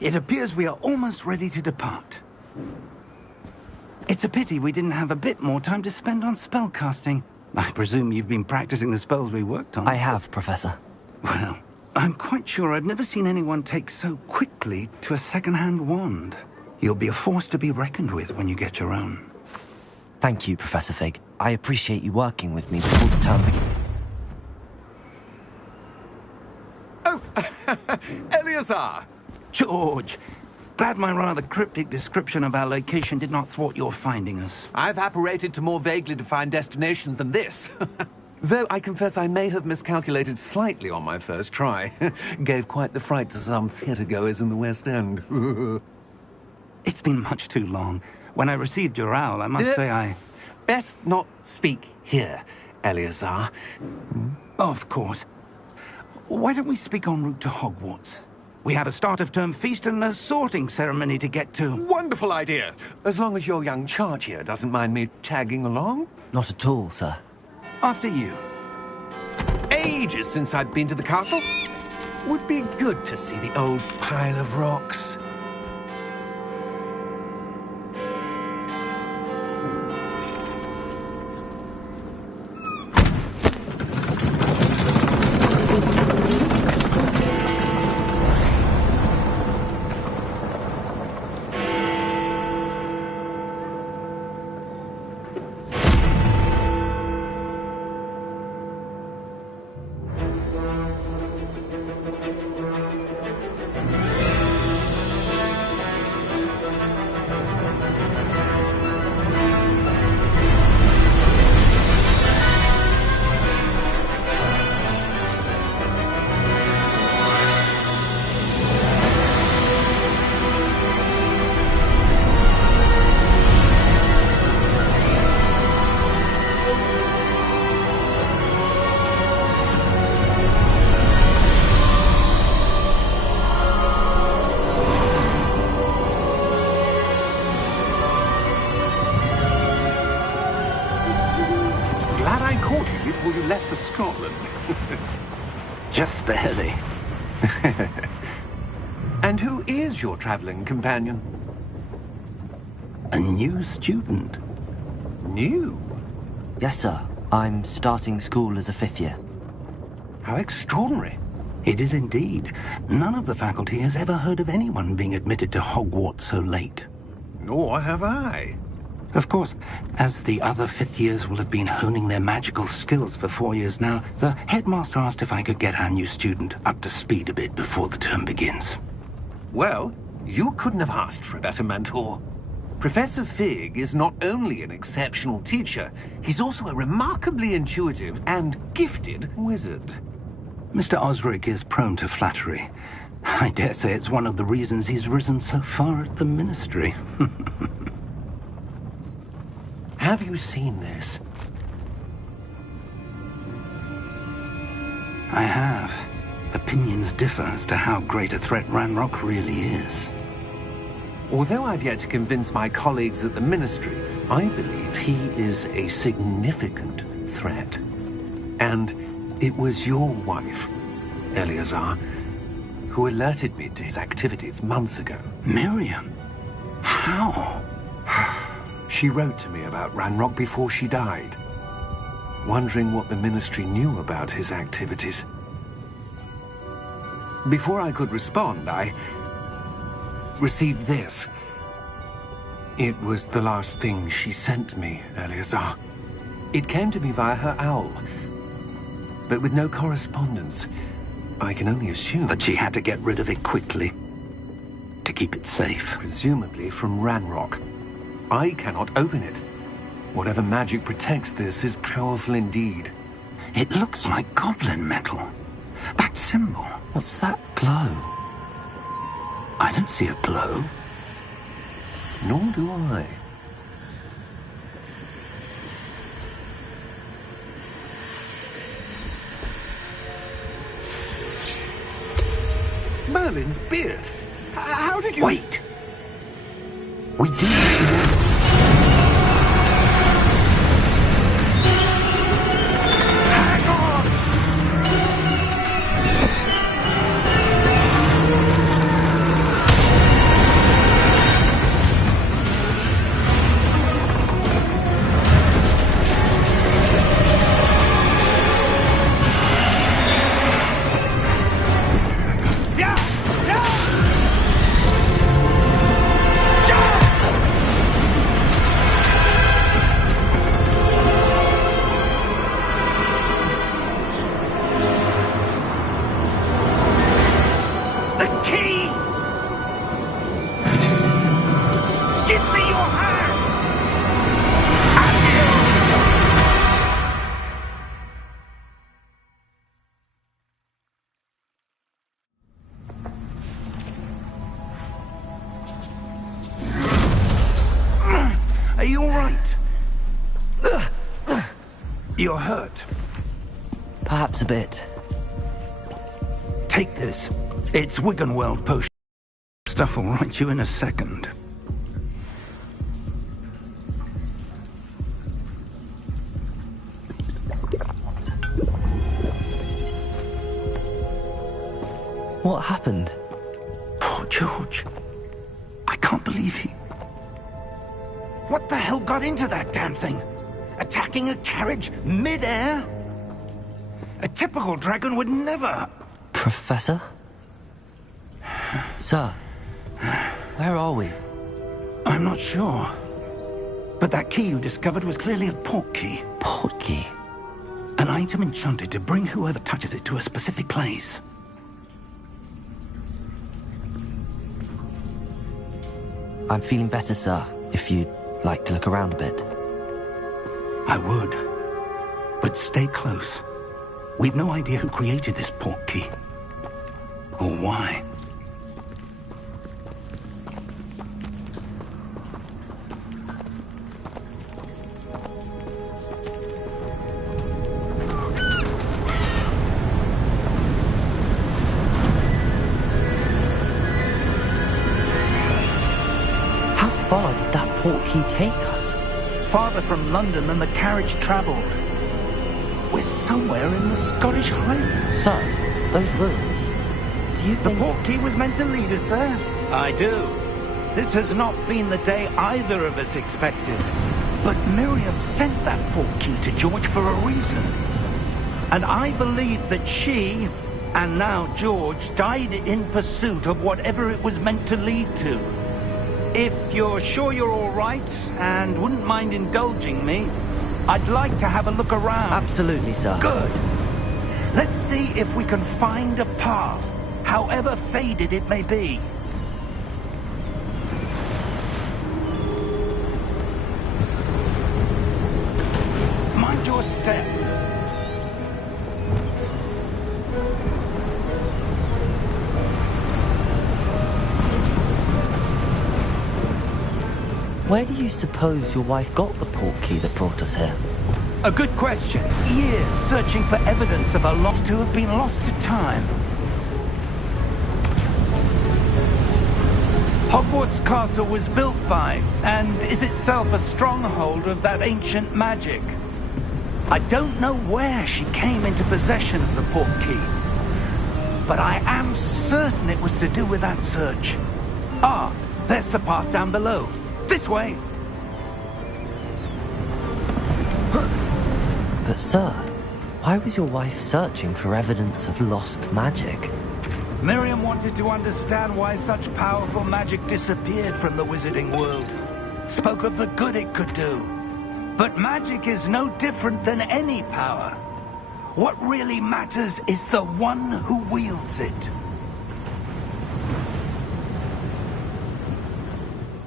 It appears we are almost ready to depart. It's a pity we didn't have a bit more time to spend on spellcasting. I presume you've been practicing the spells we worked on. I have, Professor. Well, I'm quite sure I've never seen anyone take so quickly to a second-hand wand. You'll be a force to be reckoned with when you get your own. Thank you, Professor Fig. I appreciate you working with me before the term begins. Oh, Eleazar! George! Glad my rather cryptic description of our location did not thwart your finding us. I've apparated to more vaguely defined destinations than this. Though I confess I may have miscalculated slightly on my first try. Gave quite the fright to some theatre-goers in the West End. It's been much too long. When I received your owl, I must say I... Best not speak here, Eleazar. Of course. Why don't we speak en route to Hogwarts? We have a start-of-term feast and a sorting ceremony to get to. Wonderful idea! As long as your young charge here doesn't mind me tagging along. Not at all, sir. After you. Ages since I'd been to the castle. Would be good to see the old pile of rocks. Just barely. And who is your traveling companion? A new student. New? Yes, sir. I'm starting school as a 5th year. How extraordinary. It is indeed. None of the faculty has ever heard of anyone being admitted to Hogwarts so late. Nor have I. Of course, as the other 5th years will have been honing their magical skills for 4 years now, the headmaster asked if I could get our new student up to speed a bit before the term begins. Well, you couldn't have asked for a better mentor. Professor Fig is not only an exceptional teacher, he's also a remarkably intuitive and gifted wizard. Mr. Osric is prone to flattery. I dare say it's one of the reasons he's risen so far at the Ministry. Have you seen this? I have. Opinions differ as to how great a threat Ranrock really is. Although I've yet to convince my colleagues at the Ministry, I believe he is a significant threat. And it was your wife, Eleazar, who alerted me to his activities months ago. Miriam? How? She wrote to me about Ranrock before she died, wondering what the Ministry knew about his activities. Before I could respond, I received this. It was the last thing she sent me, Eleazar. It came to me via her owl, but with no correspondence. I can only assume that she had to get rid of it quickly, to keep it safe. Presumably from Ranrock. I cannot open it. Whatever magic protects this is powerful indeed. It looks like goblin metal. That symbol. What's that glow? I don't see a glow. Nor do I. Merlin's beard. How did you... Wait! We do... all right? You're hurt. Perhaps a bit. Take this. It's Wiggenweld potion. Stuff will right you in a second. What happened? Poor George. I can't believe he... What the hell got into that damn thing? Attacking a carriage mid-air? A typical dragon would never... Professor? Sir, where are we? I'm not sure. But that key you discovered was clearly a port key. Port key? An item enchanted to bring whoever touches it to a specific place. I'm feeling better, sir, if you'd like to look around a bit. I would. But stay close. We've no idea who created this port key. Or why. How far did that port key take us? Farther from London than the carriage travelled. We're somewhere in the Scottish Highlands. Sir, those ruins. Do you The think... port key was meant to lead us there? I do. This has not been the day either of us expected. But Miriam sent that port key to George for a reason. And I believe that she, and now George, died in pursuit of whatever it was meant to lead to. If you're sure you're all right, and wouldn't mind indulging me, I'd like to have a look around. Absolutely, sir. Good. Let's see if we can find a path, however faded it may be. Mind your step. Where do you suppose your wife got the port key that brought us here? A good question. Years searching for evidence of a lost to have been lost to time. Hogwarts Castle was built by, and is itself a stronghold of that ancient magic. I don't know where she came into possession of the port key, but I am certain it was to do with that search. Ah, there's the path down below. This way! But sir, why was your wife searching for evidence of lost magic? Miriam wanted to understand why such powerful magic disappeared from the wizarding world. Spoke of the good it could do. But magic is no different than any power. What really matters is the one who wields it.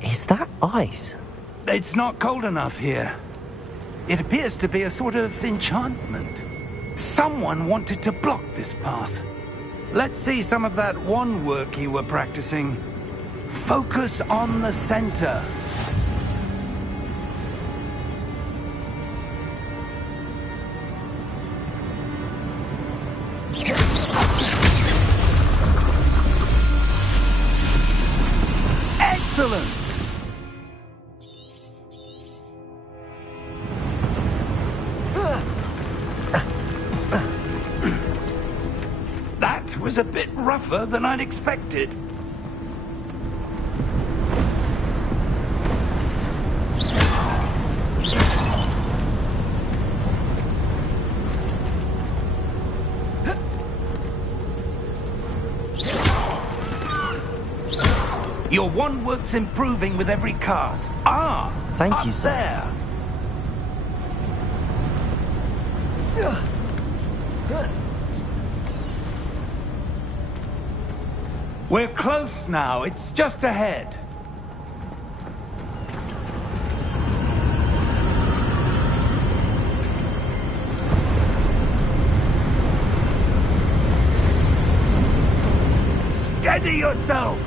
Is that ice? It's not cold enough here. It appears to be a sort of enchantment. Someone wanted to block this path. Let's see some of that wand work you were practicing. Focus on the center. Excellent! That was a bit rougher than I'd expected. Your wand work's improving with every cast. Ah! Thank up you, sir. There! We're close now. It's just ahead. Steady yourself!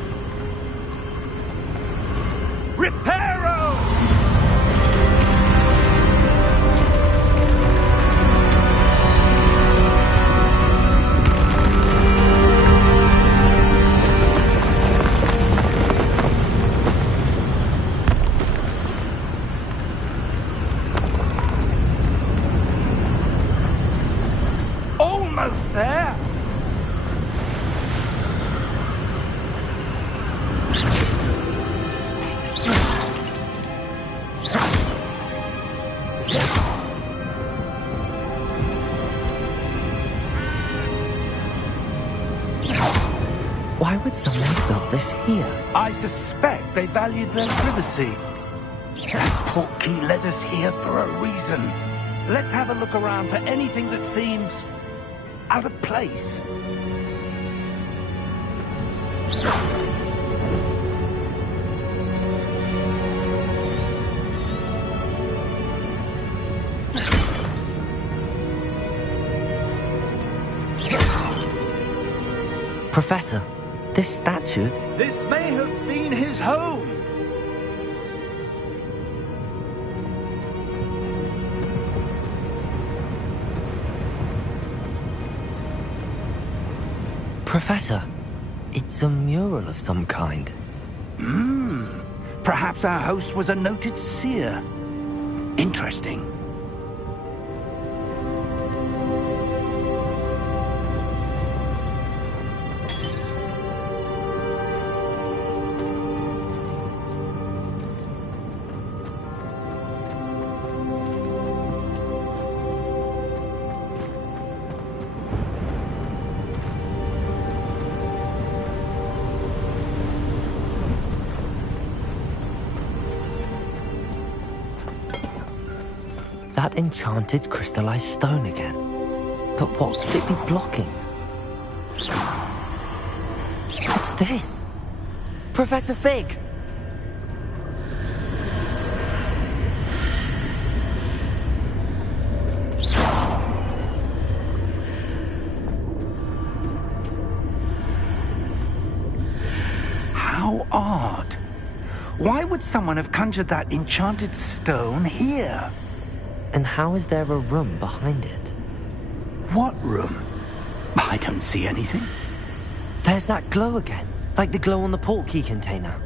Reparo! Why would someone have built this here? I suspect they valued their privacy. That portkey led us here for a reason. Let's have a look around for anything that seems out of place. Professor, this statue... This may have been his home. Professor, it's a mural of some kind. Perhaps our host was a noted seer. Interesting. That enchanted crystallized stone again. But what could it be blocking? What's this? Professor Fig! How odd. Why would someone have conjured that enchanted stone here? And how is there a room behind it? What room? I don't see anything. There's that glow again, like the glow on the portkey container.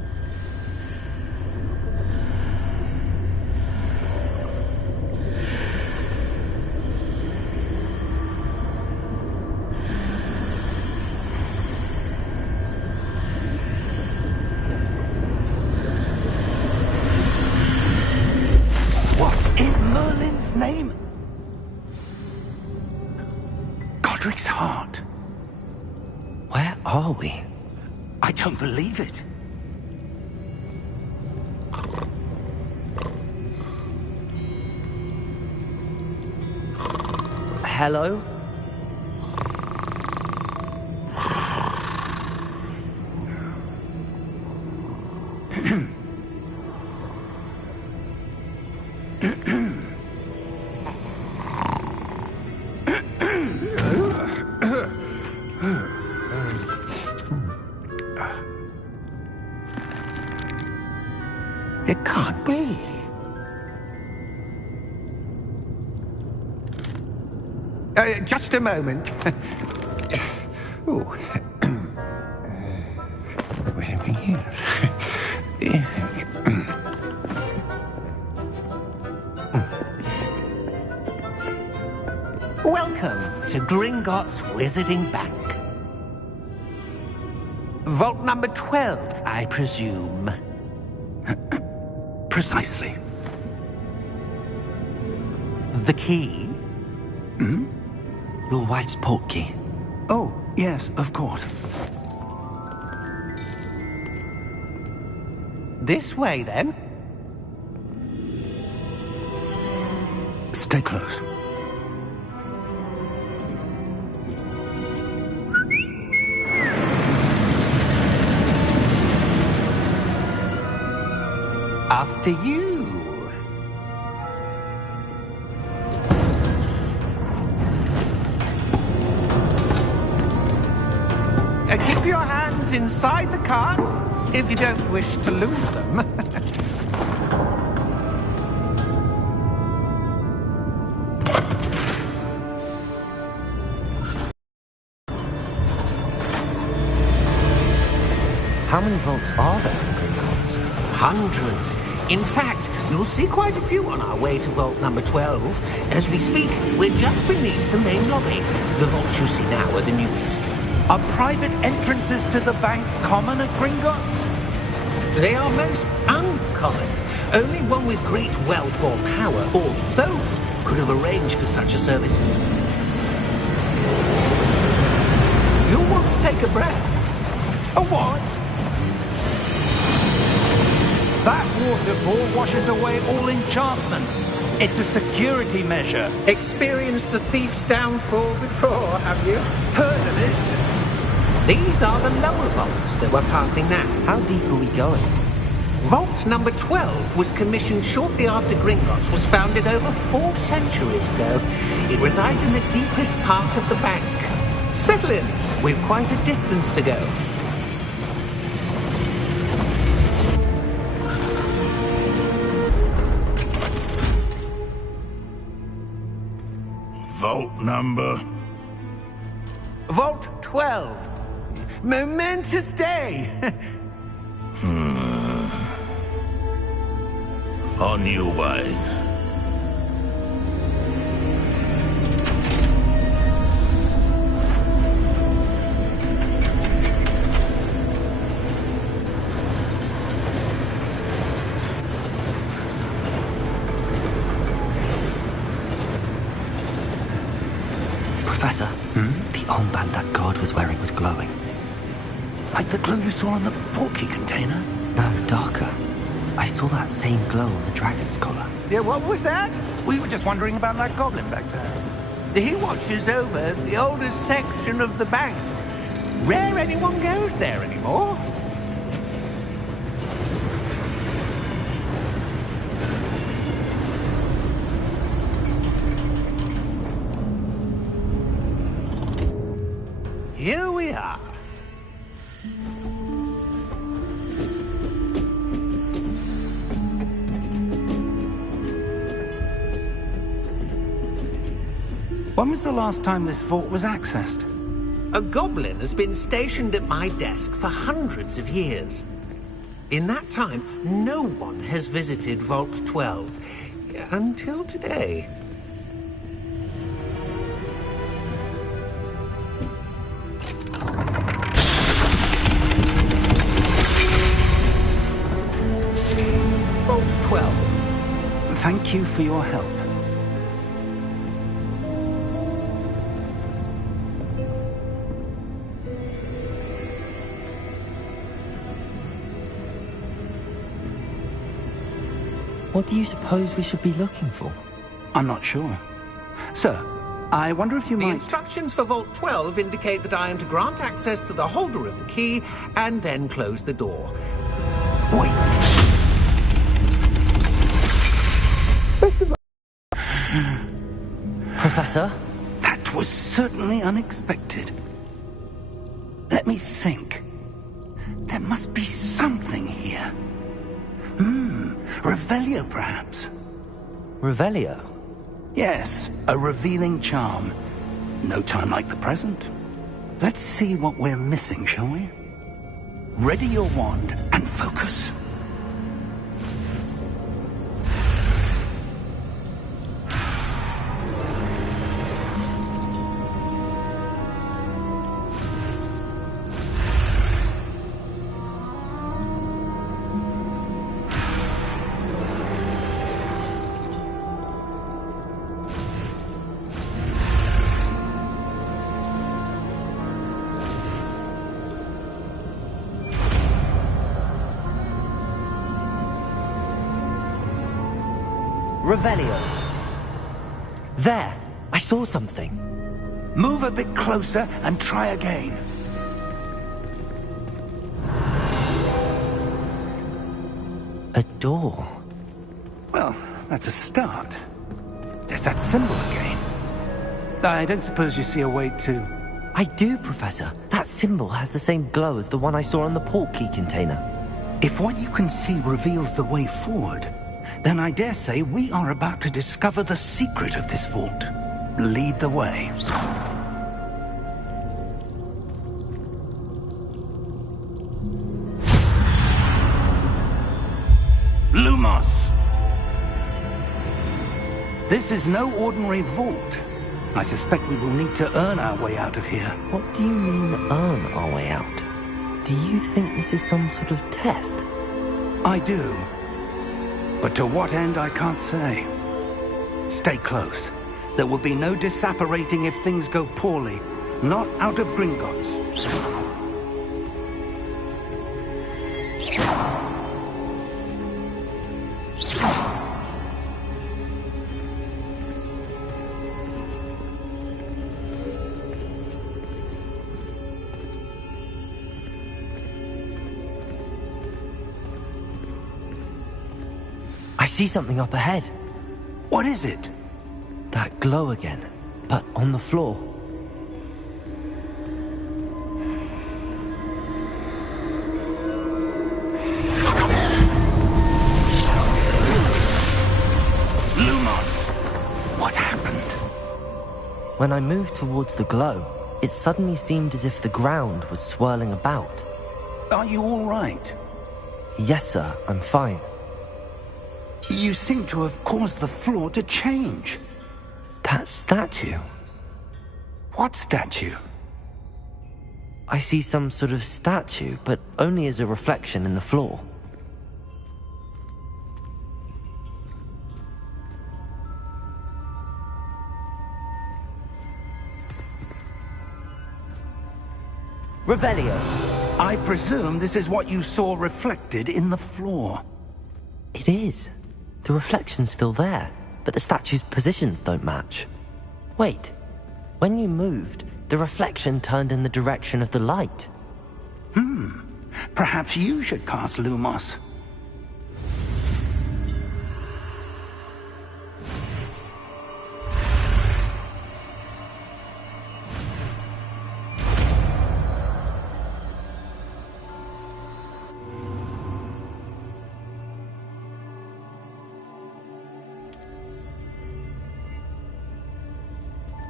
What in Merlin's name? Godric's heart. Where are we? I don't believe it. Hello? It can't be. Just a moment. Oh. Where are we here? Welcome to Gringotts Wizarding Bank. Vault number 12, I presume. Precisely. The key? Your wife's portkey. Oh, yes, of course. This way, then. Stay close. After you. Keep your hands inside the cart if you don't wish to lose them. How many vaults are there in Gringotts? Hundreds. In fact, you'll see quite a few on our way to vault number 12. As we speak, we're just beneath the main lobby. The vaults you see now are the newest. Are private entrances to the bank common at Gringotts? They are most uncommon. Only one with great wealth or power, or both, could have arranged for such a service. You'll want to take a breath. A what? That waterfall washes away all enchantments. It's a security measure. Experienced the thief's downfall before, have you? Heard of it? These are the lower vaults that we're passing now. How deep are we going? Vault number 12 was commissioned shortly after Gringotts was founded over 4 centuries ago. It resides in the deepest part of the bank. Settle in. We've quite a distance to go. Vault number? Vault 12. Momentous day. On your way. Professor, the armband that guard was wearing was glowing. Like the glow you saw on the portkey container? No, darker. I saw that same glow on the dragon's collar. Yeah, what was that? We were just wondering about that goblin back there. He watches over the oldest section of the bank. Rare anyone goes there anymore. Here we are. When was the last time this vault was accessed? A goblin has been stationed at my desk for hundreds of years. In that time, no one has visited Vault 12 until today. Vault 12. Thank you for your help. What do you suppose we should be looking for? I'm not sure. Sir, I wonder if you The might... instructions for Vault 12 indicate that I am to grant access to the holder of the key and then close the door. Wait! Professor? That was certainly unexpected. Let me think. There must be something here. Revelio, perhaps? Revelio? Yes, a revealing charm. No time like the present. Let's see what we're missing, shall we? Ready your wand and focus. Revelio. There! I saw something. Move a bit closer and try again. A door. Well, that's a start. There's that symbol again. I don't suppose you see a way to... I do, Professor. That symbol has the same glow as the one I saw on the portkey container. If what you can see reveals the way forward, then I dare say we are about to discover the secret of this vault. Lead the way. Lumos! This is no ordinary vault. I suspect we will need to earn our way out of here. What do you mean, earn our way out? Do you think this is some sort of test? I do. But to what end, I can't say. Stay close. There will be no disapparating if things go poorly. Not out of Gringotts. I see something up ahead. What is it? That glow again, but on the floor. Lumos! What happened? When I moved towards the glow, it suddenly seemed as if the ground was swirling about. Are you all right? Yes, sir, I'm fine. You seem to have caused the floor to change. That statue? What statue? I see some sort of statue, but only as a reflection in the floor. Revelio. I presume this is what you saw reflected in the floor. It is. The reflection's still there, but the statue's positions don't match. Wait, when you moved, the reflection turned in the direction of the light. Perhaps you should cast Lumos.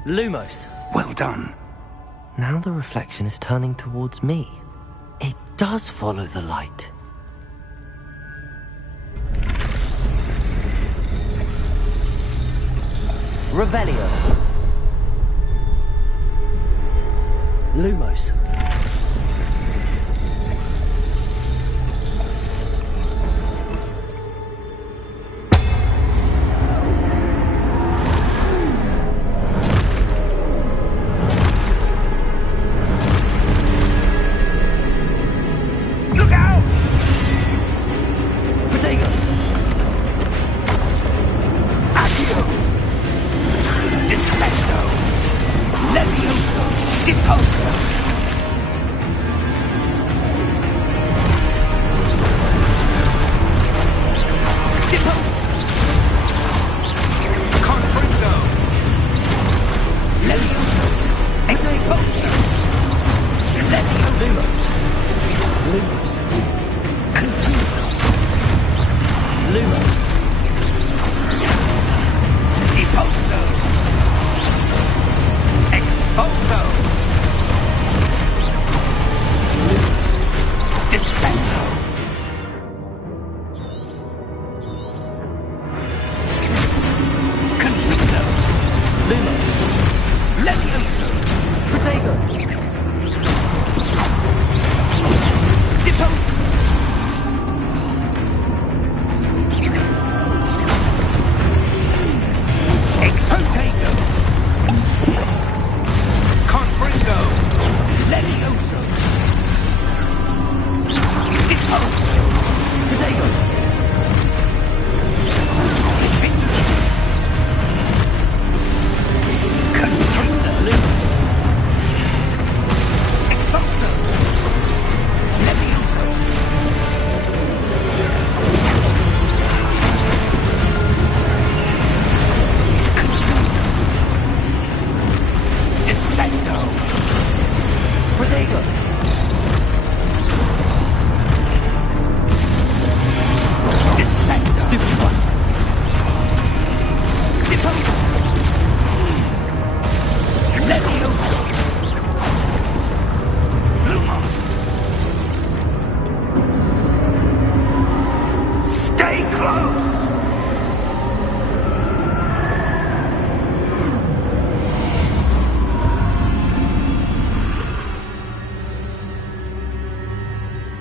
Lumos. Well done. Now the reflection is turning towards me. It does follow the light. Revelio. Lumos.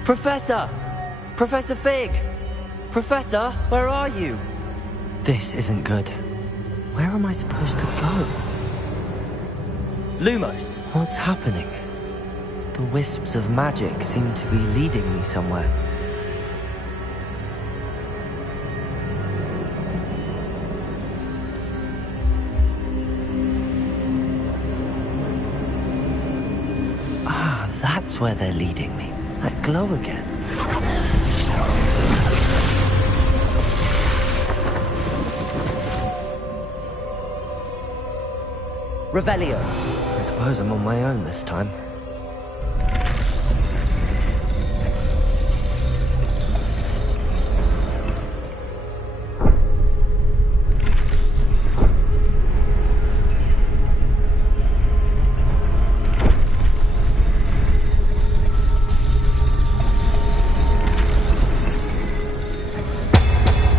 Professor! Professor Fig! Professor, where are you? This isn't good. Where am I supposed to go? Lumos! What's happening? The wisps of magic seem to be leading me somewhere. Ah, that's where they're leading me. That glow again. Revelio. I suppose I'm on my own this time.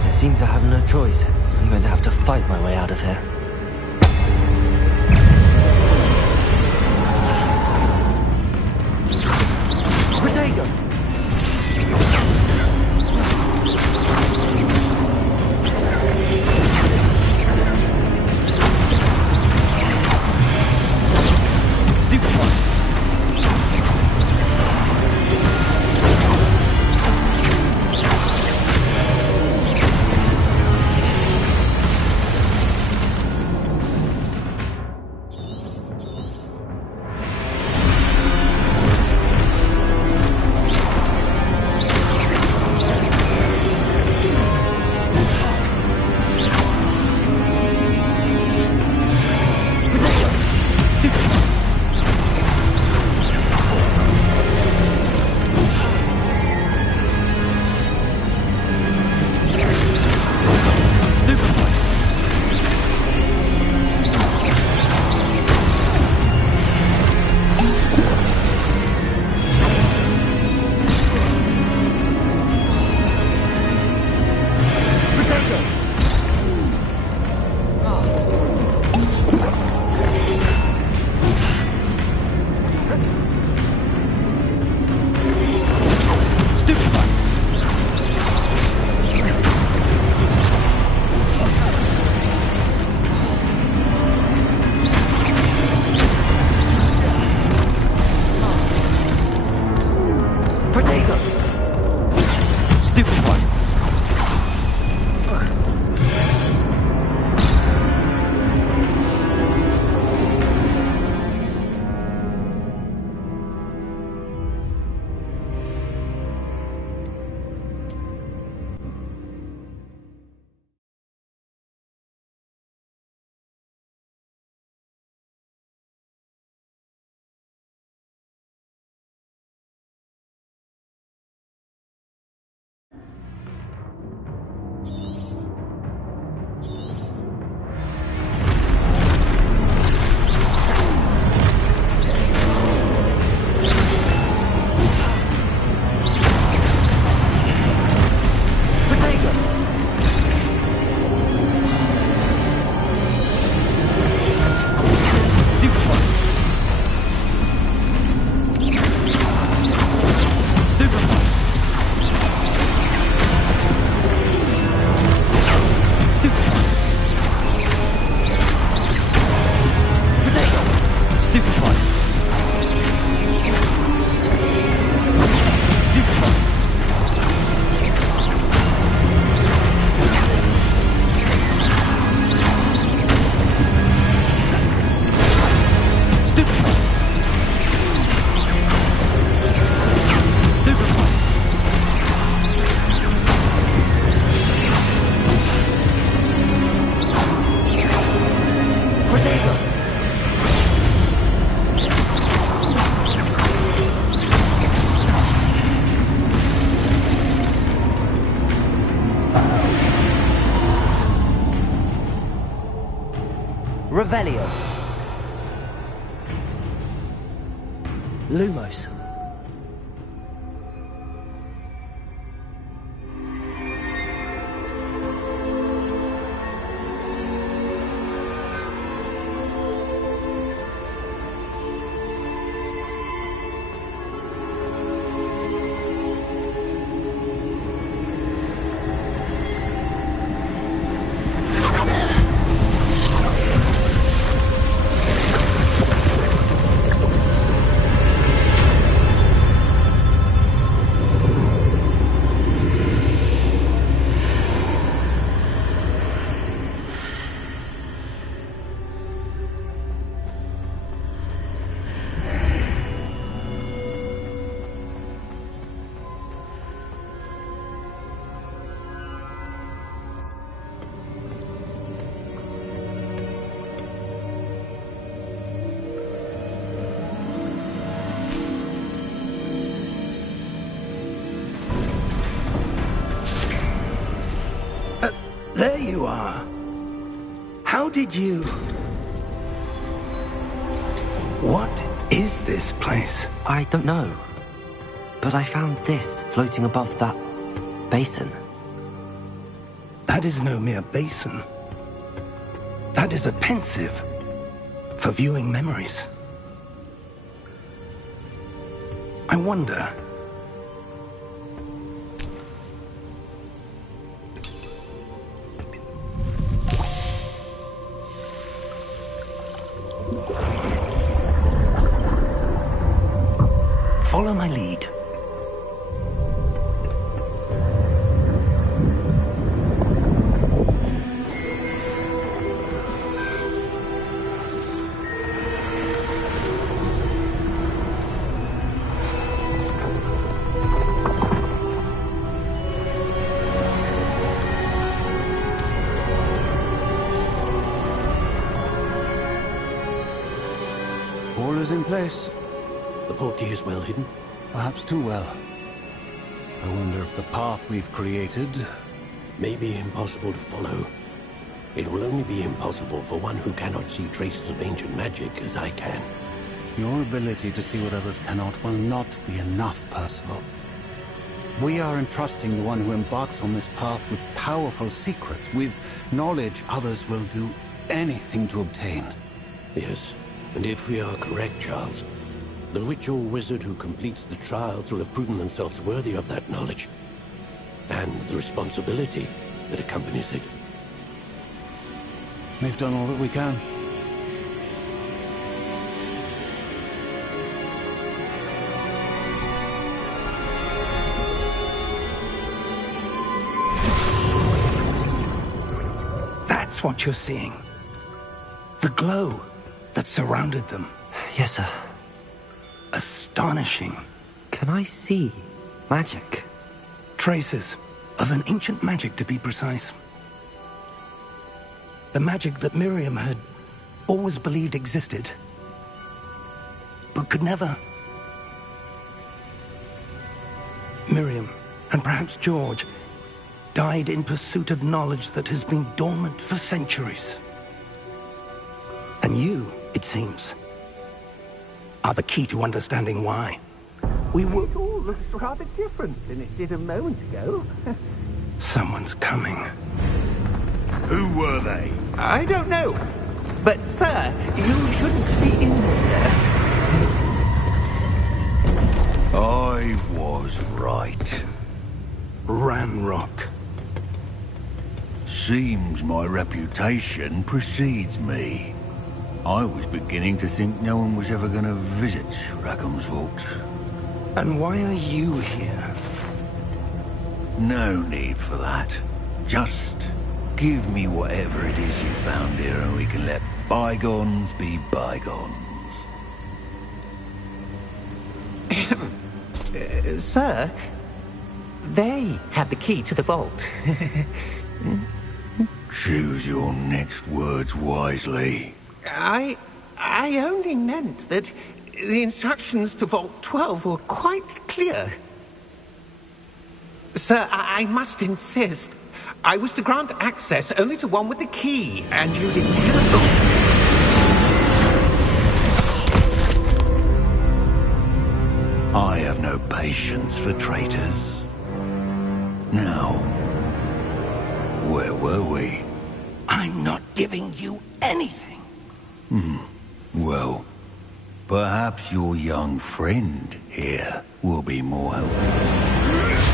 It seems I have no choice. I'm going to have to fight my way out of here. Revelio. Lumos. There you are. How did you... What is this place? I don't know. But I found this floating above that basin. That is no mere basin. That is a pensive for viewing memories. I wonder... Follow my lead. All is in place. The portkey is well hidden? Perhaps too well. I wonder if the path we've created... May be impossible to follow. It will only be impossible for one who cannot see traces of ancient magic as I can. Your ability to see what others cannot will not be enough, Percival. We are entrusting the one who embarks on this path with powerful secrets, with knowledge others will do anything to obtain. Yes, and if we are correct, Charles, the witch or wizard who completes the trials will have proven themselves worthy of that knowledge, and the responsibility that accompanies it. We've done all that we can. That's what you're seeing. The glow that surrounded them. Yes, sir. Astonishing. Can I see magic? Traces of an ancient magic, to be precise. The magic that Miriam had always believed existed, but could never. Miriam, and perhaps George, died in pursuit of knowledge that has been dormant for centuries. And you, it seems, are the key to understanding why. We were... It all looks rather different than it did a moment ago. Someone's coming. Who were they? I don't know. But, sir, you shouldn't be in there. I was right. Ranrock. Seems my reputation precedes me. I was beginning to think no one was ever going to visit Rackham's Vault. And why are you here? No need for that. Just give me whatever it is you found here and we can let bygones be bygones. Sir, they have the key to the vault. Choose your next words wisely. I only meant that the instructions to Vault 12 were quite clear. Sir, I must insist. I was to grant access only to one with the key, and you didn't cancel. I have no patience for traitors. Now, where were we? I'm not giving you anything. Well, perhaps your young friend here will be more helpful.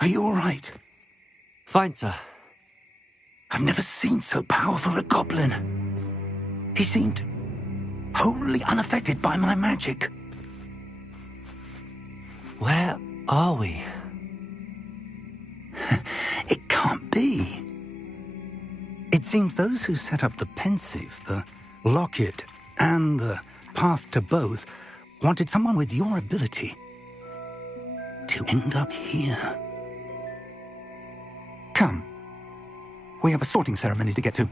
Are you all right? Fine, sir. I've never seen so powerful a goblin. He seemed wholly unaffected by my magic. Where are we? It can't be. It seems those who set up the pensive, the locket, and the path to both wanted someone with your ability to end up here. Come. We have a sorting ceremony to get to.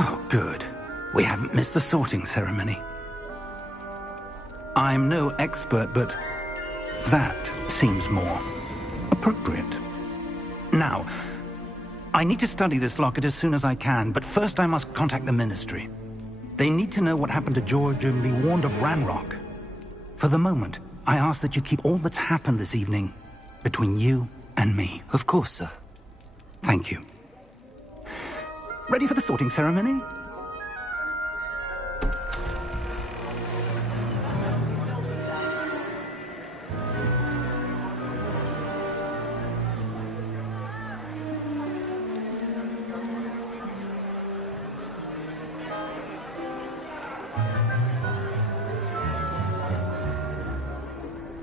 Oh, good. We haven't missed the sorting ceremony. I'm no expert, but that seems more appropriate. Now, I need to study this locket as soon as I can, but first I must contact the Ministry. They need to know what happened to George and be warned of Ranrock. For the moment, I ask that you keep all that's happened this evening between you and me. Of course, sir. Thank you. Ready for the sorting ceremony?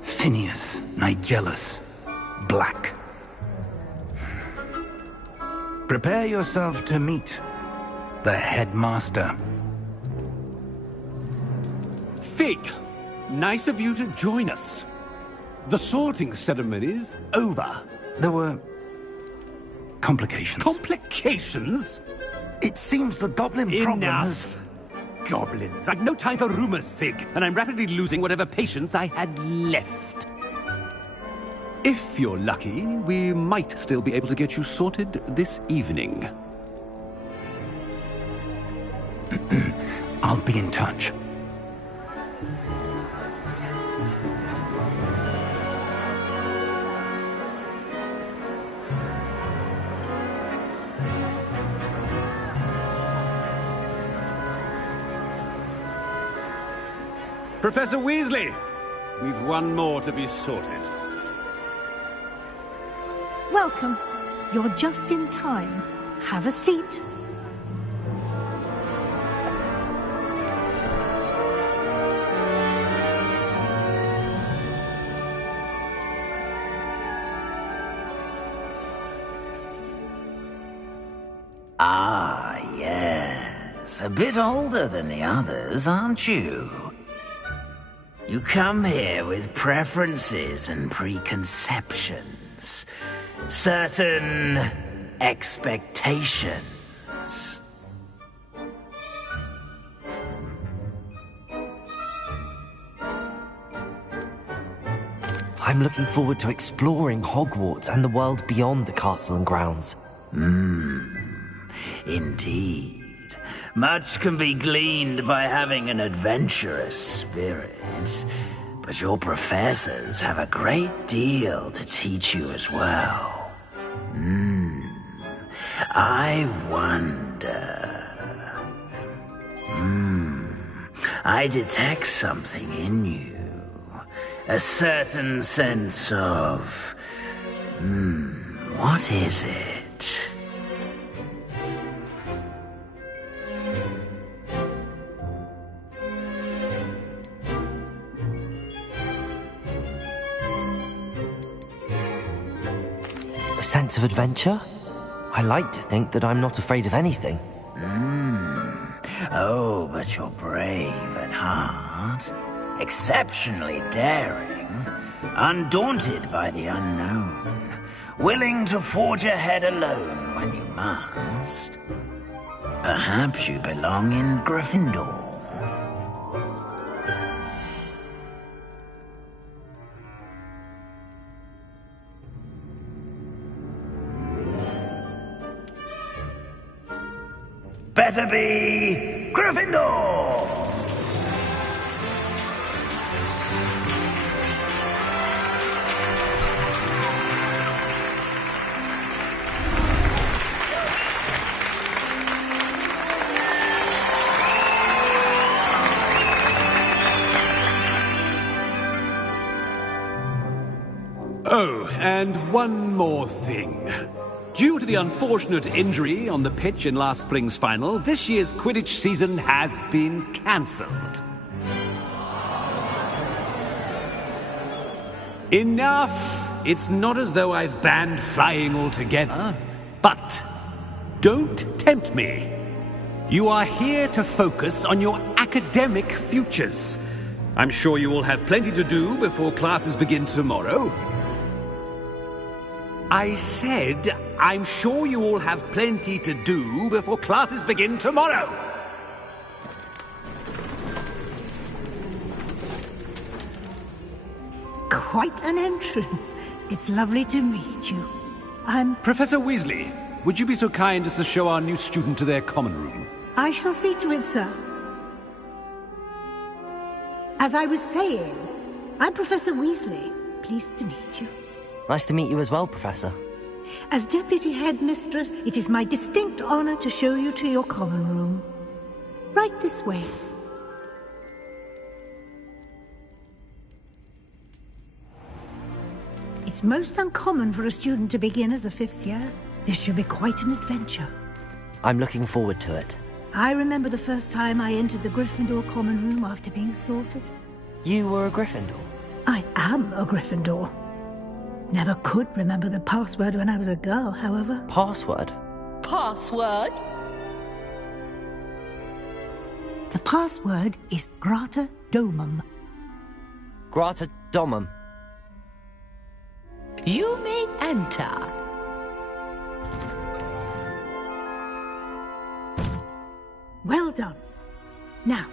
Phineas, Nigellus, Black. Prepare yourself to meet the headmaster. Fig, nice of you to join us. The sorting ceremony's over. There were complications. Complications? It seems the goblin problem has... Enough. Goblins. I've no time for rumors, Fig, and I'm rapidly losing whatever patience I had left. If you're lucky, we might still be able to get you sorted this evening. I'll be in touch. Professor Weasley, we've one more to be sorted. Welcome. You're just in time. Have a seat. Ah, yes. A bit older than the others, aren't you? You come here with preferences and preconceptions. Certain expectations. I'm looking forward to exploring Hogwarts and the world beyond the castle and grounds. Indeed. Much can be gleaned by having an adventurous spirit, but your professors have a great deal to teach you as well. I wonder... I detect something in you. A certain sense of... what is it? A sense of adventure? I like to think that I'm not afraid of anything. Oh, but you're brave at heart. Exceptionally daring. Undaunted by the unknown. Willing to forge ahead alone when you must. Perhaps you belong in Gryffindor. Better be Gryffindor! Oh, and one more thing. Due to the unfortunate injury on the pitch in last spring's final, this year's Quidditch season has been cancelled. Enough! It's not as though I've banned flying altogether, but don't tempt me. You are here to focus on your academic futures. I'm sure you will have plenty to do before classes begin tomorrow. I said, I'm sure you all have plenty to do before classes begin tomorrow. Quite an entrance. It's lovely to meet you. I'm... Professor Weasley, would you be so kind as to show our new student to their common room? I shall see to it, sir. As I was saying, I'm Professor Weasley. Pleased to meet you. Nice to meet you as well, Professor. As Deputy Headmistress, it is my distinct honor to show you to your common room. Right this way. It's most uncommon for a student to begin as a fifth year. This should be quite an adventure. I'm looking forward to it. I remember the first time I entered the Gryffindor common room after being sorted. You were a Gryffindor? I am a Gryffindor. Never could remember the password when I was a girl, however. Password? Password? The password is Grata Domum. Grata Domum. You may enter. Well done. Now,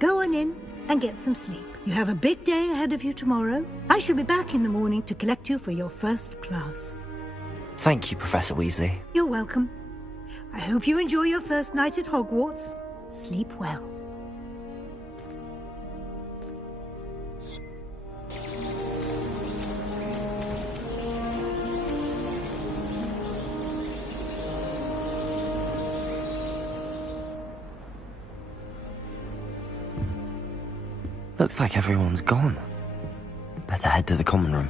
go on in and get some sleep. You have a big day ahead of you tomorrow. I shall be back in the morning to collect you for your first class. Thank you, Professor Weasley. You're welcome. I hope you enjoy your first night at Hogwarts. Sleep well. Looks like everyone's gone. Better head to the common room.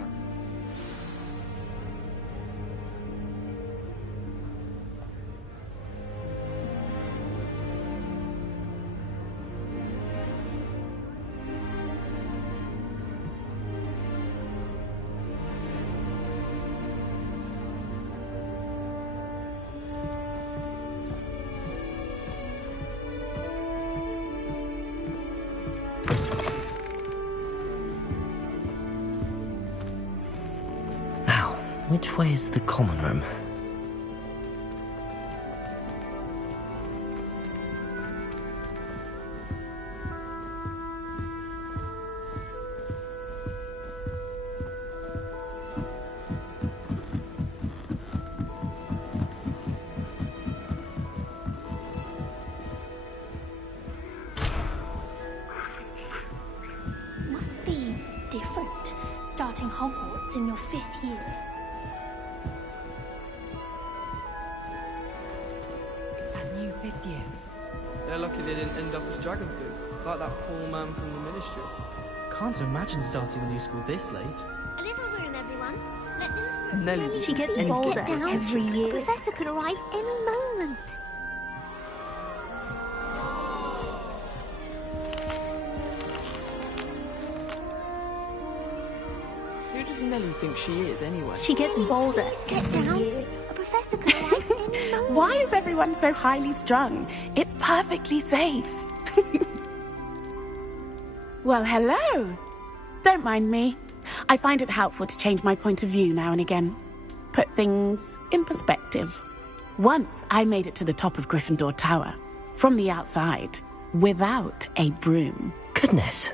Which way is the common room? starting Hogwarts in your 5th year. It's that new 5th year. They're lucky they didn't end up as dragon food, like that poor man from the ministry. Can't imagine starting a new school this late. A little room, everyone. Let them... Nelly, she gets bolder every year. The professor could arrive any moment. Who does Nelly think she is, anyway? She gets bolder every year. A professor could arrive any moment. Why is everyone so highly strung? It's perfectly safe. Well, hello. Don't mind me. I find it helpful to change my point of view now and again. Put things in perspective. Once I made it to the top of Gryffindor Tower, from the outside, without a broom. Goodness.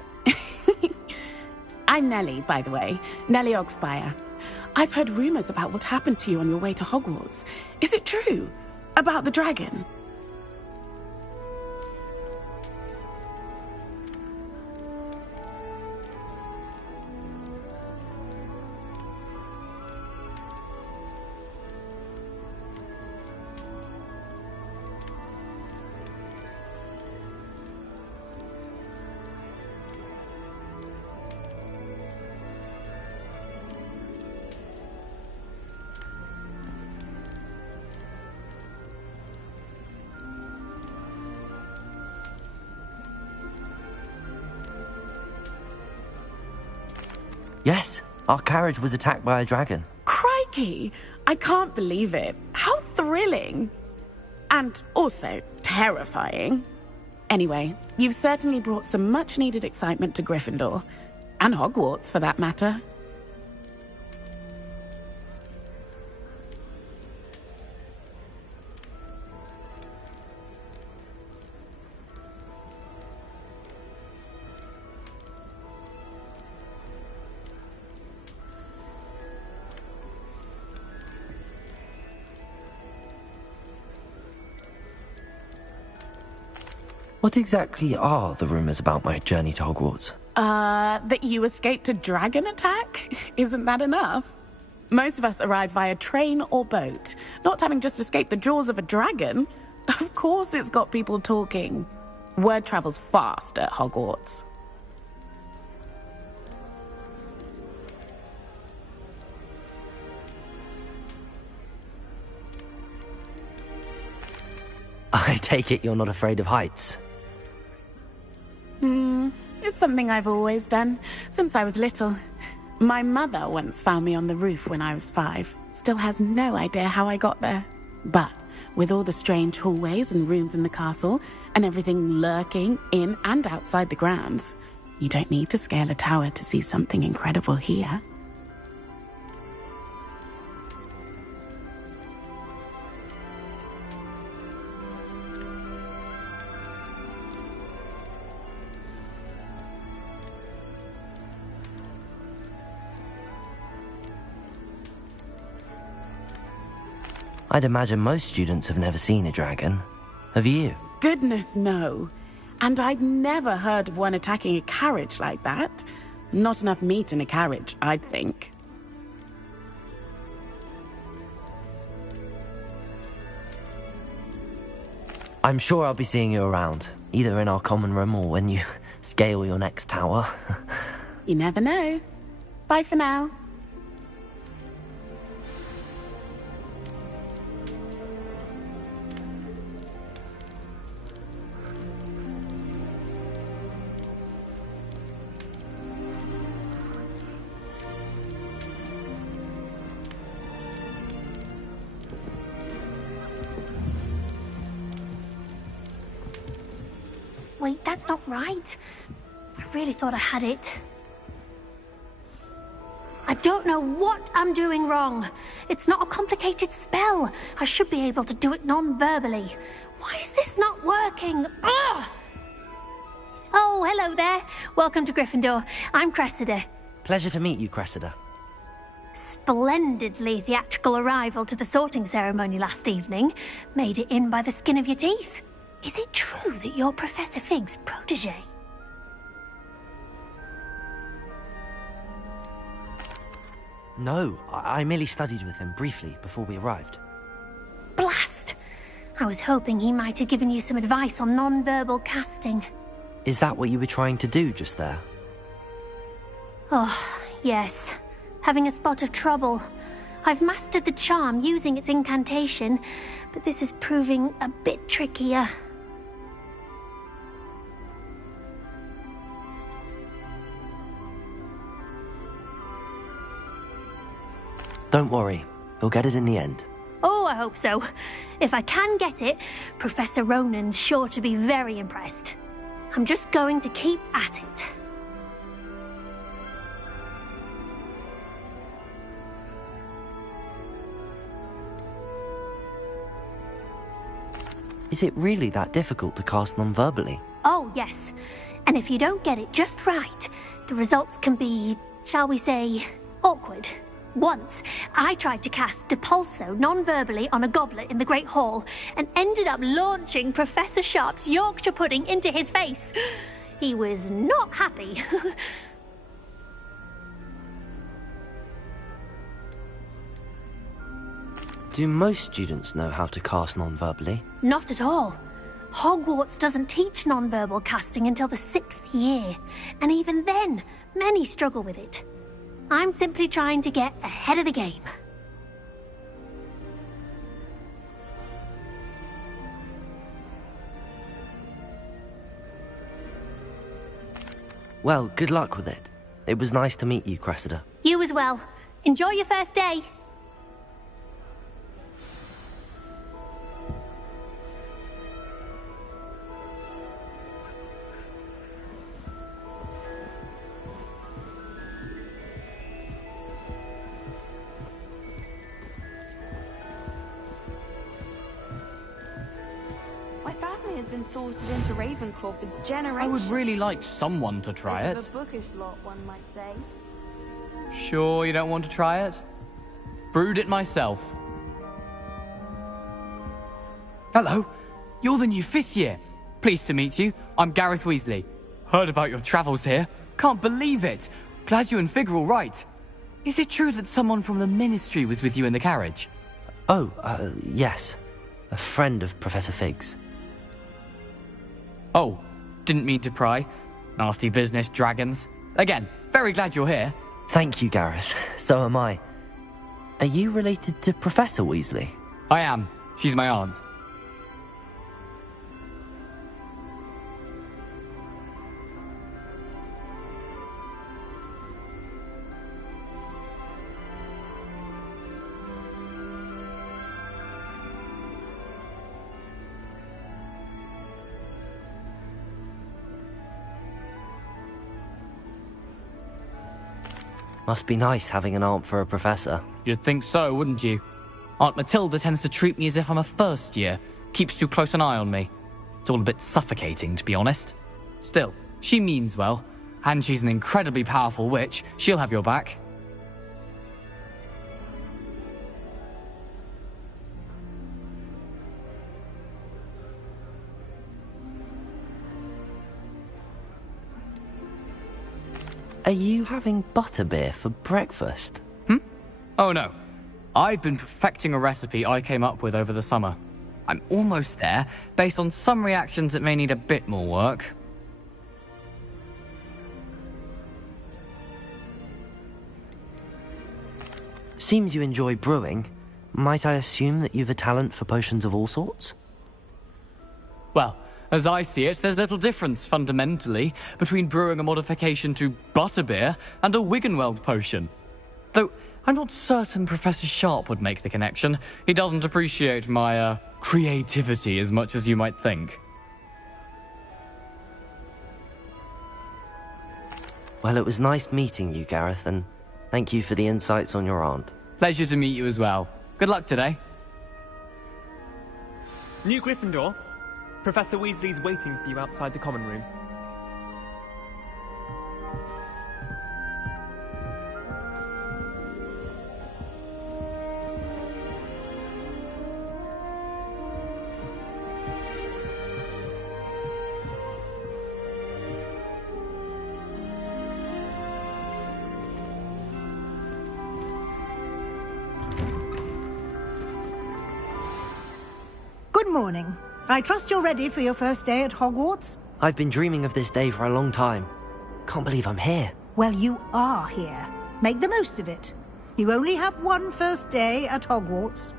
I'm Nellie, by the way. Nellie Ogspire. I've heard rumors about what happened to you on your way to Hogwarts. Is it true? About the dragon? Yes, our carriage was attacked by a dragon. Crikey! I can't believe it. How thrilling! And also terrifying. Anyway, you've certainly brought some much-needed excitement to Gryffindor. And Hogwarts, for that matter. What exactly are the rumors about my journey to Hogwarts? That you escaped a dragon attack? Isn't that enough? Most of us arrive via train or boat, not having just escaped the jaws of a dragon. Of course it's got people talking. Word travels fast at Hogwarts. I take it you're not afraid of heights. It's something I've always done, since I was little. My mother once found me on the roof when I was 5. Still has no idea how I got there. But with all the strange hallways and rooms in the castle, and everything lurking in and outside the grounds, you don't need to scale a tower to see something incredible here. I'd imagine most students have never seen a dragon. Have you? Goodness, no. And I've never heard of one attacking a carriage like that. Not enough meat in a carriage, I'd think. I'm sure I'll be seeing you around, either in our common room or when you scale your next tower. You never know. Bye for now. Wait, that's not right. I really thought I had it. I don't know what I'm doing wrong. It's not a complicated spell. I should be able to do it non-verbally. Why is this not working? Ugh! Oh, hello there. Welcome to Gryffindor. I'm Cressida. Pleasure to meet you, Cressida. Splendidly theatrical arrival to the sorting ceremony last evening. Made it in by the skin of your teeth. Is it true that you're Professor Fig's protege? No, I merely studied with him briefly before we arrived. Blast! I was hoping he might have given you some advice on non-verbal casting. Is that what you were trying to do just there? Oh, yes. Having a spot of trouble. I've mastered the charm using its incantation, but this is proving a bit trickier. Don't worry, you'll get it in the end. Oh, I hope so. If I can get it, Professor Ronan's sure to be very impressed. I'm just going to keep at it. Is it really that difficult to cast non-verbally? Oh, yes. And if you don't get it just right, the results can be, shall we say, awkward. Once, I tried to cast Depulso non-verbally on a goblet in the Great Hall and ended up launching Professor Sharp's Yorkshire pudding into his face. He was not happy. Do most students know how to cast non-verbally? Not at all. Hogwarts doesn't teach non-verbal casting until the 6th year, and even then, many struggle with it. I'm simply trying to get ahead of the game. Well, good luck with it. It was nice to meet you, Cressida. You as well. Enjoy your first day. Has been sorted into Ravenclaw for generations. I would really like someone to try it. The bookish lot, one might say. Sure you don't want to try it? Brewed it myself. Hello, you're the new 5th year. Pleased to meet you. I'm Gareth Weasley. Heard about your travels here. Can't believe it. Glad you and Fig are all right. Is it true that someone from the Ministry was with you in the carriage? Oh, yes. A friend of Professor Fig's. Oh, didn't mean to pry. Nasty business, dragons. Again, very glad you're here. Thank you, Gareth. So am I. Are you related to Professor Weasley? I am. She's my aunt. Must be nice having an aunt for a professor. You'd think so, wouldn't you? Aunt Matilda tends to treat me as if I'm a first year. Keeps too close an eye on me. It's all a bit suffocating, to be honest. Still, she means well. And she's an incredibly powerful witch. She'll have your back. Are you having butterbeer for breakfast? Oh no. I've been perfecting a recipe I came up with over the summer. I'm almost there, based on some reactions that may need a bit more work. Seems you enjoy brewing. Might I assume that you've a talent for potions of all sorts? Well, as I see it, there's little difference, fundamentally, between brewing a modification to butterbeer and a Wiggenweld potion. Though, I'm not certain Professor Sharp would make the connection. He doesn't appreciate my, creativity as much as you might think. Well, it was nice meeting you, Gareth, and thank you for the insights on your aunt. Pleasure to meet you as well. Good luck today. New Gryffindor. Professor Weasley's waiting for you outside the common room. morning. I trust you're ready for your first day at Hogwarts? I've been dreaming of this day for a long time. Can't believe I'm here. Well, you are here. Make the most of it. You only have one first day at Hogwarts.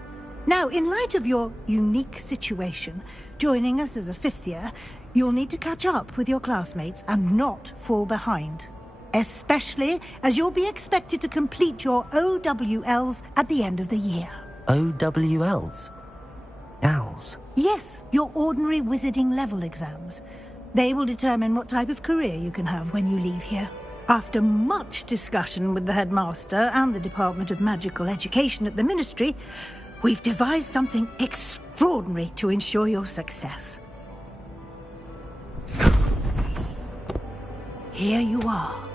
Now, in light of your unique situation, joining us as a fifth year, you'll need to catch up with your classmates and not fall behind. Especially as you'll be expected to complete your OWLs at the end of the year. OWLs? Owls? Yes, your ordinary wizarding level exams. They will determine what type of career you can have when you leave here. After much discussion with the headmaster and the Department of Magical Education at the Ministry, we've devised something extraordinary to ensure your success. Here you are.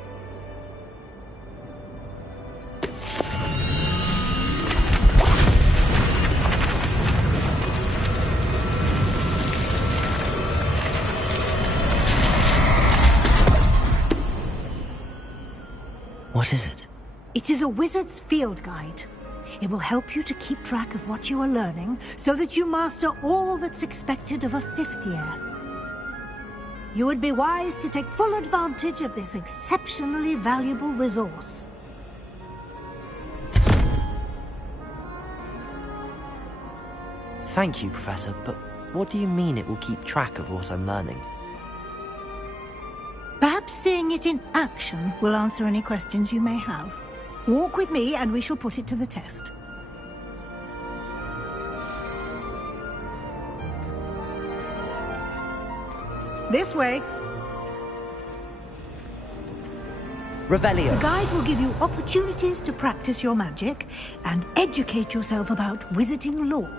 What is it? It is a wizard's field guide. It will help you to keep track of what you are learning so that you master all that's expected of a fifth year. You would be wise to take full advantage of this exceptionally valuable resource. Thank you, Professor, but what do you mean it will keep track of what I'm learning? Perhaps seeing it in action will answer any questions you may have. Walk with me and we shall put it to the test. This way. Revelio. The guide will give you opportunities to practice your magic and educate yourself about wizarding lore.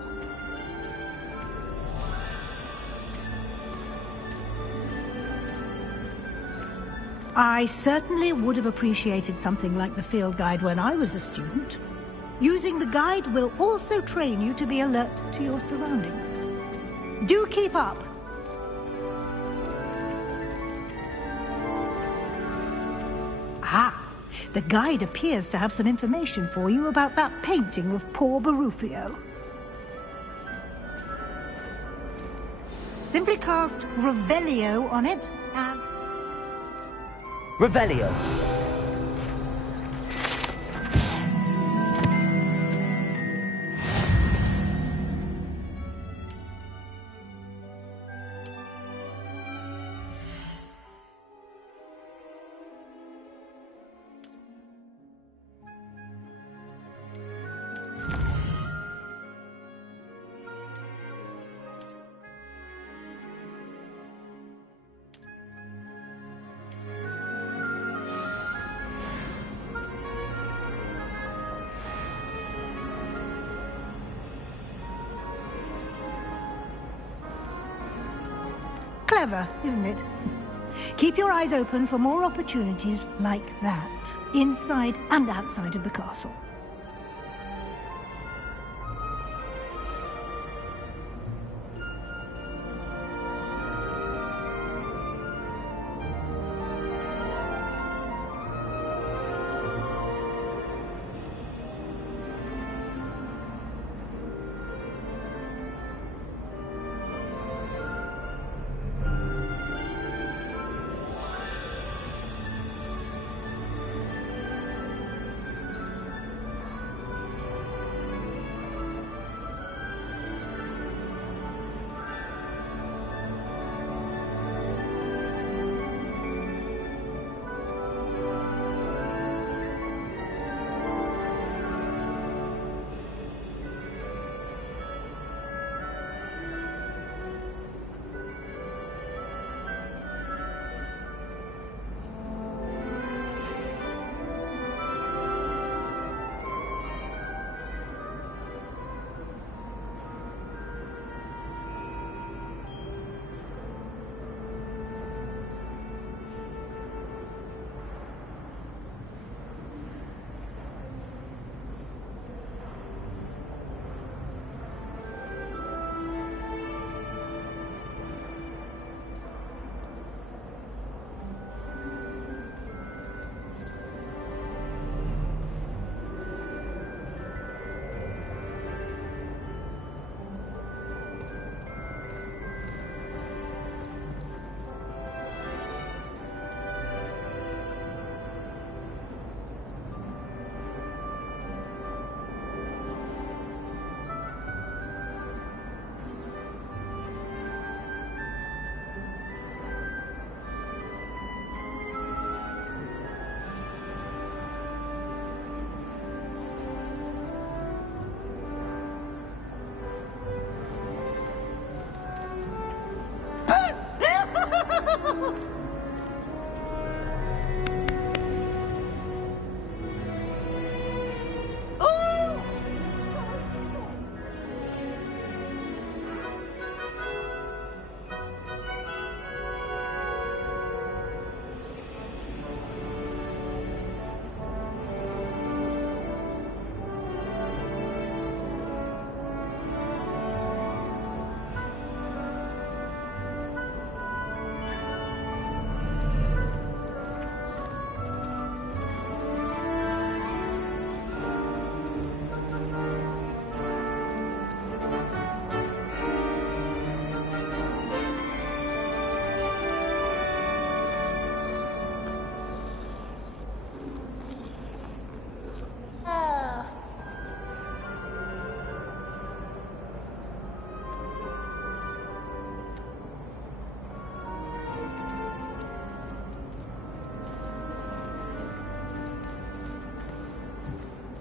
I certainly would have appreciated something like the field guide when I was a student. Using the guide will also train you to be alert to your surroundings. Do keep up! Ah, the guide appears to have some information for you about that painting of poor Barufio. Simply cast Revelio on it and... Revelio. Clever, isn't it? Keep your eyes open for more opportunities like that, inside and outside of the castle.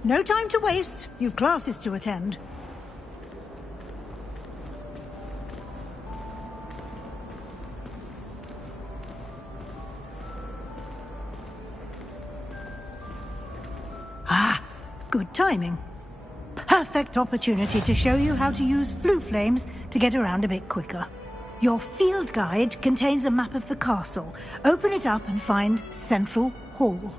No time to waste. You've classes to attend. Ah, good timing. Perfect opportunity to show you how to use flue flames to get around a bit quicker. Your field guide contains a map of the castle. Open it up and find Central Hall.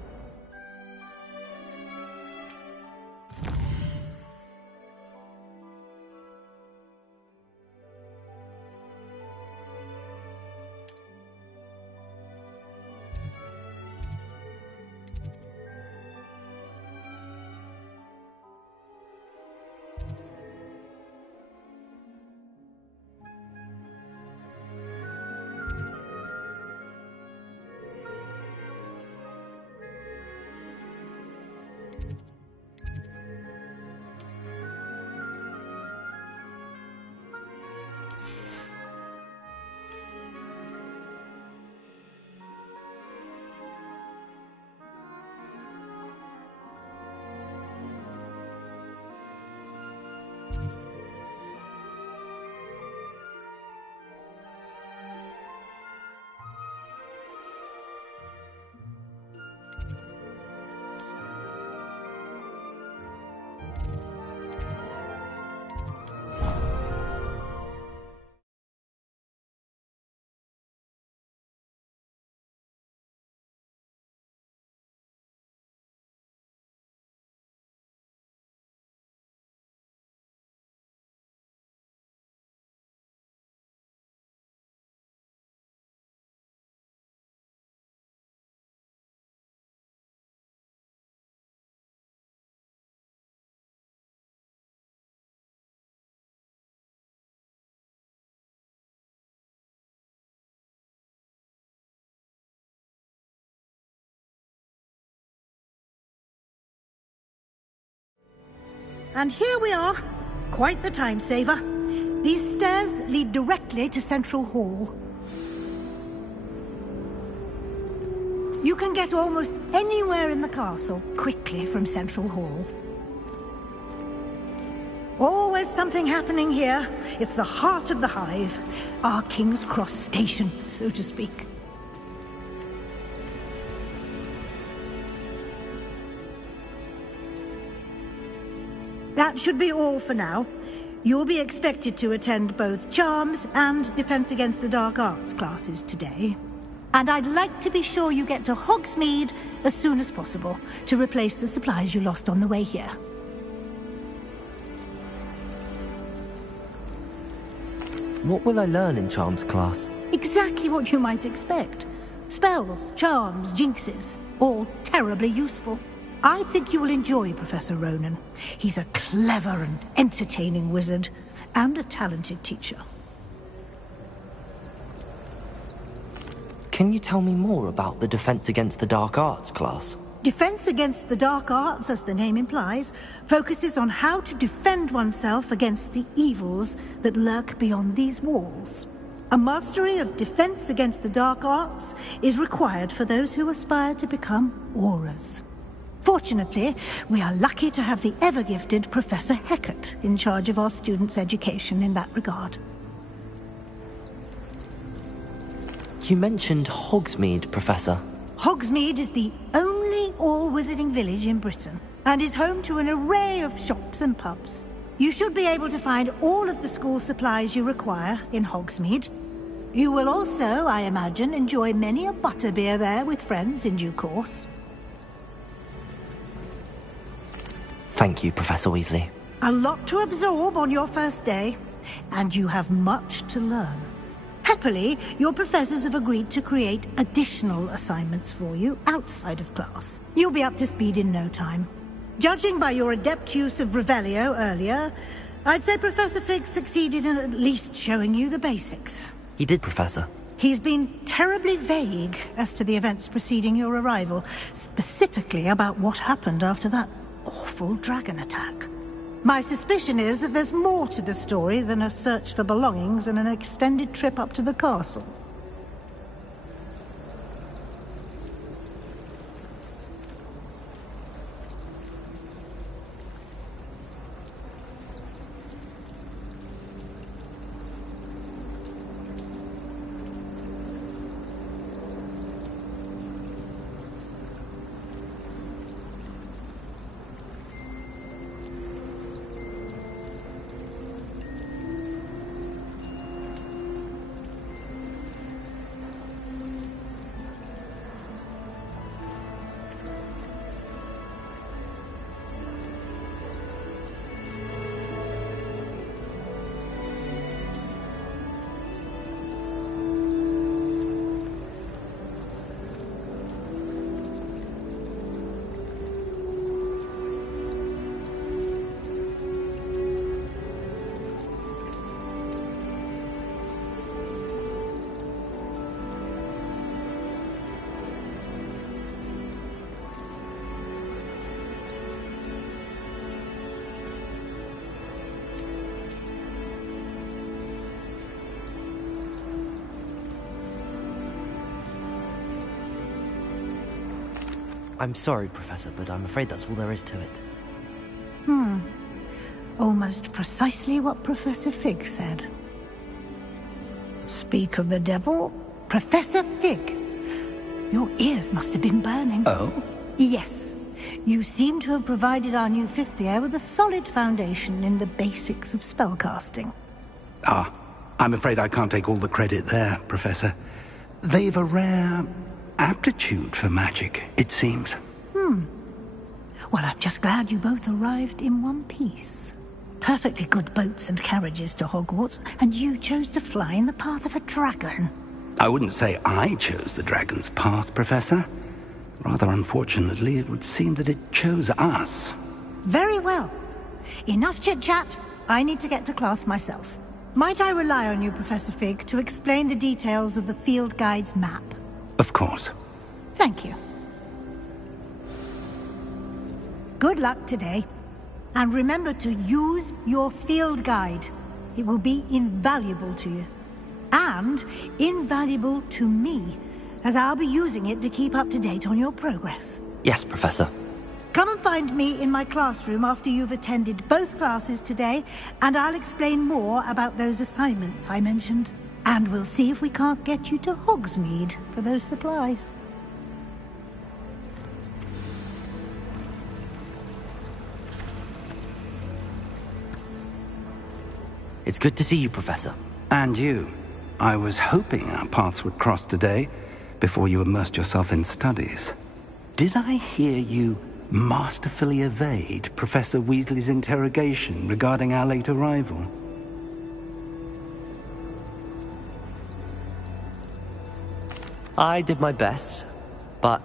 And here we are. Quite the time saver. These stairs lead directly to Central Hall. You can get almost anywhere in the castle quickly from Central Hall. Always something happening here. It's the heart of the Hive. Our King's Cross station, so to speak. That should be all for now. You'll be expected to attend both Charms and Defense Against the Dark Arts classes today. And I'd like to be sure you get to Hogsmeade as soon as possible to replace the supplies you lost on the way here. What will I learn in Charms class? Exactly what you might expect. Spells, charms, jinxes, all terribly useful. I think you will enjoy Professor Ronan. He's a clever and entertaining wizard, and a talented teacher. Can you tell me more about the Defense Against the Dark Arts class? Defense Against the Dark Arts, as the name implies, focuses on how to defend oneself against the evils that lurk beyond these walls. A mastery of Defense Against the Dark Arts is required for those who aspire to become Auras. Fortunately, we are lucky to have the ever-gifted Professor Hecat in charge of our students' education in that regard. You mentioned Hogsmeade, Professor. Hogsmeade is the only all-wizarding village in Britain, and is home to an array of shops and pubs. You should be able to find all of the school supplies you require in Hogsmeade. You will also, I imagine, enjoy many a butterbeer there with friends in due course. Thank you, Professor Weasley. A lot to absorb on your first day, and you have much to learn. Happily, your professors have agreed to create additional assignments for you outside of class. You'll be up to speed in no time. Judging by your adept use of Revelio earlier, I'd say Professor Fig succeeded in at least showing you the basics. He did, Professor. He's been terribly vague as to the events preceding your arrival, specifically about what happened after that awful dragon attack. My suspicion is that there's more to the story than a search for belongings and an extended trip up to the castle. I'm sorry, Professor, but I'm afraid that's all there is to it. Almost precisely what Professor Fig said. Speak of the devil, Professor Fig. Your ears must have been burning. Oh? Yes. You seem to have provided our new fifth year with a solid foundation in the basics of spellcasting. Ah, I'm afraid I can't take all the credit there, Professor. They've a rare aptitude for magic, it seems. Well, I'm just glad you both arrived in one piece. Perfectly good boats and carriages to Hogwarts, and you chose to fly in the path of a dragon. I wouldn't say I chose the dragon's path, Professor. Rather unfortunately, it would seem that it chose us. Very well. Enough chit-chat. I need to get to class myself. Might I rely on you, Professor Fig, to explain the details of the field guide's map? Of course. Thank you. Good luck today. And remember to use your field guide. It will be invaluable to you. And invaluable to me, as I'll be using it to keep up to date on your progress. Yes, Professor. Come and find me in my classroom after you've attended both classes today, and I'll explain more about those assignments I mentioned. And we'll see if we can't get you to Hogsmeade for those supplies. It's good to see you, Professor. And you. I was hoping our paths would cross today, before you immersed yourself in studies. Did I hear you masterfully evade Professor Weasley's interrogation regarding our late arrival? I did my best, but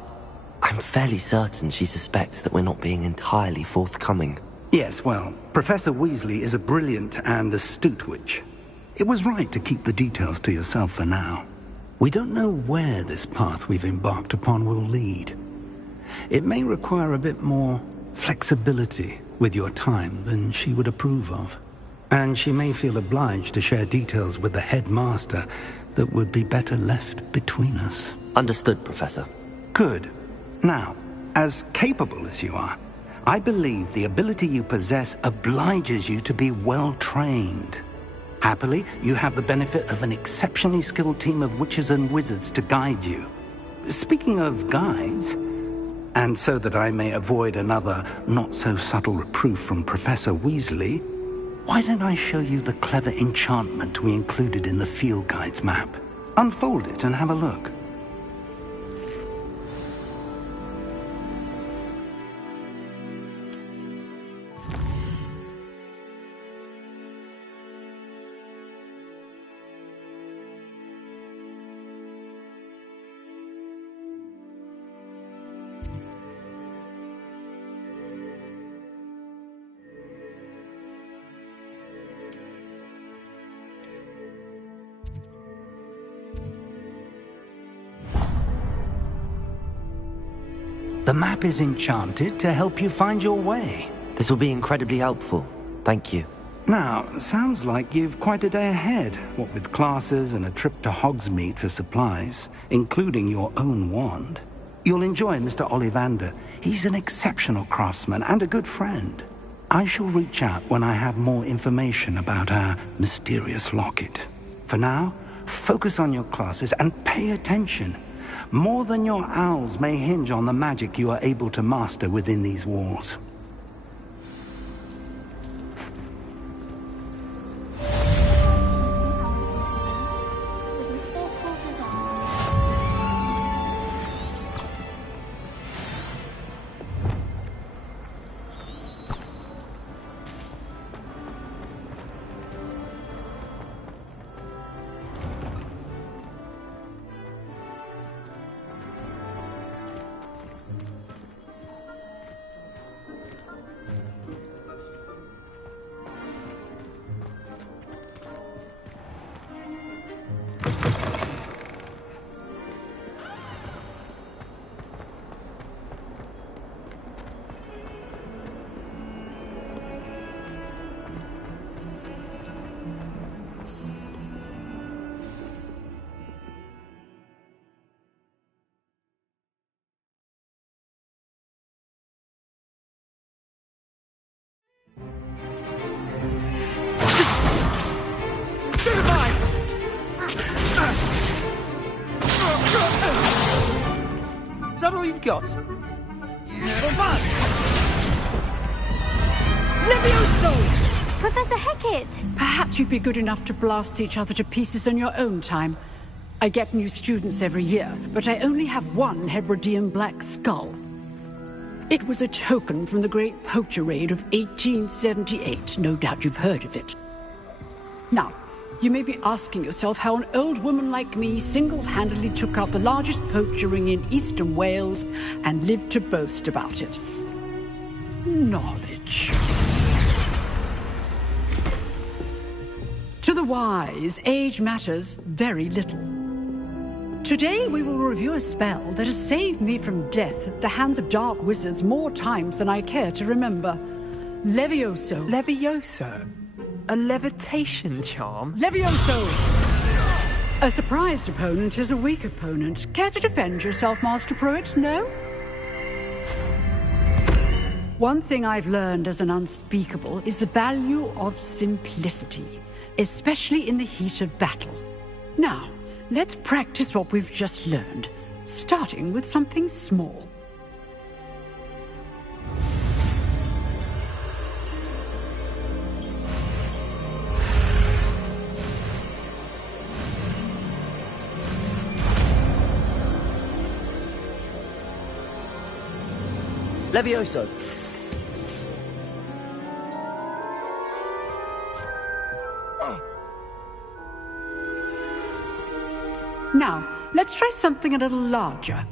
I'm fairly certain she suspects that we're not being entirely forthcoming. Yes, well, Professor Weasley is a brilliant and astute witch. It was right to keep the details to yourself for now. We don't know where this path we've embarked upon will lead. It may require a bit more flexibility with your time than she would approve of. And she may feel obliged to share details with the headmaster that would be better left between us. Understood, Professor. Good. Now, as capable as you are, I believe the ability you possess obliges you to be well-trained. Happily, you have the benefit of an exceptionally skilled team of witches and wizards to guide you. Speaking of guides, and so that I may avoid another not-so-subtle reproof from Professor Weasley, why don't I show you the clever enchantment we included in the field guide's map? Unfold it and have a look. The map is enchanted to help you find your way. This will be incredibly helpful. Thank you. Now, sounds like you've quite a day ahead, what with classes and a trip to Hogsmeade for supplies, including your own wand. You'll enjoy Mr. Ollivander. He's an exceptional craftsman and a good friend. I shall reach out when I have more information about our mysterious locket. For now, focus on your classes and pay attention. More than your owls may hinge on the magic you are able to master within these walls. you've got? Levioso! Professor Hecat! Perhaps you'd be good enough to blast each other to pieces in your own time. I get new students every year, but I only have one Hebridean black skull. It was a token from the Great Poacher Raid of 1878. No doubt you've heard of it. Now, you may be asking yourself how an old woman like me single-handedly took out the largest poacher ring in eastern Wales and lived to boast about it. Knowledge. To the wise, age matters very little. Today we will review a spell that has saved me from death at the hands of dark wizards more times than I care to remember. Levioso. Levioso? A levitation charm? Levioso! A surprised opponent is a weak opponent. Care to defend yourself, Master Pruitt? No? One thing I've learned as an unspeakable is the value of simplicity, especially in the heat of battle. Now, let's practice what we've just learned, starting with something small. Levioso. Now, let's try something a little larger.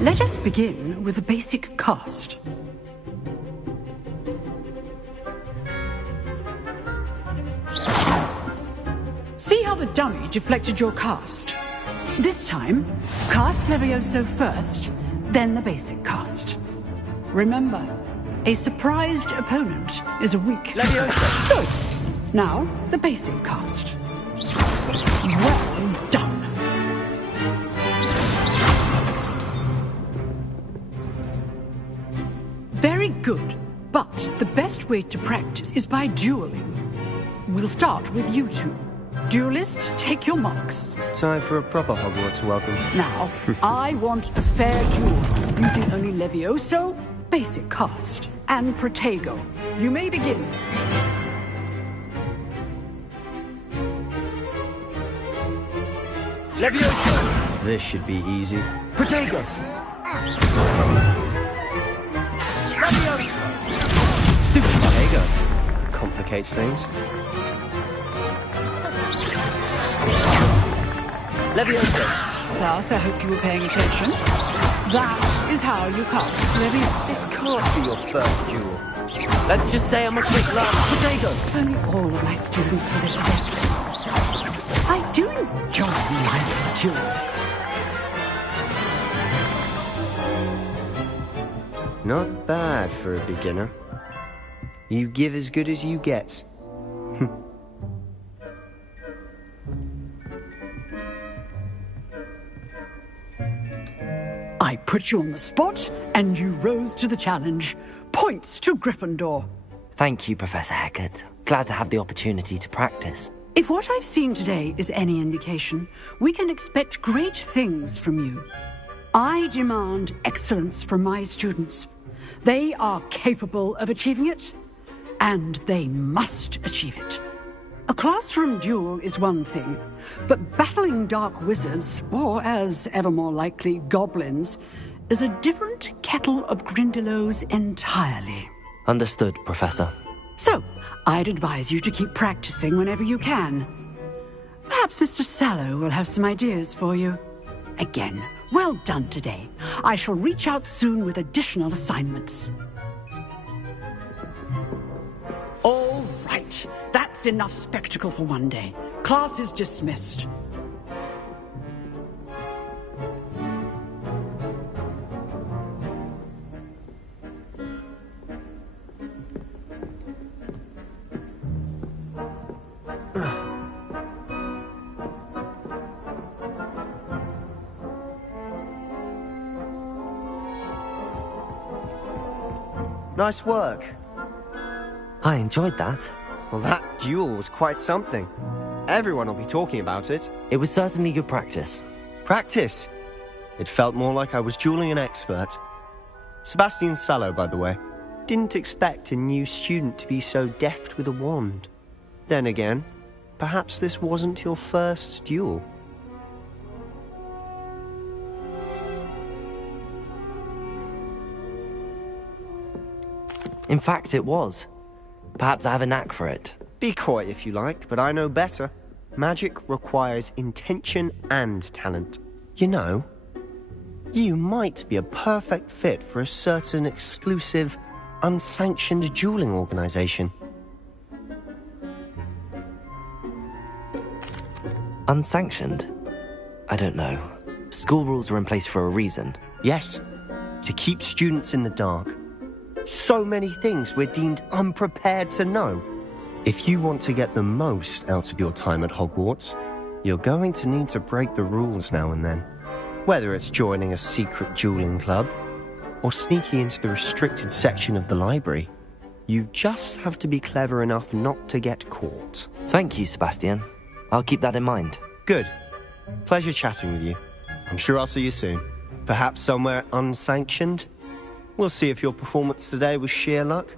Let us begin with the basic cast. See how the dummy deflected your cast? This time, cast Levioso first, then the basic cast. Remember, a surprised opponent is a weak Levioso! So, now, the basic cast. Well done. Very good, but the best way to practice is by dueling. We'll start with you two. Duelists, take your marks. Time for a proper Hogwarts welcome. Now, I want a fair duel, using only Levioso, basic cast, and Protego. You may begin. Levioso! This should be easy. Protego! Stupid Protego. Complicates things. Levioso! Class, I hope you were paying attention. That is how you cast Levioso. This can't be your first duel. Let's just say I'm a quick laugh. Protego! Only all of my students for this event. I do enjoy my duel. Not bad for a beginner. You give as good as you get. I put you on the spot, and you rose to the challenge. Points to Gryffindor. Thank you, Professor Hecat. Glad to have the opportunity to practice. If what I've seen today is any indication, we can expect great things from you. I demand excellence from my students. They are capable of achieving it, and they must achieve it. A classroom duel is one thing, but battling dark wizards, or as ever more likely, goblins, is a different kettle of Grindylows entirely. Understood, Professor. So, I'd advise you to keep practicing whenever you can. Perhaps Mr. Sallow will have some ideas for you. Again, well done today. I shall reach out soon with additional assignments. All right, that's enough spectacle for one day. Class is dismissed. Nice work. I enjoyed that. Well, that duel was quite something. Everyone will be talking about it. It was certainly good practice. Practice? It felt more like I was dueling an expert. Sebastian Sallow, by the way. Didn't expect a new student to be so deft with a wand. Then again, perhaps this wasn't your first duel. In fact, it was. Perhaps I have a knack for it. Be coy if you like, but I know better. Magic requires intention and talent. You know, you might be a perfect fit for a certain exclusive, unsanctioned dueling organization. Unsanctioned? I don't know. School rules are in place for a reason. Yes, to keep students in the dark. So many things we're deemed unprepared to know. If you want to get the most out of your time at Hogwarts, you're going to need to break the rules now and then. Whether it's joining a secret dueling club, or sneaking into the restricted section of the library, you just have to be clever enough not to get caught. Thank you, Sebastian. I'll keep that in mind. Good. Pleasure chatting with you. I'm sure I'll see you soon. Perhaps somewhere unsanctioned? We'll see if your performance today was sheer luck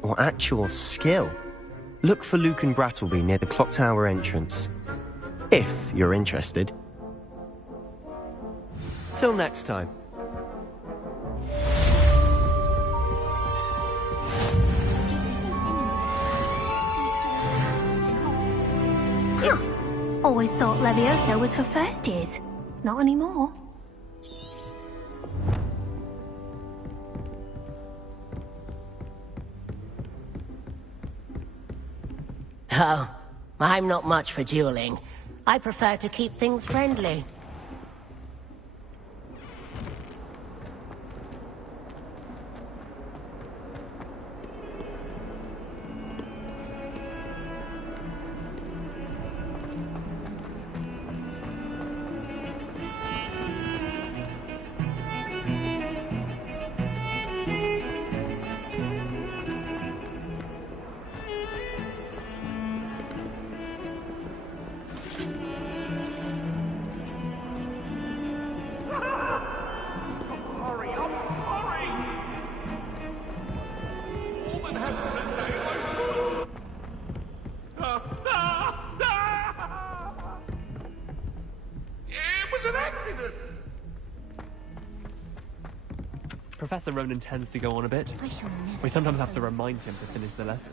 or actual skill. Look for Luke and Brattleby near the clock tower entrance, if you're interested. Till next time. Always thought Levioso was for first years. Not anymore. Oh, I'm not much for dueling. I prefer to keep things friendly. Professor Ronan tends to go on a bit. We sometimes have to remind him to finish the lesson.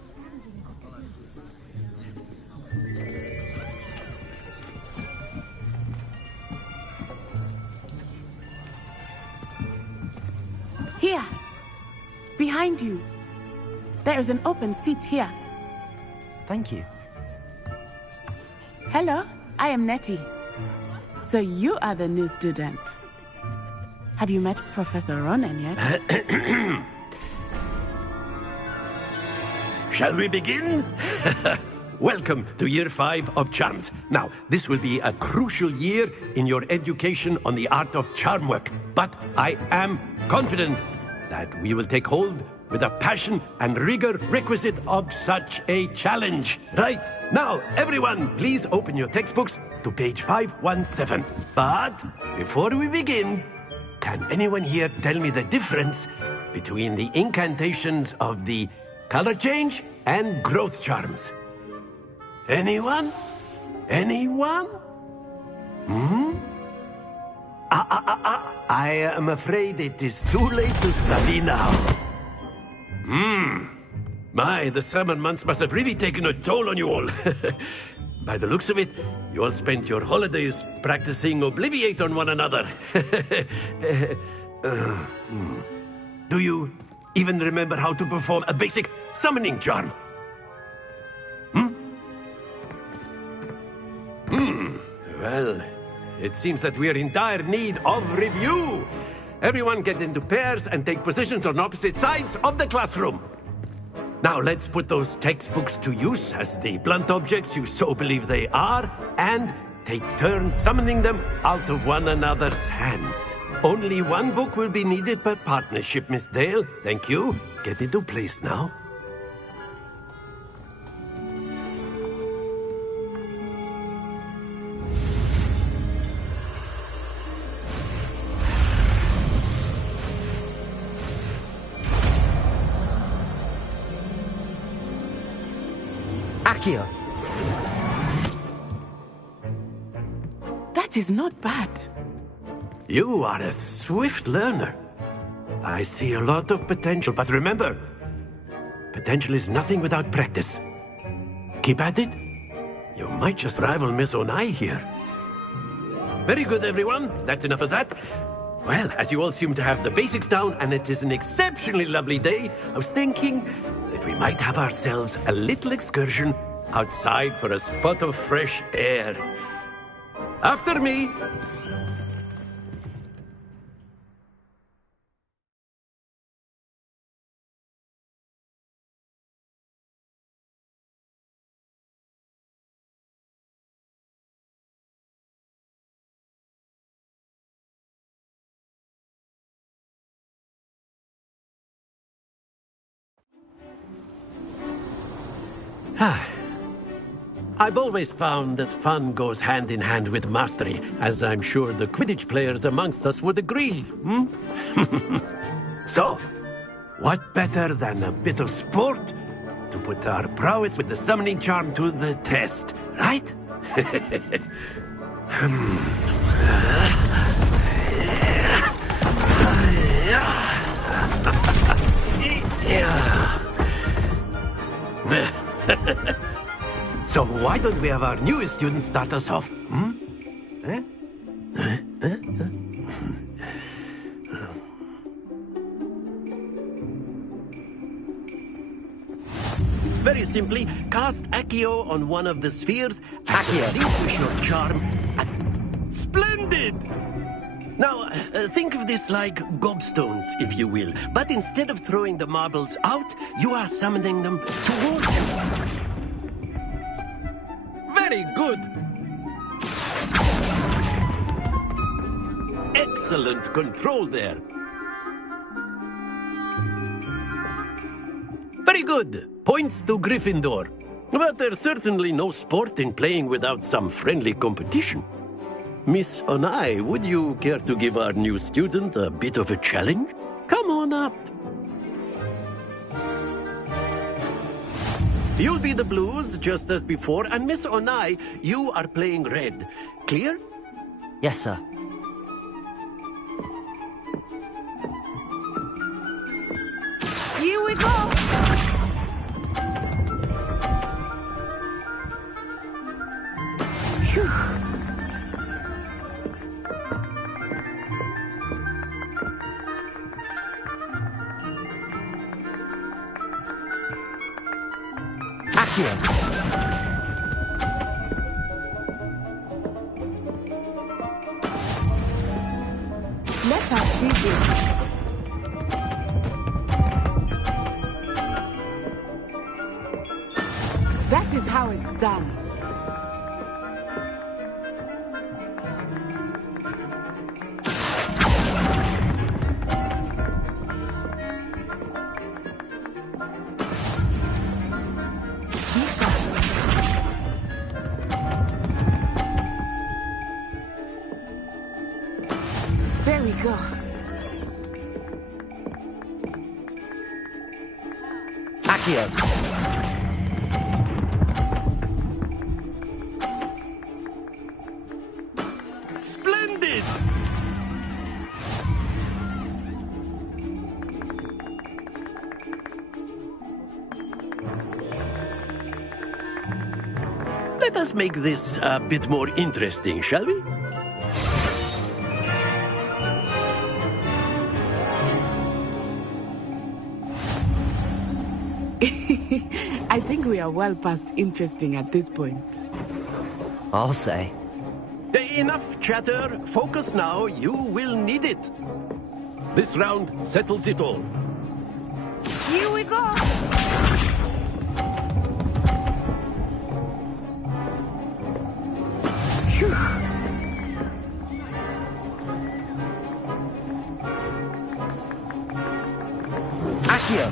Here! Behind you! There is an open seat here. Thank you. Hello, I am Nettie. So you are the new student. Have you met Professor Ronan yet? Shall we begin? Welcome to Year 5 of Charms. Now, this will be a crucial year in your education on the art of charm work, but I am confident that we will take hold with the passion and rigor requisite of such a challenge. Right, now, everyone, please open your textbooks to page 517. But before we begin, can anyone here tell me the difference between the incantations of the color change and growth charms? Anyone? Anyone? I am afraid it is too late to study now. My, the summer months must have really taken a toll on you all. By the looks of it, you all spent your holidays practicing Obliviate on one another. Do you even remember how to perform a basic summoning charm? Well, it seems that we are in dire need of review. Everyone get into pairs and take positions on opposite sides of the classroom. Now let's put those textbooks to use as the blunt objects you so believe they are, and take turns summoning them out of one another's hands. Only one book will be needed per partnership, Miss Dale. Thank you. Get into place now. Accio! That is not bad. You are a swift learner. I see a lot of potential, but remember, potential is nothing without practice. Keep at it. You might just rival Miss Onai here. Very good, everyone. That's enough of that. Well, as you all seem to have the basics down, and it is an exceptionally lovely day, I was thinking that we might have ourselves a little excursion outside for a spot of fresh air. After me! I've always found that fun goes hand in hand with mastery, as I'm sure the Quidditch players amongst us would agree, So, what better than a bit of sport to put our prowess with the summoning charm to the test, right? So why don't we have our newest student start us off? Very simply, cast Accio on one of the spheres. Accio, relinquish your charm. Splendid! Now, think of this like gobstones, if you will. But instead of throwing the marbles out, you are summoning them towards you. Very good! Excellent control there. Very good. Points to Gryffindor. But there's certainly no sport in playing without some friendly competition. Miss Onai, would you care to give our new student a bit of a challenge? Come on up. You'll be the blues, just as before, and Miss Onai, you are playing red. Clear? Yes, sir. Here we go! Phew. Accio! Let us see this. That is how it's done. There we go. Accio! Splendid! Let us make this a bit more interesting, shall we? I think we are well past interesting at this point. I'll say. Enough chatter. Focus now. You will need it. This round settles it all. Here we go! Phew. Accio!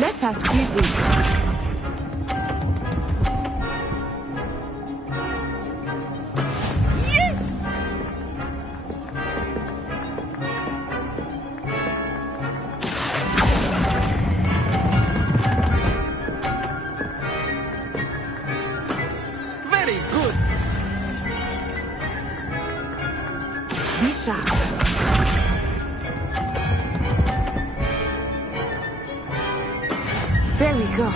Let us give it. Yes! Very good. Be sharp. There we go.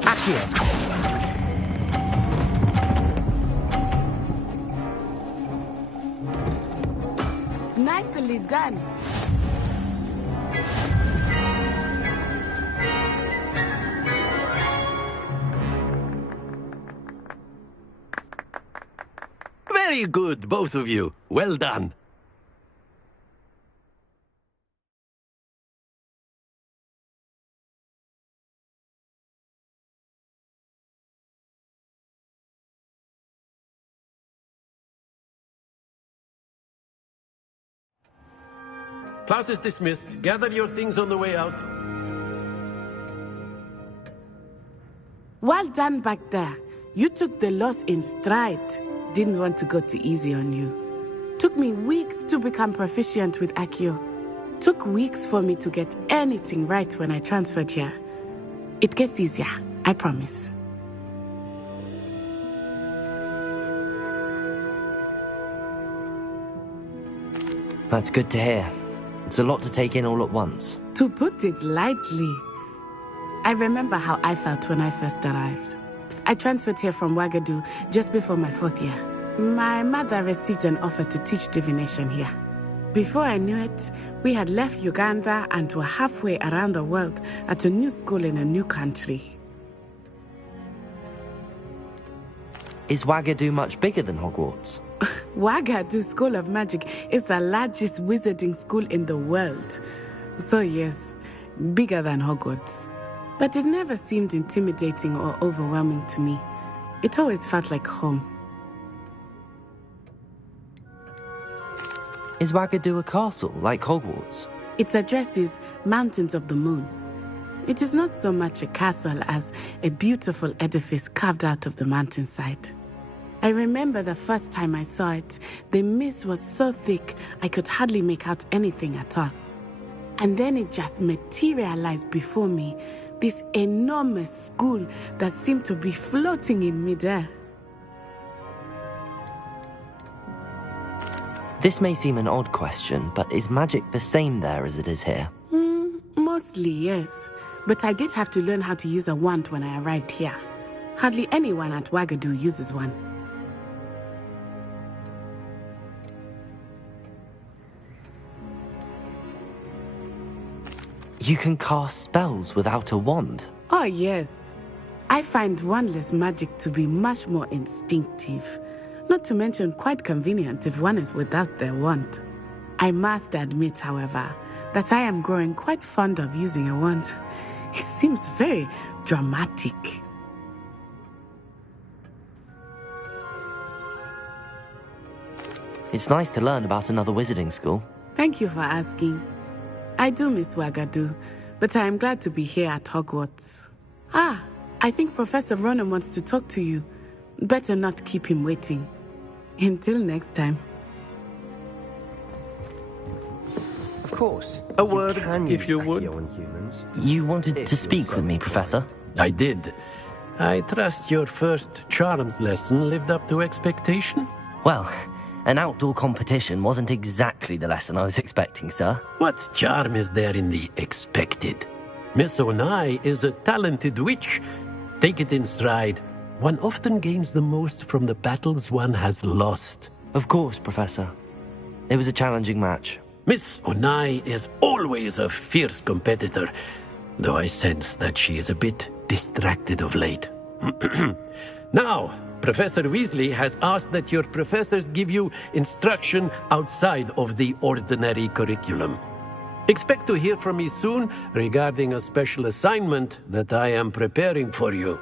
Accio! Nicely done. Very good, both of you. Well done. Class is dismissed. Gather your things on the way out. Well done back there. You took the loss in stride. Didn't want to go too easy on you. Took me weeks to become proficient with Accio. Took weeks for me to get anything right when I transferred here. It gets easier, I promise. That's good to hear. It's a lot to take in all at once. To put it lightly, I remember how I felt when I first arrived. I transferred here from Wagadu just before my 4th year. My mother received an offer to teach divination here. Before I knew it, we had left Uganda and were halfway around the world at a new school in a new country. Is Wagadu much bigger than Hogwarts? Wagadu School of Magic is the largest wizarding school in the world. So yes, bigger than Hogwarts. But it never seemed intimidating or overwhelming to me. It always felt like home. Is Wagadu a castle, like Hogwarts? Its address is Mountains of the Moon. It is not so much a castle as a beautiful edifice carved out of the mountainside. I remember the first time I saw it, the mist was so thick I could hardly make out anything at all. And then it just materialized before me, this enormous school that seemed to be floating in midair. This may seem an odd question, but is magic the same there as it is here? Mostly, yes. But I did have to learn how to use a wand when I arrived here. Hardly anyone at Wagadu uses one. You can cast spells without a wand? Oh, yes. I find wandless magic to be much more instinctive. Not to mention quite convenient if one is without their wand. I must admit, however, that I am growing quite fond of using a wand. It seems very dramatic. It's nice to learn about another wizarding school. Thank you for asking. I do miss Wagadu, but I am glad to be here at Hogwarts. I think Professor Ronan wants to talk to you. Better not keep him waiting. Until next time. Of course. A word, if you would. You wanted to speak with me, Professor? I did. I trust your first charms lesson lived up to expectation? Well, an outdoor competition wasn't exactly the lesson I was expecting, sir. What charm is there in the expected? Miss Onai is a talented witch. Take it in stride. One often gains the most from the battles one has lost. Of course, Professor. It was a challenging match. Miss Onai is always a fierce competitor, though I sense that she is a bit distracted of late. Now, Professor Weasley has asked that your professors give you instruction outside of the ordinary curriculum. Expect to hear from me soon regarding a special assignment that I am preparing for you.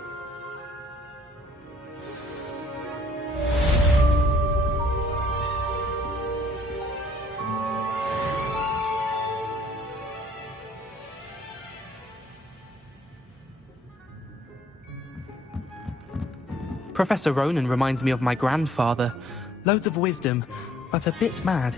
Professor Ronan reminds me of my grandfather. Loads of wisdom, but a bit mad.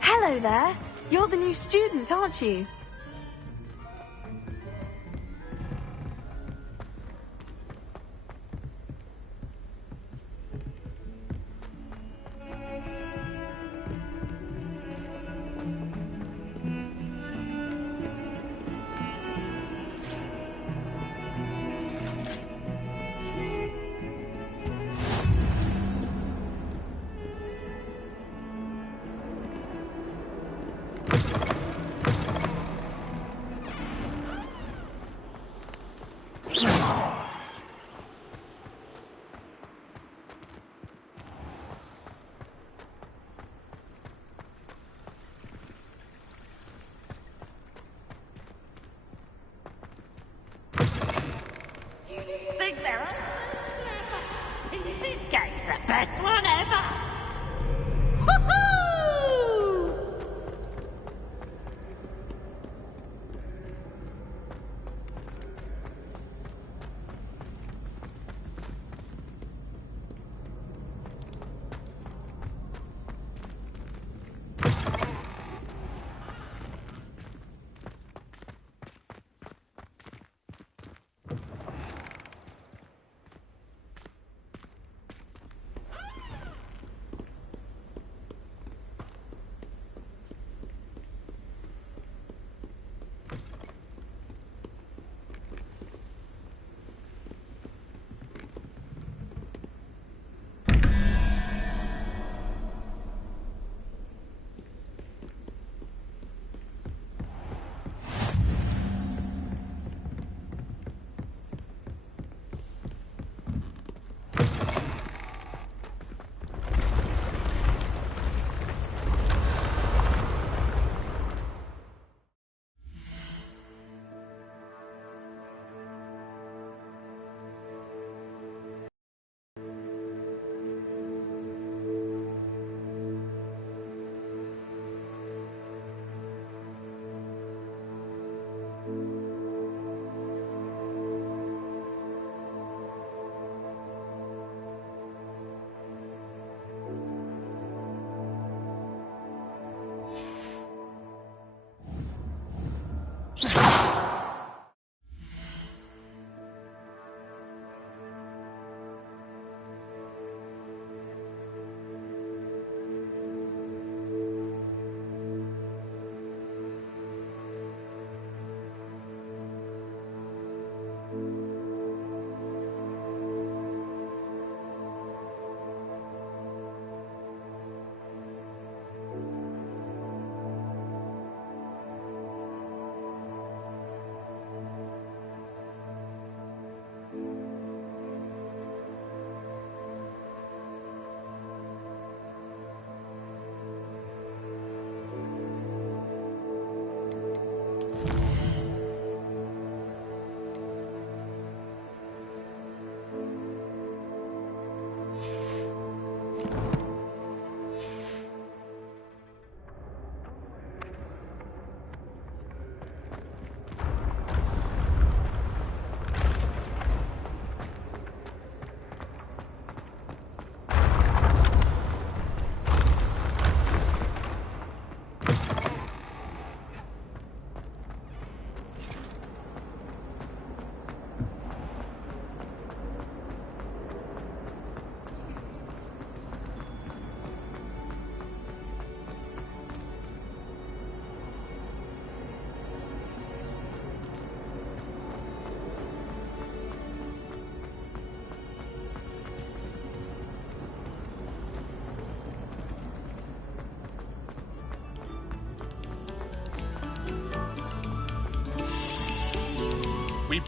Hello there. You're the new student, aren't you?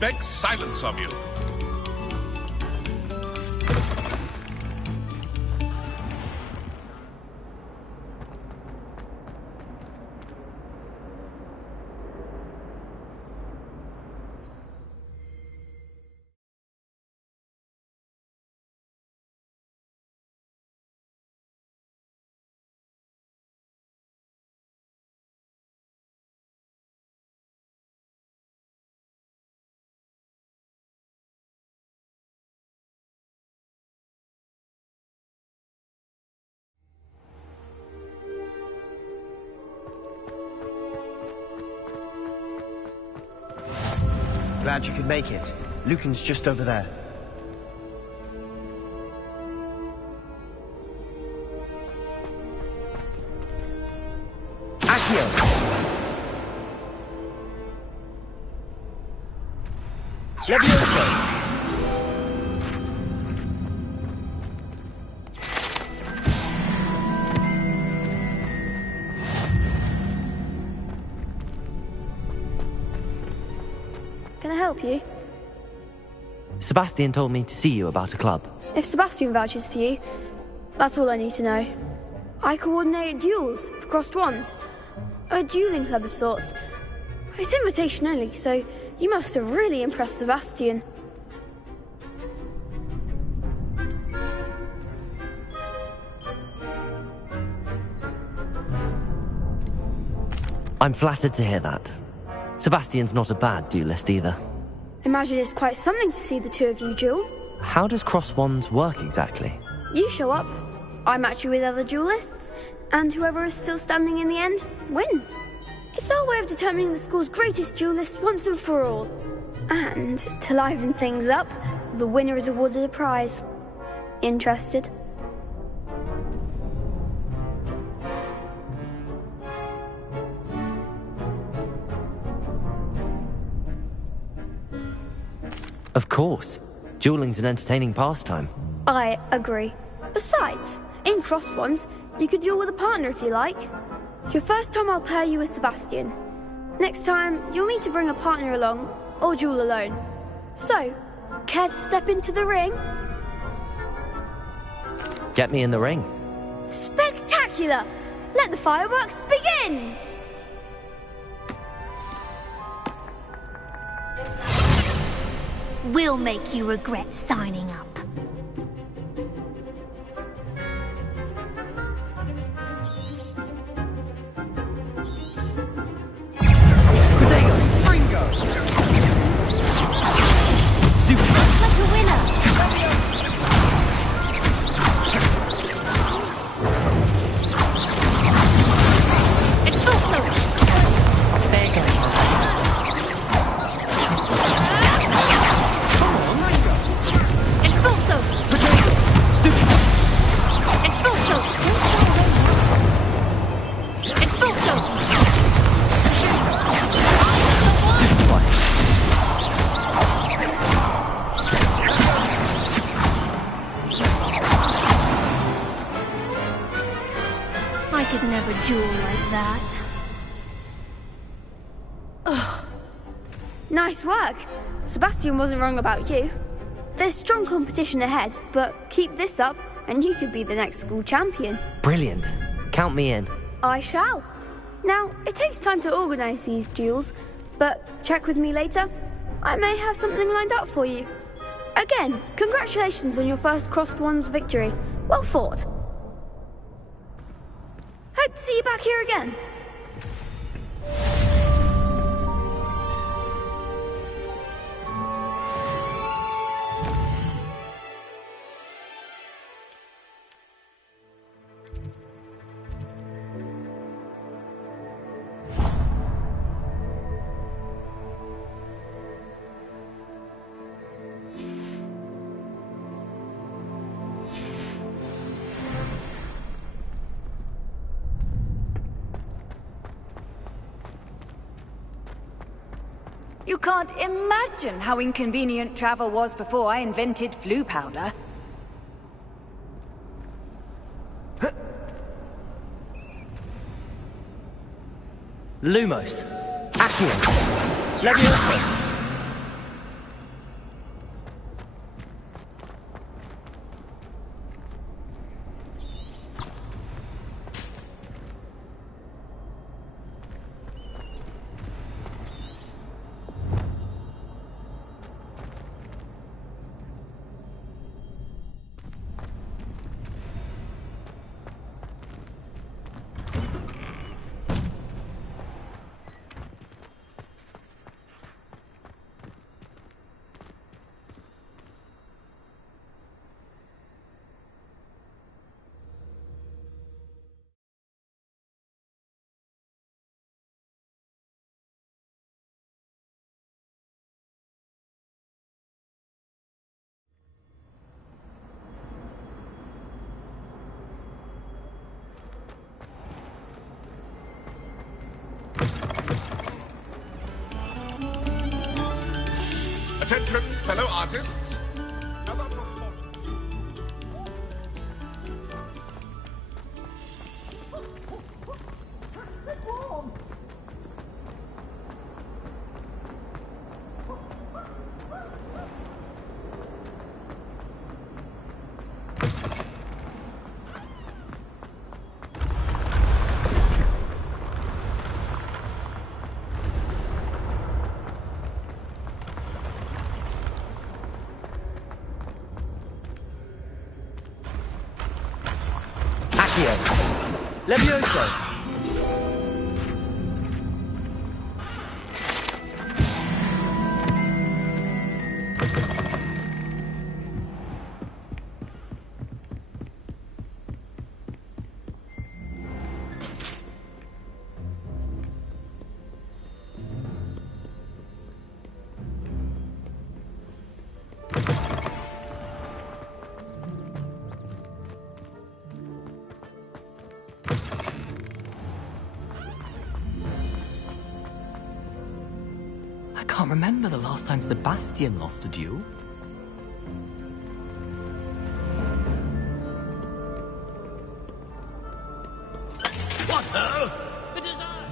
beg silence of you. Glad you could make it. Lucan's just over there. Accio! Levioso! Can I help you? Sebastian told me to see you about a club. If Sebastian vouches for you, that's all I need to know. I coordinate duels for crossed wands. A dueling club of sorts. It's invitation only, so you must have really impressed Sebastian. I'm flattered to hear that. Sebastian's not a bad duelist either. Imagine it's quite something to see the two of you duel. How does cross wands work exactly? You show up, I match you with other duelists, and whoever is still standing in the end wins. It's our way of determining the school's greatest duelist once and for all. And to liven things up, the winner is awarded a prize. Interested? Of course. Dueling's an entertaining pastime. I agree. Besides, in crossed ones, you could duel with a partner if you like. Your first time I'll pair you with Sebastian. Next time, you'll need to bring a partner along, or duel alone. So, care to step into the ring? Get me in the ring. Spectacular! Let the fireworks begin! We'll make you regret signing up. Like a winner! It's also It's also Stupid! It's also It's also I could never duel like that. Ugh. Nice work. Sebastian wasn't wrong about you. There's strong competition ahead, but keep this up and you could be the next school champion. Brilliant. Count me in. I shall. Now, it takes time to organise these duels, but check with me later. I may have something lined up for you. Again, congratulations on your first crossed wands victory. Well fought. Hope to see you back here again. You can't imagine how inconvenient travel was before I invented flu powder. Lumos. Accio. Levioso. Attention, fellow artists. Levioso! I can't remember the last time Sebastian lost a duel. What ho? It is I!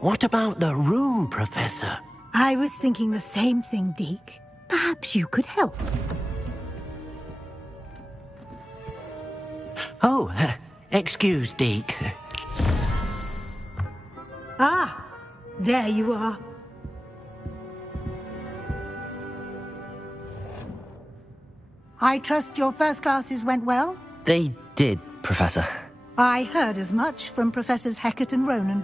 What about the room, Professor? I was thinking the same thing, Deke. Perhaps you could help. Oh, excuse, Deke. Ah, there you are. I trust your first classes went well? They did, Professor. I heard as much from Professors Hecat and Ronan.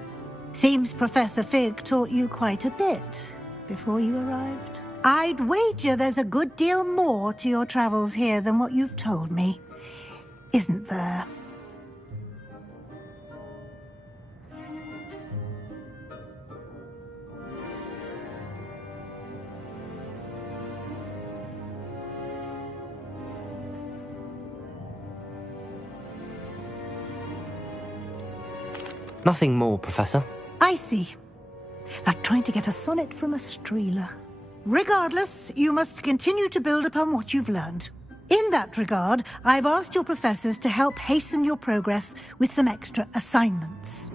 Seems Professor Fig taught you quite a bit before you arrived. I'd wager there's a good deal more to your travels here than what you've told me. Isn't there? Nothing more, Professor. I see. Like trying to get a sonnet from a streeler. Regardless, you must continue to build upon what you've learned. In that regard, I've asked your professors to help hasten your progress with some extra assignments.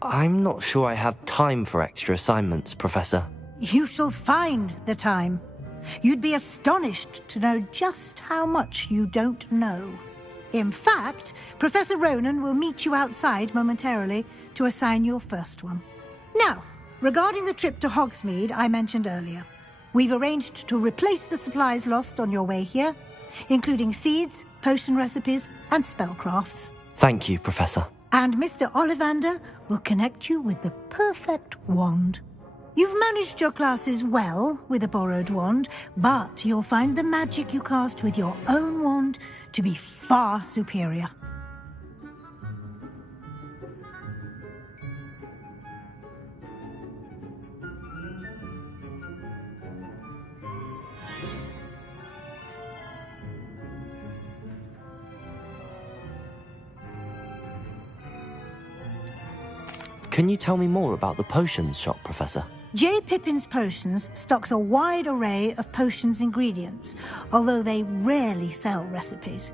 I'm not sure I have time for extra assignments, Professor. You shall find the time. You'd be astonished to know just how much you don't know. In fact, Professor Ronan will meet you outside momentarily to assign your first one. Now, regarding the trip to Hogsmeade I mentioned earlier, we've arranged to replace the supplies lost on your way here, including seeds, potion recipes, and spellcrafts. Thank you, Professor. And Mr. Ollivander will connect you with the perfect wand. You've managed your classes well with a borrowed wand, but you'll find the magic you cast with your own wand to be far superior. Can you tell me more about the potions shop, Professor? J. Pippin's Potions stocks a wide array of potions ingredients, although they rarely sell recipes.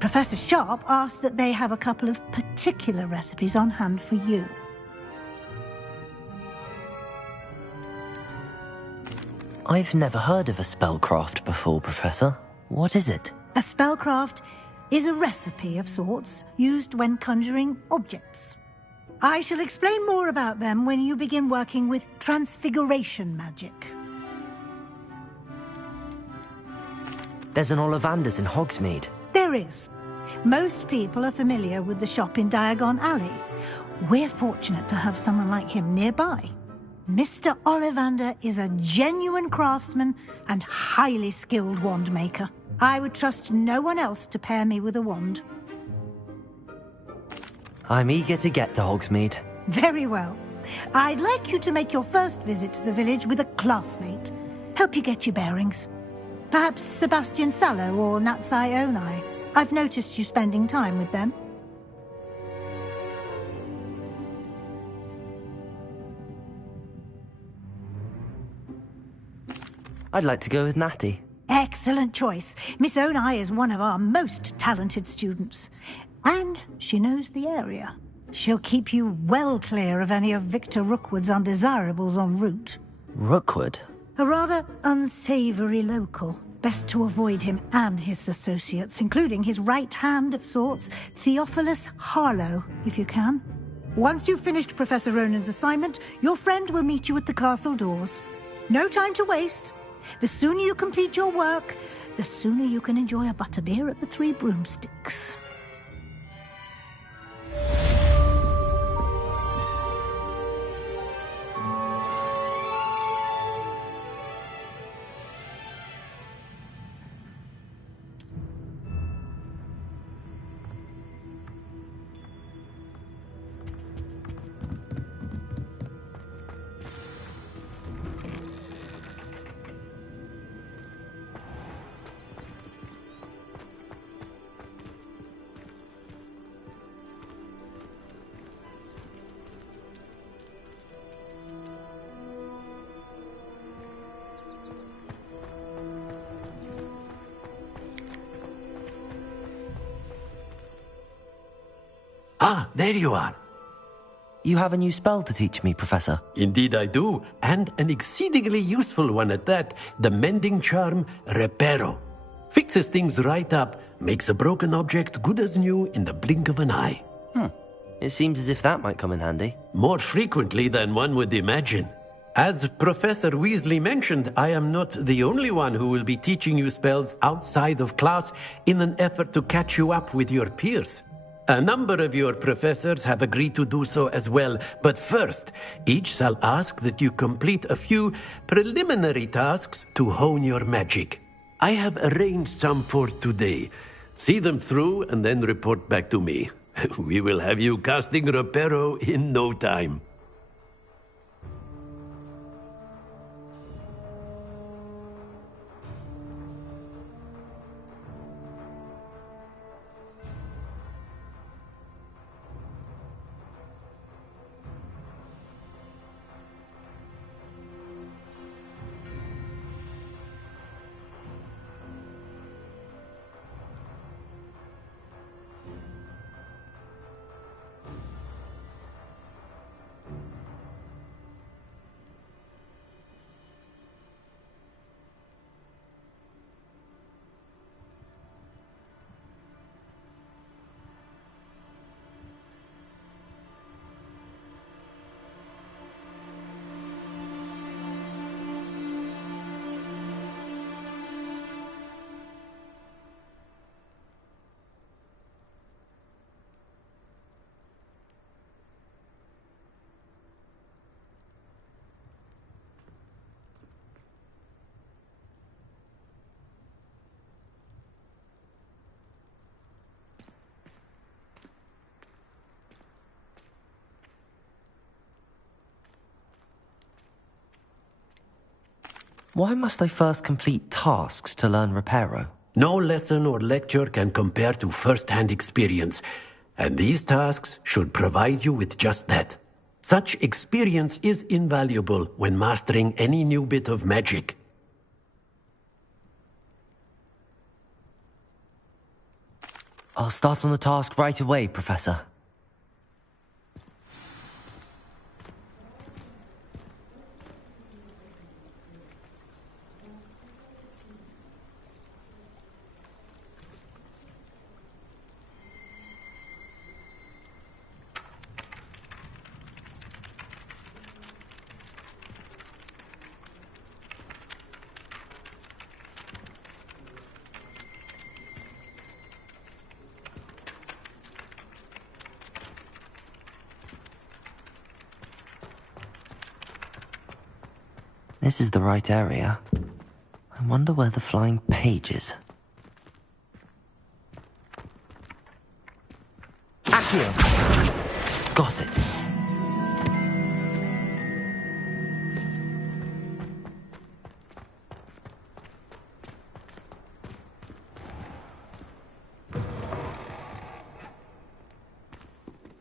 Professor Sharp asked that they have a couple of particular recipes on hand for you. I've never heard of a spellcraft before, Professor. What is it? A spellcraft is a recipe of sorts used when conjuring objects. I shall explain more about them when you begin working with transfiguration magic. There's an Ollivanders in Hogsmeade. There is. Most people are familiar with the shop in Diagon Alley. We're fortunate to have someone like him nearby. Mr. Ollivander is a genuine craftsman and highly skilled wand maker. I would trust no one else to pair me with a wand. I'm eager to get to Hogsmeade. Very well. I'd like you to make your first visit to the village with a classmate. Help you get your bearings. Perhaps Sebastian Sallow or Natsai Onai. I've noticed you spending time with them. I'd like to go with Natty. Excellent choice. Miss Onai is one of our most talented students. And she knows the area. She'll keep you well clear of any of Victor Rookwood's undesirables en route. Rookwood? A rather unsavory local. Best to avoid him and his associates, including his right hand of sorts, Theophilus Harlow, if you can. Once you've finished Professor Ronan's assignment, your friend will meet you at the castle doors. No time to waste. The sooner you complete your work, the sooner you can enjoy a butterbeer at the Three Broomsticks. Ah, there you are. You have a new spell to teach me, Professor. Indeed I do, and an exceedingly useful one at that. The mending charm, Reparo. Fixes things right up, makes a broken object good as new in the blink of an eye. It seems as if that might come in handy. More frequently than one would imagine. As Professor Weasley mentioned, I am not the only one who will be teaching you spells outside of class in an effort to catch you up with your peers. A number of your professors have agreed to do so as well, but first, each shall ask that you complete a few preliminary tasks to hone your magic. I have arranged some for today. See them through and then report back to me. We will have you casting Reparo in no time. Why must I first complete tasks to learn Reparo? No lesson or lecture can compare to first-hand experience, and these tasks should provide you with just that. Such experience is invaluable when mastering any new bit of magic. I'll start on the task right away, Professor. This is the right area. I wonder where the flying page is. Accio! Got it.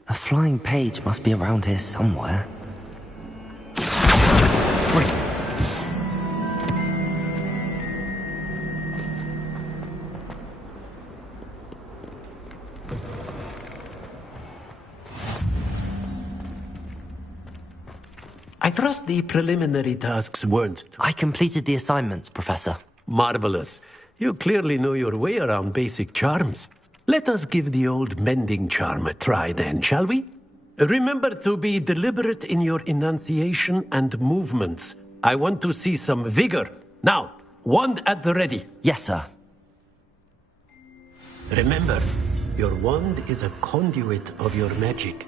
A flying page must be around here somewhere. I trust the preliminary tasks weren't... I completed the assignments, Professor. Marvelous. You clearly know your way around basic charms. Let us give the old mending charm a try then, shall we? Remember to be deliberate in your enunciation and movements. I want to see some vigor. Now, wand at the ready. Yes, sir. Remember, your wand is a conduit of your magic.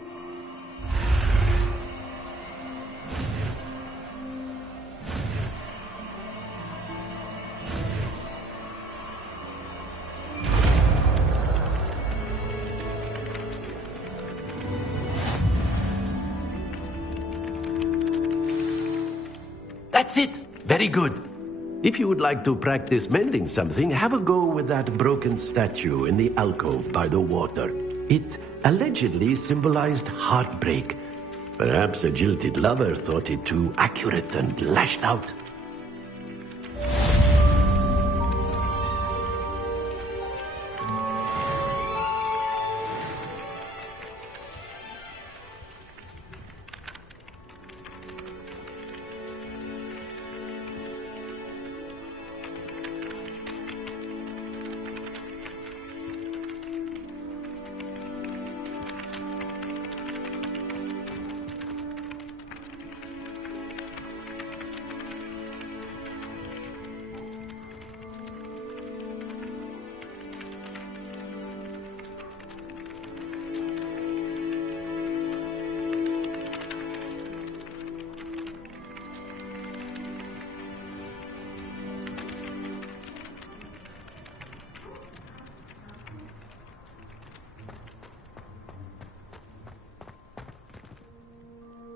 That's it! Very good. If you would like to practice mending something, have a go with that broken statue in the alcove by the water. It allegedly symbolized heartbreak. Perhaps a jilted lover thought it too accurate and lashed out.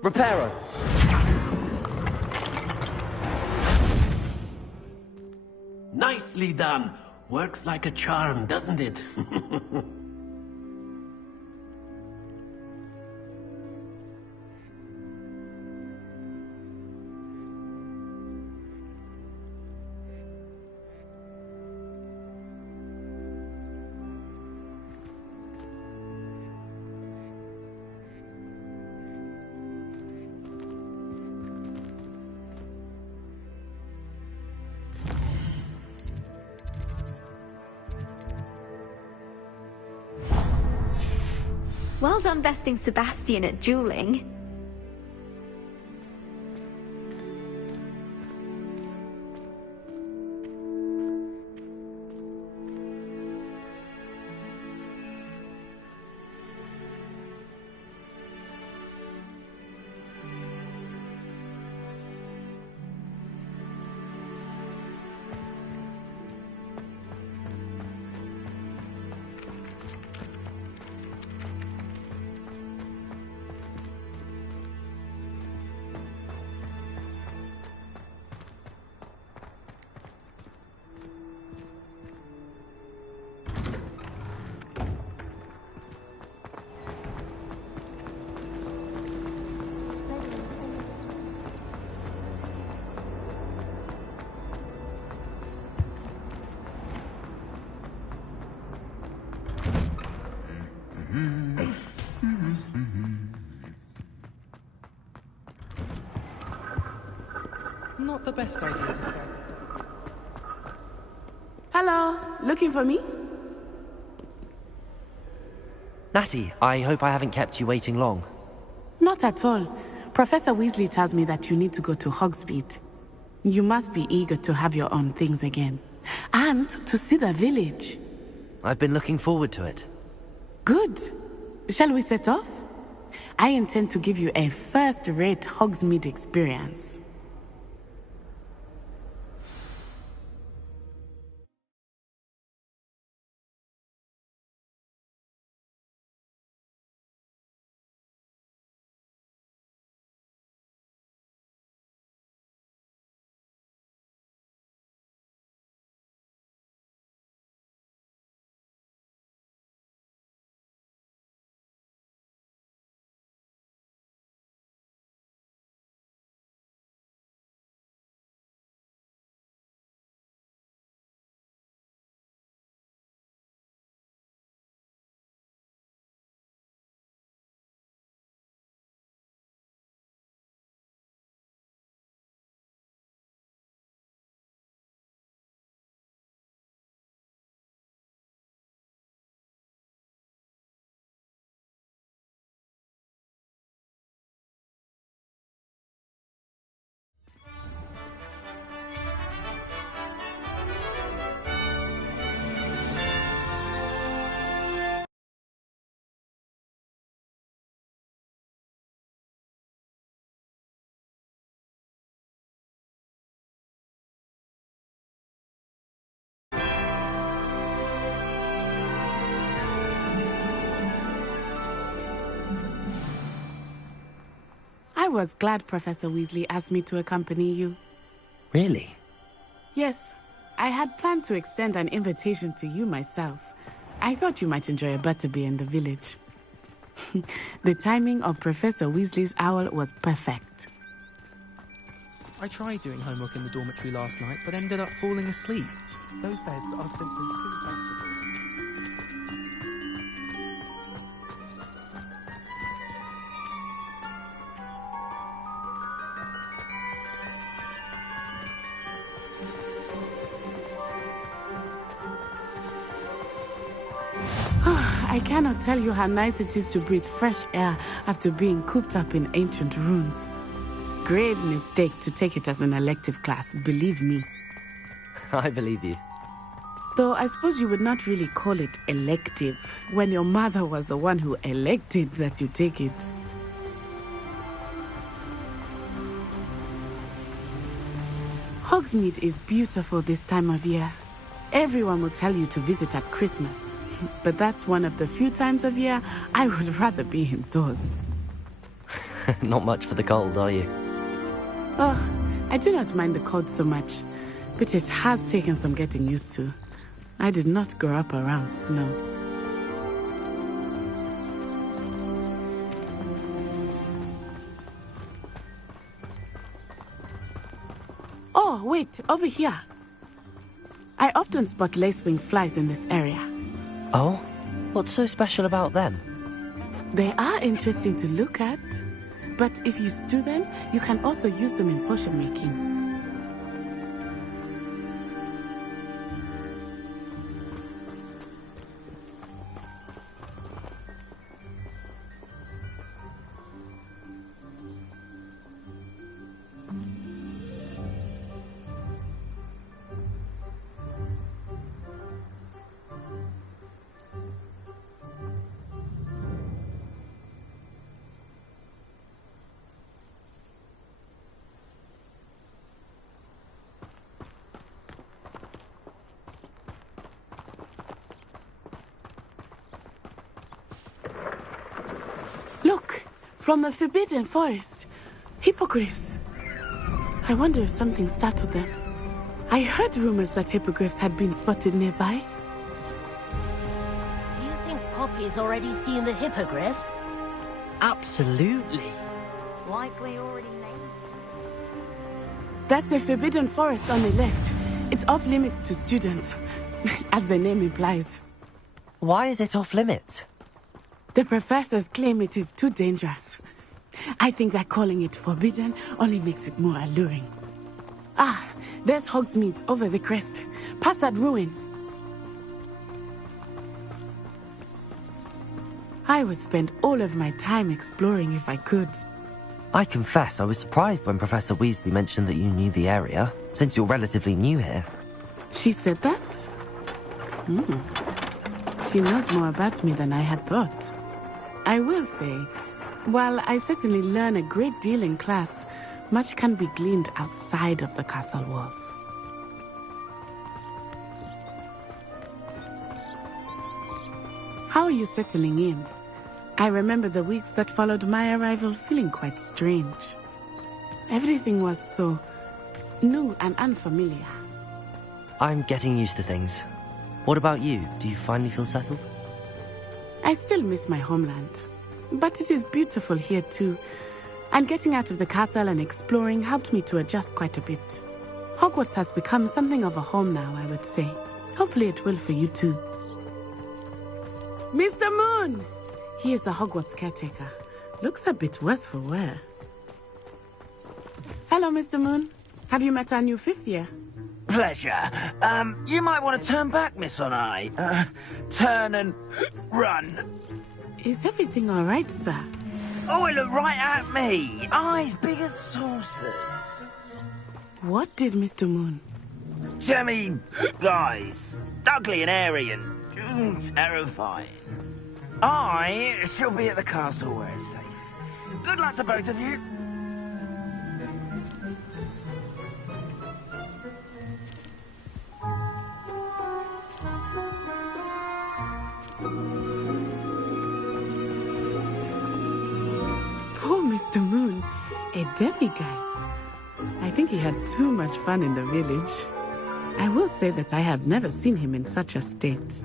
Reparo. Nicely done. Works like a charm, doesn't it? Well done besting Sebastian at dueling. not the best idea to try. Hello, looking for me? Natty, I hope I haven't kept you waiting long. Not at all. Professor Weasley tells me that you need to go to Hogsmeade. You must be eager to have your own things again. And to see the village. I've been looking forward to it. Good. Shall we set off? I intend to give you a first-rate Hogsmeade experience. I was glad Professor Weasley asked me to accompany you. Really? Yes, I had planned to extend an invitation to you myself. I thought you might enjoy a butterbeer in the village. The timing of Professor Weasley's owl was perfect. I tried doing homework in the dormitory last night, but ended up falling asleep. Those beds are simply too comfortable. I cannot tell you how nice it is to breathe fresh air after being cooped up in ancient ruins. Grave mistake to take it as an elective class, believe me. I believe you. Though I suppose you would not really call it elective when your mother was the one who elected that you take it. Hogsmeade is beautiful this time of year. Everyone will tell you to visit at Christmas. But that's one of the few times of year I would rather be indoors. Not much for the cold, are you? Oh, I do not mind the cold so much, but it has taken some getting used to. I did not grow up around snow. Oh, wait, over here. I often spot lacewing flies in this area. Oh? What's so special about them? They are interesting to look at, but if you stew them, you can also use them in potion making. Look, from the Forbidden Forest. Hippogriffs. I wonder if something startled them. I heard rumors that hippogriffs had been spotted nearby. You think Poppy's already seen the hippogriffs? Absolutely. Like we already named. That's the Forbidden Forest on the left. It's off limits to students, as the name implies. Why is it off limits? The professors claim it is too dangerous. I think that calling it forbidden only makes it more alluring. Ah, there's Hogsmeade over the crest. Past that ruin. I would spend all of my time exploring if I could. I confess I was surprised when Professor Weasley mentioned that you knew the area, since you're relatively new here. She said that? She knows more about me than I had thought. I will say, while I certainly learn a great deal in class, much can be gleaned outside of the castle walls. How are you settling in? I remember the weeks that followed my arrival feeling quite strange. Everything was so new and unfamiliar. I'm getting used to things. What about you? Do you finally feel settled? I still miss my homeland, but it is beautiful here too. And getting out of the castle and exploring helped me to adjust quite a bit. Hogwarts has become something of a home now, I would say. Hopefully it will for you too. Mr. Moon! He is the Hogwarts caretaker. Looks a bit worse for wear. Hello, Mr. Moon. Have you met our new fifth year? Pleasure. You might want to turn back, Miss Onai. Turn and run. Is everything all right, sir? Oh, it looked right at me. Eyes big as saucers. What did Mr. Moon? Jemmy, guys. Ugly and airy and terrifying. I shall be at the castle where it's safe. Good luck to both of you. Poor Mr. Moon, a demiguise. I think he had too much fun in the village. I will say that I have never seen him in such a state.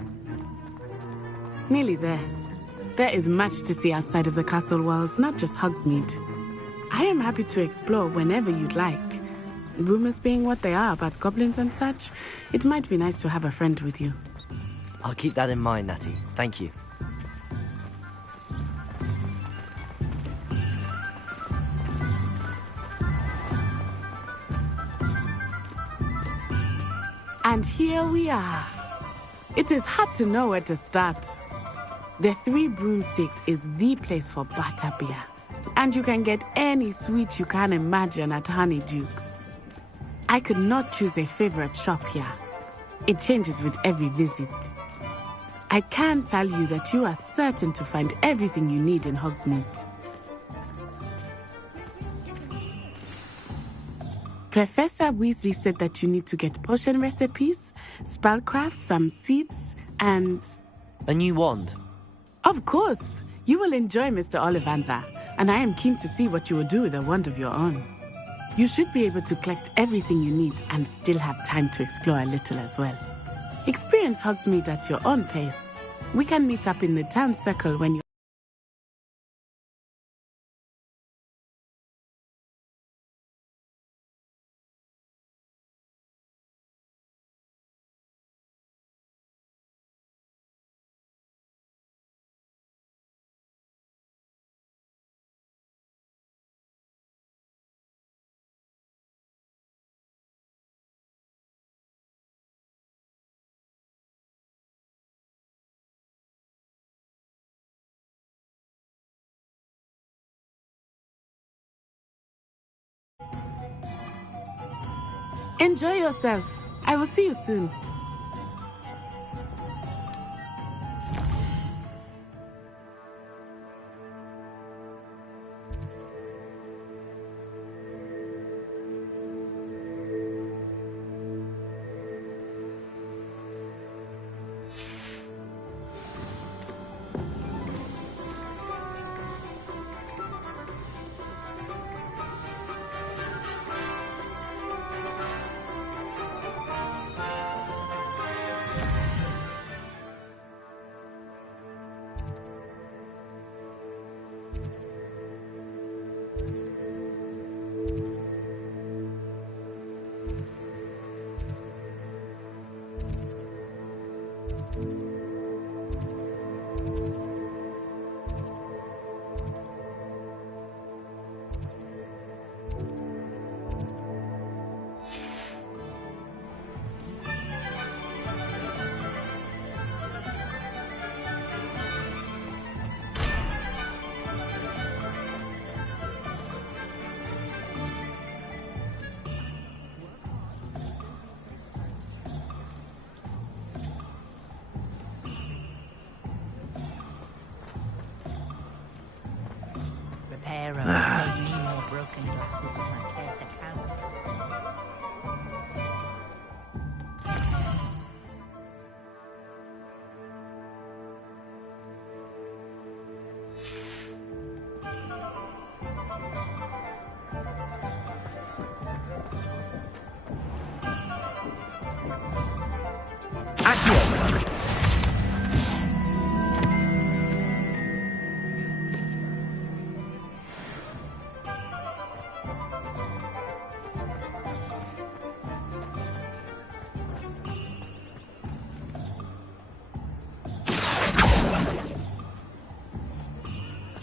Nearly there. There is much to see outside of the castle walls, not just Hogsmeade. I am happy to explore whenever you'd like. Rumors being what they are about goblins and such, it might be nice to have a friend with you. I'll keep that in mind, Natty. Thank you. And here we are. It is hard to know where to start. The Three Broomsticks is the place for butterbeer. And you can get any sweet you can imagine at Honeyduke's. I could not choose a favorite shop here. It changes with every visit. I can tell you that you are certain to find everything you need in Hogsmeade. Professor Weasley said that you need to get potion recipes, spellcraft, some seeds, and... a new wand. Of course! You will enjoy Mr. Ollivander, and I am keen to see what you will do with a wand of your own. You should be able to collect everything you need and still have time to explore a little as well. Experience Hogsmeade at your own pace. We can meet up in the town circle when you... Enjoy yourself. I will see you soon.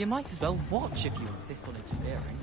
You might as well watch if you insist on interfering.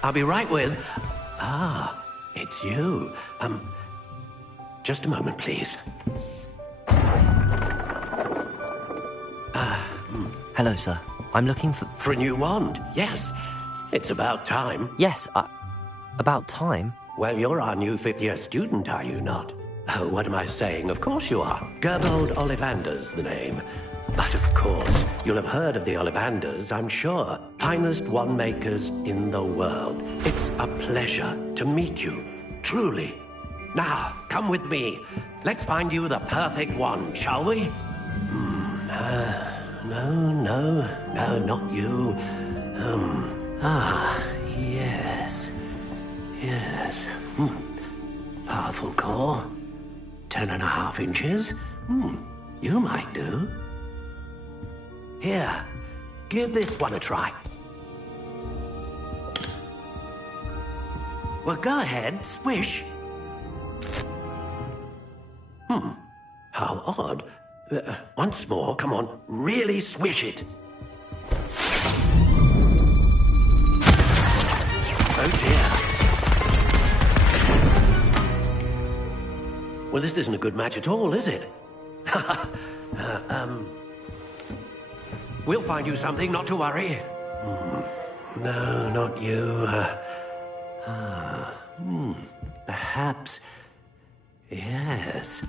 I'll be right with... Ah, it's you. Just a moment, please. Hello, sir. I'm looking for... For a new wand, yes. It's about time. Yes, about time? Well, you're our new fifth-year student, are you not? Oh, what am I saying? Of course you are. Gerbold Ollivander's the name. But of course, you'll have heard of the Ollivanders, I'm sure. Finest wand makers in the world. It's a pleasure to meet you, truly. Now, come with me. Let's find you the perfect wand, shall we? No, not you. Yes. Powerful core. 10.5 inches. You might do. Here, give this one a try. Well, go ahead, swish. How odd. Once more, come on, really swish it. Oh dear. Well, this isn't a good match at all, is it? We'll find you something, not to worry. No, not you. Perhaps... Yes.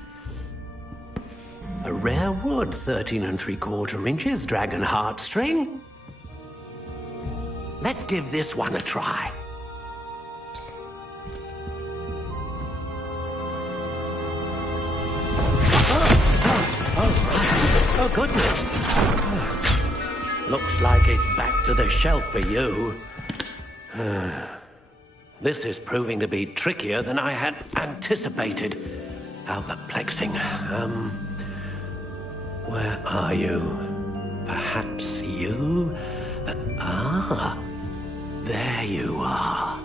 A rare wood, 13 3/4 inches, dragon heartstring. Let's give this one a try. Oh, goodness. Looks like it's back to the shelf for you. This is proving to be trickier than I had anticipated. How perplexing. Where are you? Perhaps you? There you are.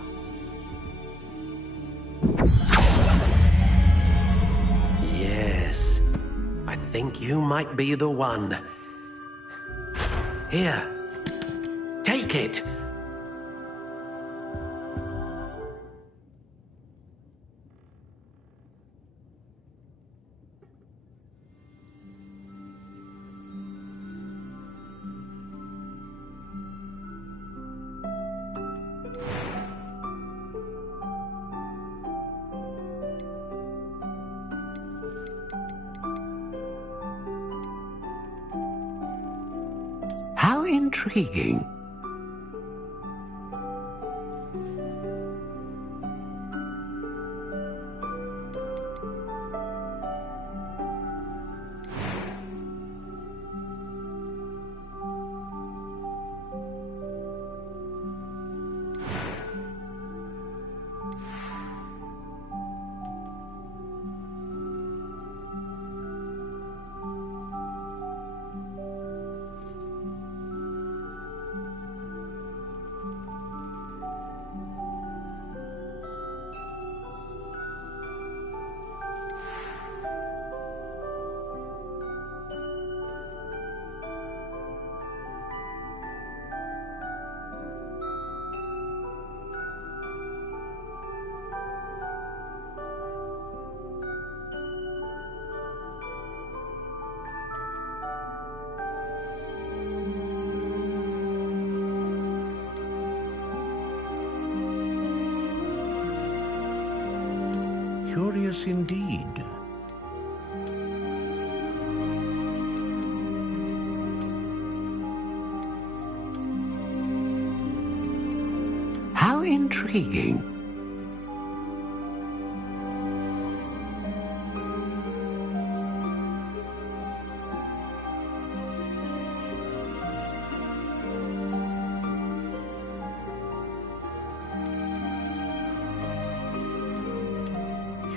Yes, I think you might be the one. Here, take it. How intriguing. Curious indeed. How intriguing.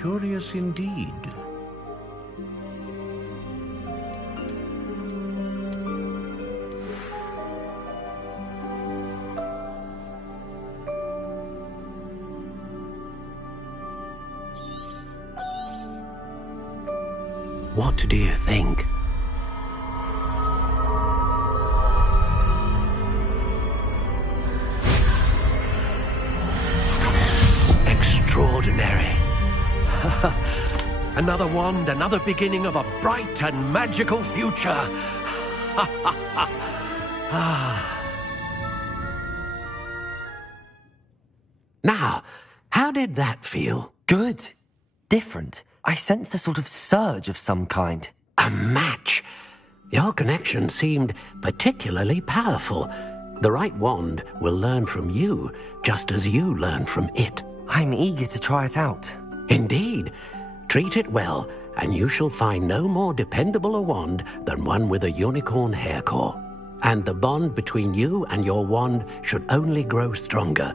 Curious indeed. What do you think? Extraordinary. Another wand, another beginning of a bright and magical future. Now, how did that feel? Good. Different. I sensed a sort of surge of some kind. A match. Your connection seemed particularly powerful. The right wand will learn from you, just as you learn from it. I'm eager to try it out. Indeed. Treat it well, and you shall find no more dependable a wand than one with a unicorn hair core. And the bond between you and your wand should only grow stronger.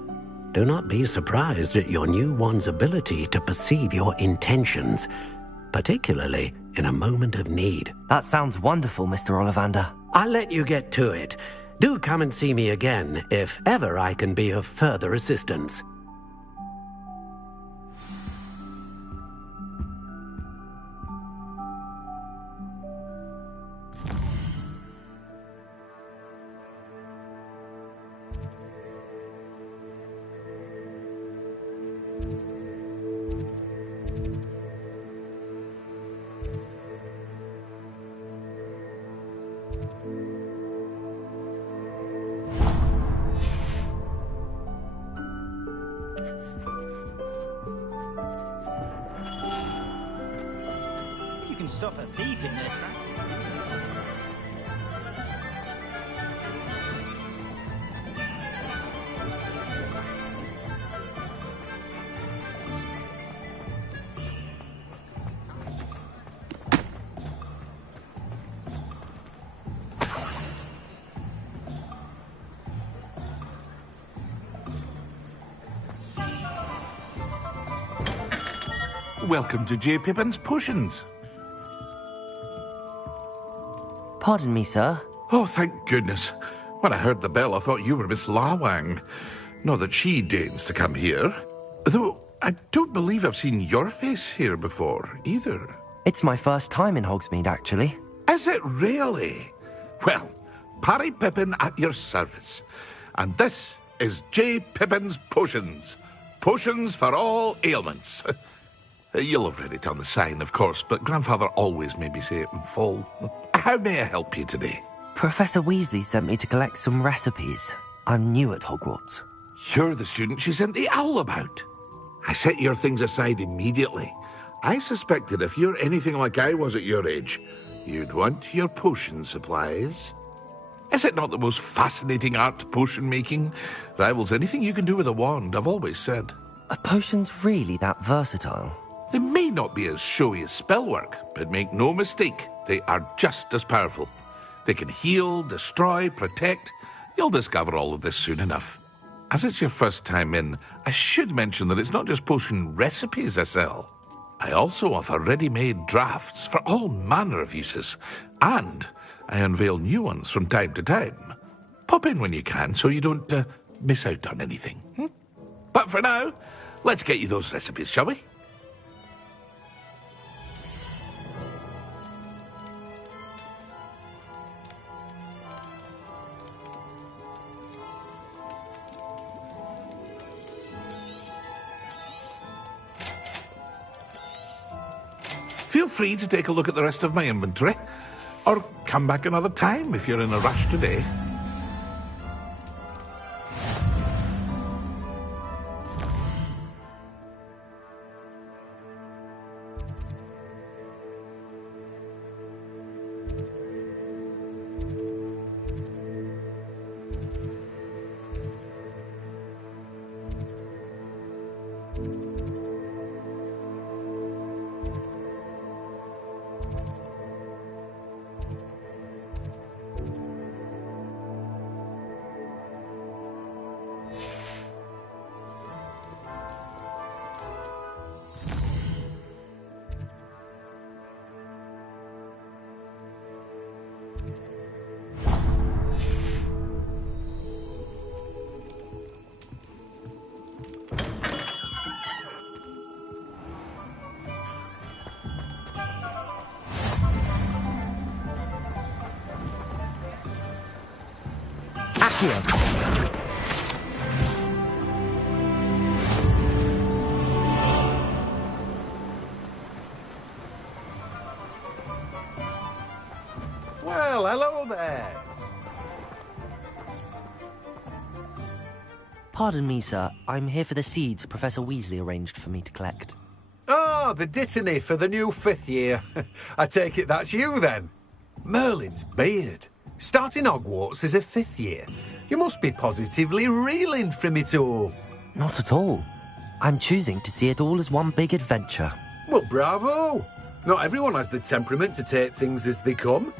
Do not be surprised at your new wand's ability to perceive your intentions, particularly in a moment of need. That sounds wonderful, Mr. Ollivander. I'll let you get to it. Do come and see me again if ever I can be of further assistance. You can stop a thief in their tracks. Welcome to J. Pippin's Potions. Pardon me, sir. Oh, thank goodness. When I heard the bell, I thought you were Miss Lawang. Not that she deigns to come here. Though I don't believe I've seen your face here before, either. It's my first time in Hogsmeade, actually. Is it really? Well, Parry Pippin at your service. And this is J. Pippin's Potions. Potions for all ailments. You'll have read it on the sign, of course, but Grandfather always made me say it in full. How may I help you today? Professor Weasley sent me to collect some recipes. I'm new at Hogwarts. You're the student she sent the owl about. I set your things aside immediately. I suspected if you're anything like I was at your age, you'd want your potion supplies. Is it not the most fascinating art, potion making? Rivals anything you can do with a wand, I've always said. Are potions really that versatile? They may not be as showy as spellwork, but make no mistake, they are just as powerful. They can heal, destroy, protect. You'll discover all of this soon enough. As it's your first time in, I should mention that it's not just potion recipes I sell. I also offer ready-made drafts for all manner of uses, and I unveil new ones from time to time. Pop in when you can so you don't miss out on anything. But for now, let's get you those recipes, shall we? Feel free to take a look at the rest of my inventory, or come back another time if you're in a rush today. Well, hello there. Pardon me, sir. I'm here for the seeds Professor Weasley arranged for me to collect. Oh, the dittany for the new 5th year. I take it that's you, then. Merlin's beard. Starting Hogwarts as a 5th year. You must be positively reeling from it all. Not at all. I'm choosing to see it all as one big adventure. Well, bravo. Not everyone has the temperament to take things as they come.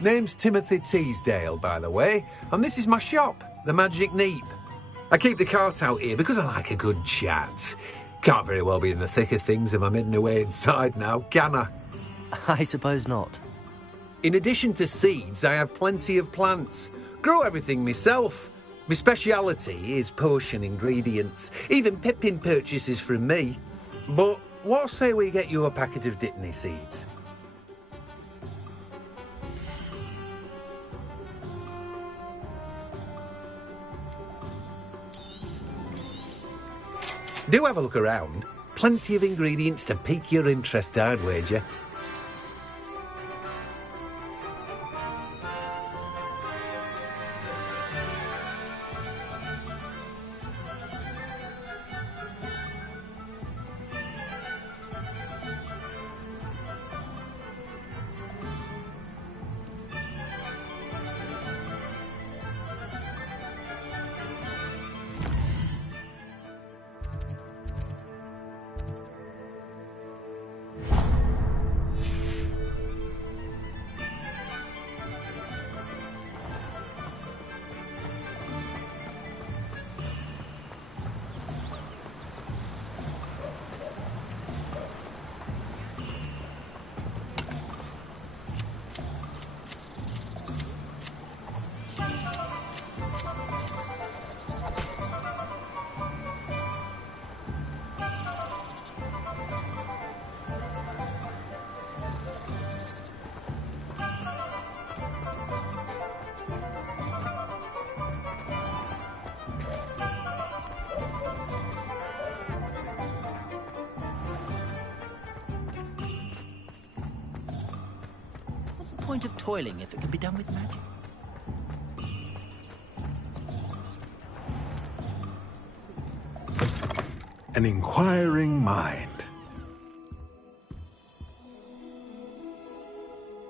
Name's Timothy Teasdale, by the way, and this is my shop, the Magic Neep. I keep the cart out here because I like a good chat. Can't very well be in the thick of things if I'm hidden away inside now, can I? I suppose not. In addition to seeds, I have plenty of plants. Grow everything myself. My speciality is potion ingredients. Even Pippin purchases from me. But what say we get you a packet of dittany seeds? Do have a look around. Plenty of ingredients to pique your interest, I'd wager. Point of toiling if it can be done with magic. An inquiring mind.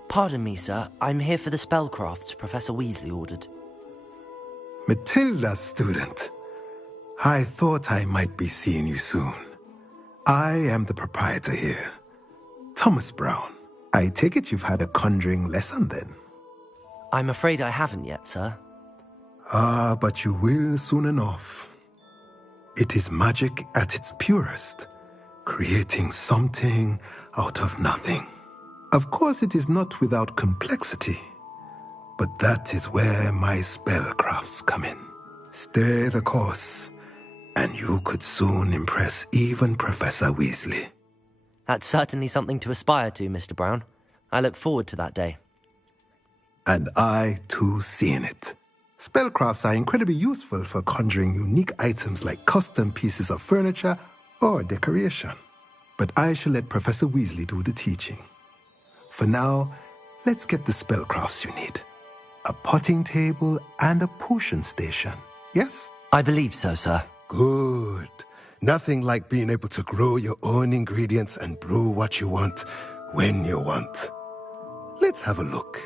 Pardon me, sir. I'm here for the spellcrafts Professor Weasley ordered. Matilda's student. I thought I might be seeing you soon. I am the proprietor here, Thomas Brown. I take it you've had a conjuring lesson then? I'm afraid I haven't yet, sir. Ah, but you will soon enough. It is magic at its purest, creating something out of nothing. Of course, it is not without complexity, but that is where my spellcrafts come in. Stay the course, and you could soon impress even Professor Weasley. That's certainly something to aspire to, Mr. Brown. I look forward to that day. And I, too, seeing it. Spellcrafts are incredibly useful for conjuring unique items like custom pieces of furniture or decoration. But I shall let Professor Weasley do the teaching. For now, let's get the spellcrafts you need. A potting table and a potion station, yes? I believe so, sir. Good. Nothing like being able to grow your own ingredients and brew what you want, when you want. Let's have a look.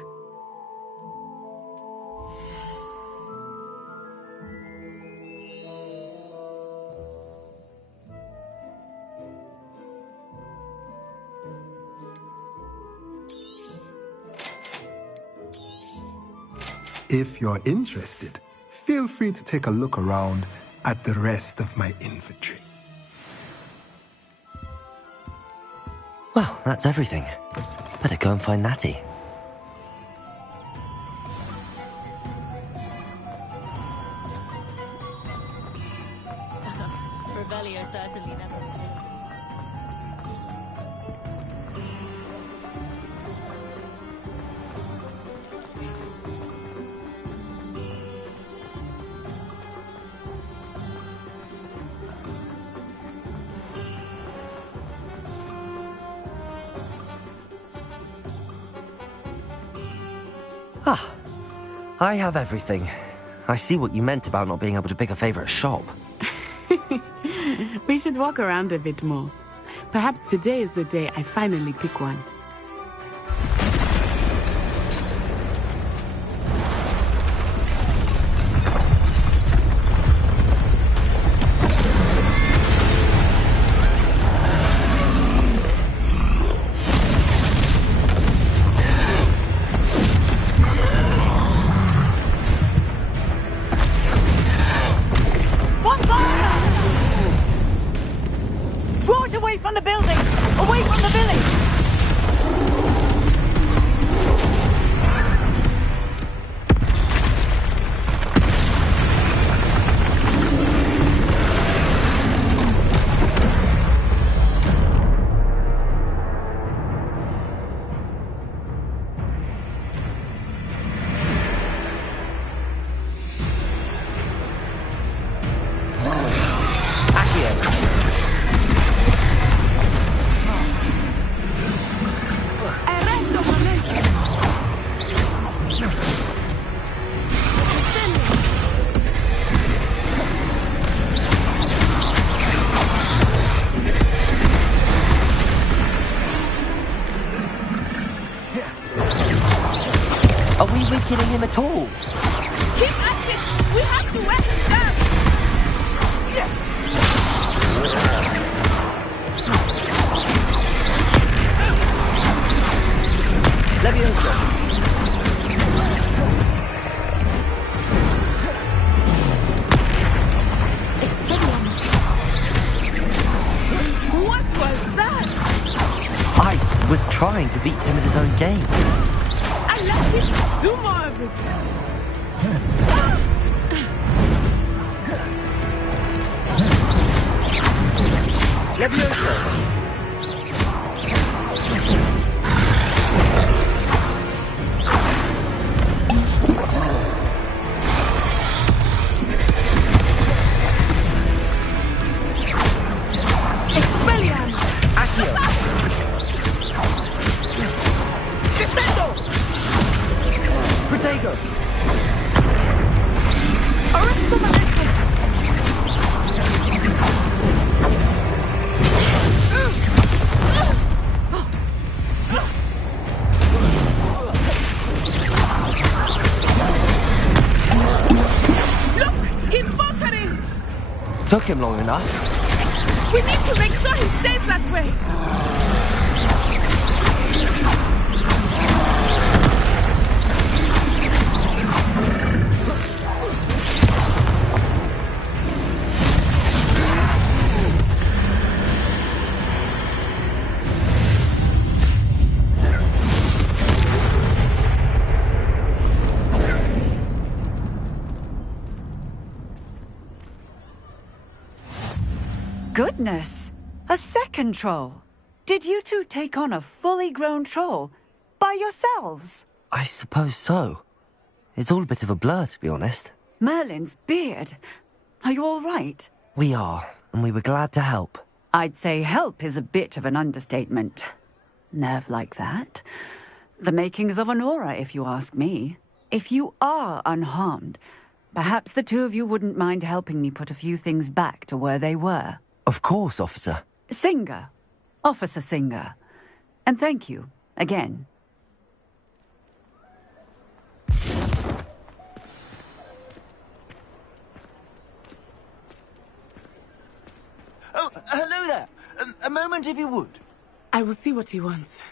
If you're interested, feel free to take a look around at the rest of my inventory. Well, that's everything. Better go and find Natty. Revelio certainly never. Ah, I have everything. I see what you meant about not being able to pick a favourite shop. We should walk around a bit more. Perhaps today is the day I finally pick one. Killing him at all. Keep at it! We have to wear him down! Leviosa! What was that? I was trying to beat him at his own game. I let him do more of it. Leviosa! Took him long enough. We need to make sure he stays that way. Goodness! A second troll! Did you two take on a fully grown troll? By yourselves? I suppose so. It's all a bit of a blur, to be honest. Merlin's beard. Are you all right? We are, and we were glad to help. I'd say help is a bit of an understatement. Nerve like that. The makings of an aura, if you ask me. If you are unharmed, perhaps the two of you wouldn't mind helping me put a few things back to where they were. Of course, officer. Singer. Officer Singer. And thank you, again. Oh, hello there. A moment, if you would. I will see what he wants.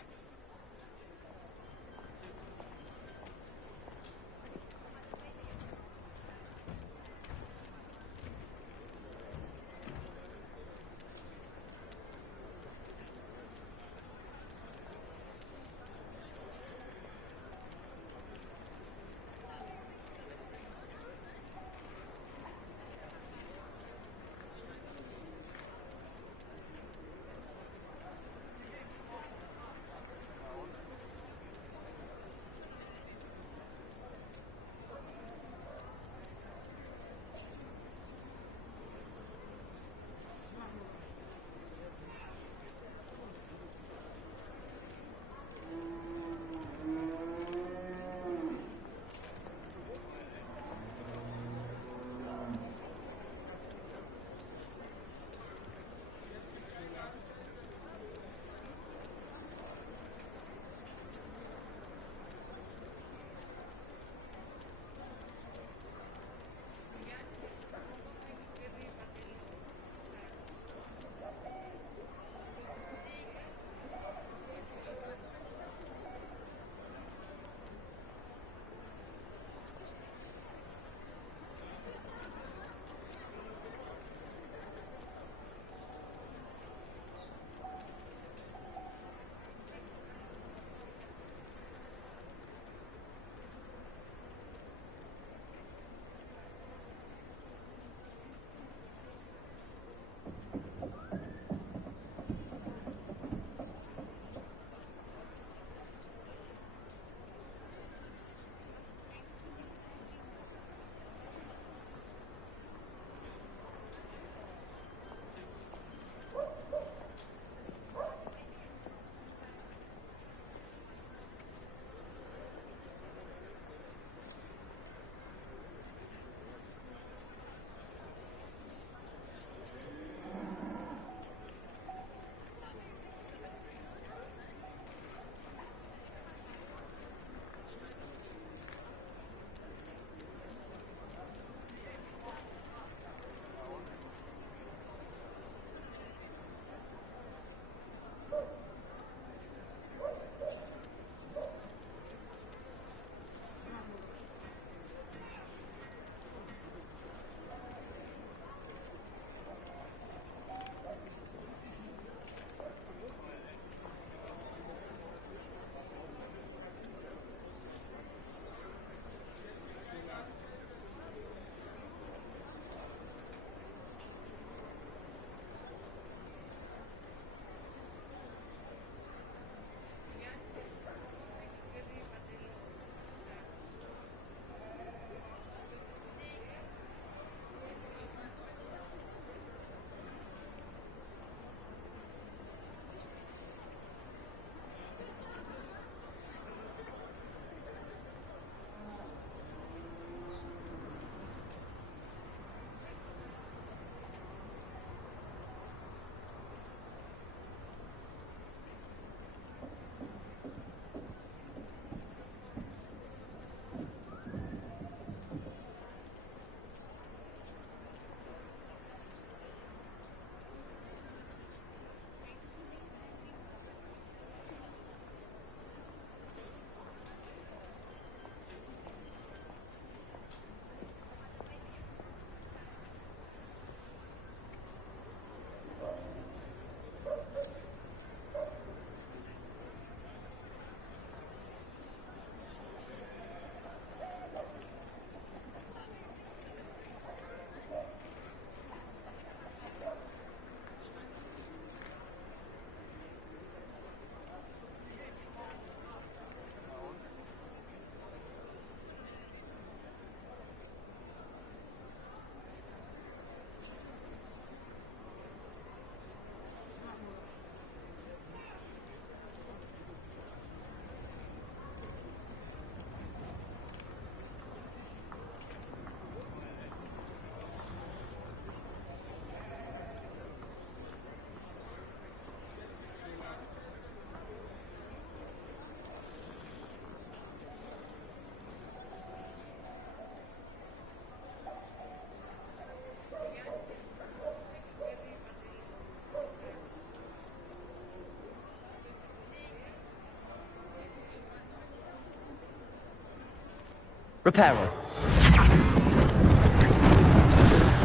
Reparo.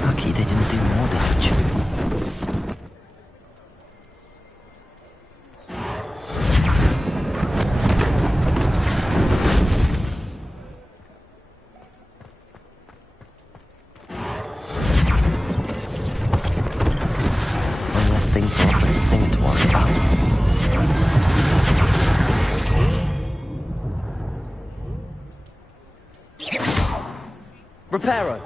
Lucky they didn't do more damage. One less thing for Officer Singh to worry about. Reparo.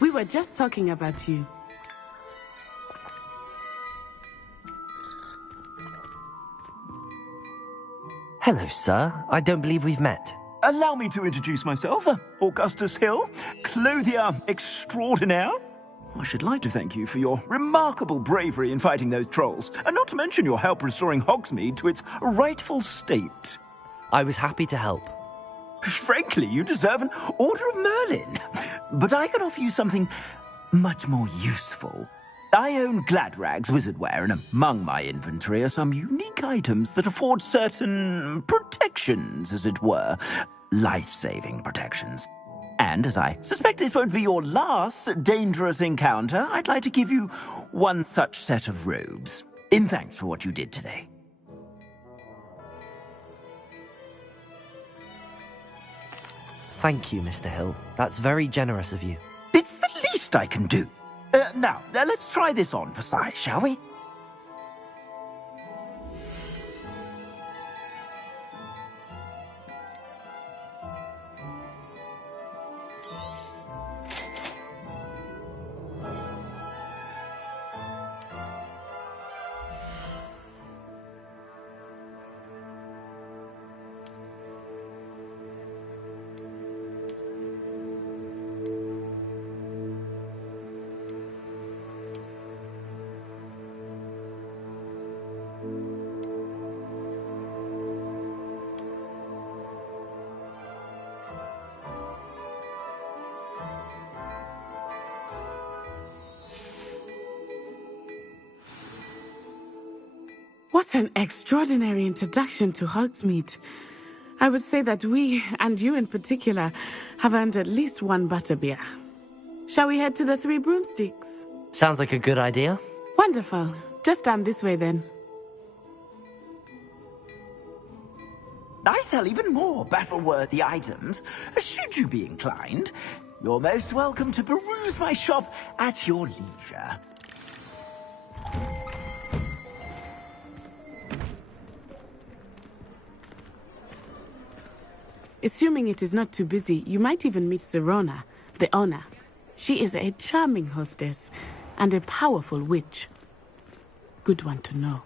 We were just talking about you. Hello, sir. I don't believe we've met. Allow me to introduce myself, Augustus Hill, clothier extraordinaire. I should like to thank you for your remarkable bravery in fighting those trolls, and not to mention your help restoring Hogsmeade to its rightful state. I was happy to help. Frankly, you deserve an Order of Merlin. But I can offer you something much more useful. I own Gladrag's wizardware, and among my inventory are some unique items that afford certain protections, as it were. Life-saving protections. And as I suspect this won't be your last dangerous encounter, I'd like to give you one such set of robes, in thanks for what you did today. Thank you, Mr. Hill. That's very generous of you. It's the least I can do. Now, let's try this on for size, shall we? What an extraordinary introduction to Hogsmeade. I would say that we, and you in particular, have earned at least one butterbeer. Shall we head to the Three Broomsticks? Sounds like a good idea. Wonderful. Just down this way then. I sell even more battle-worthy items, should you be inclined. You're most welcome to peruse my shop at your leisure. Assuming it is not too busy, you might even meet Serona, the owner. She is a charming hostess and a powerful witch. Good one to know.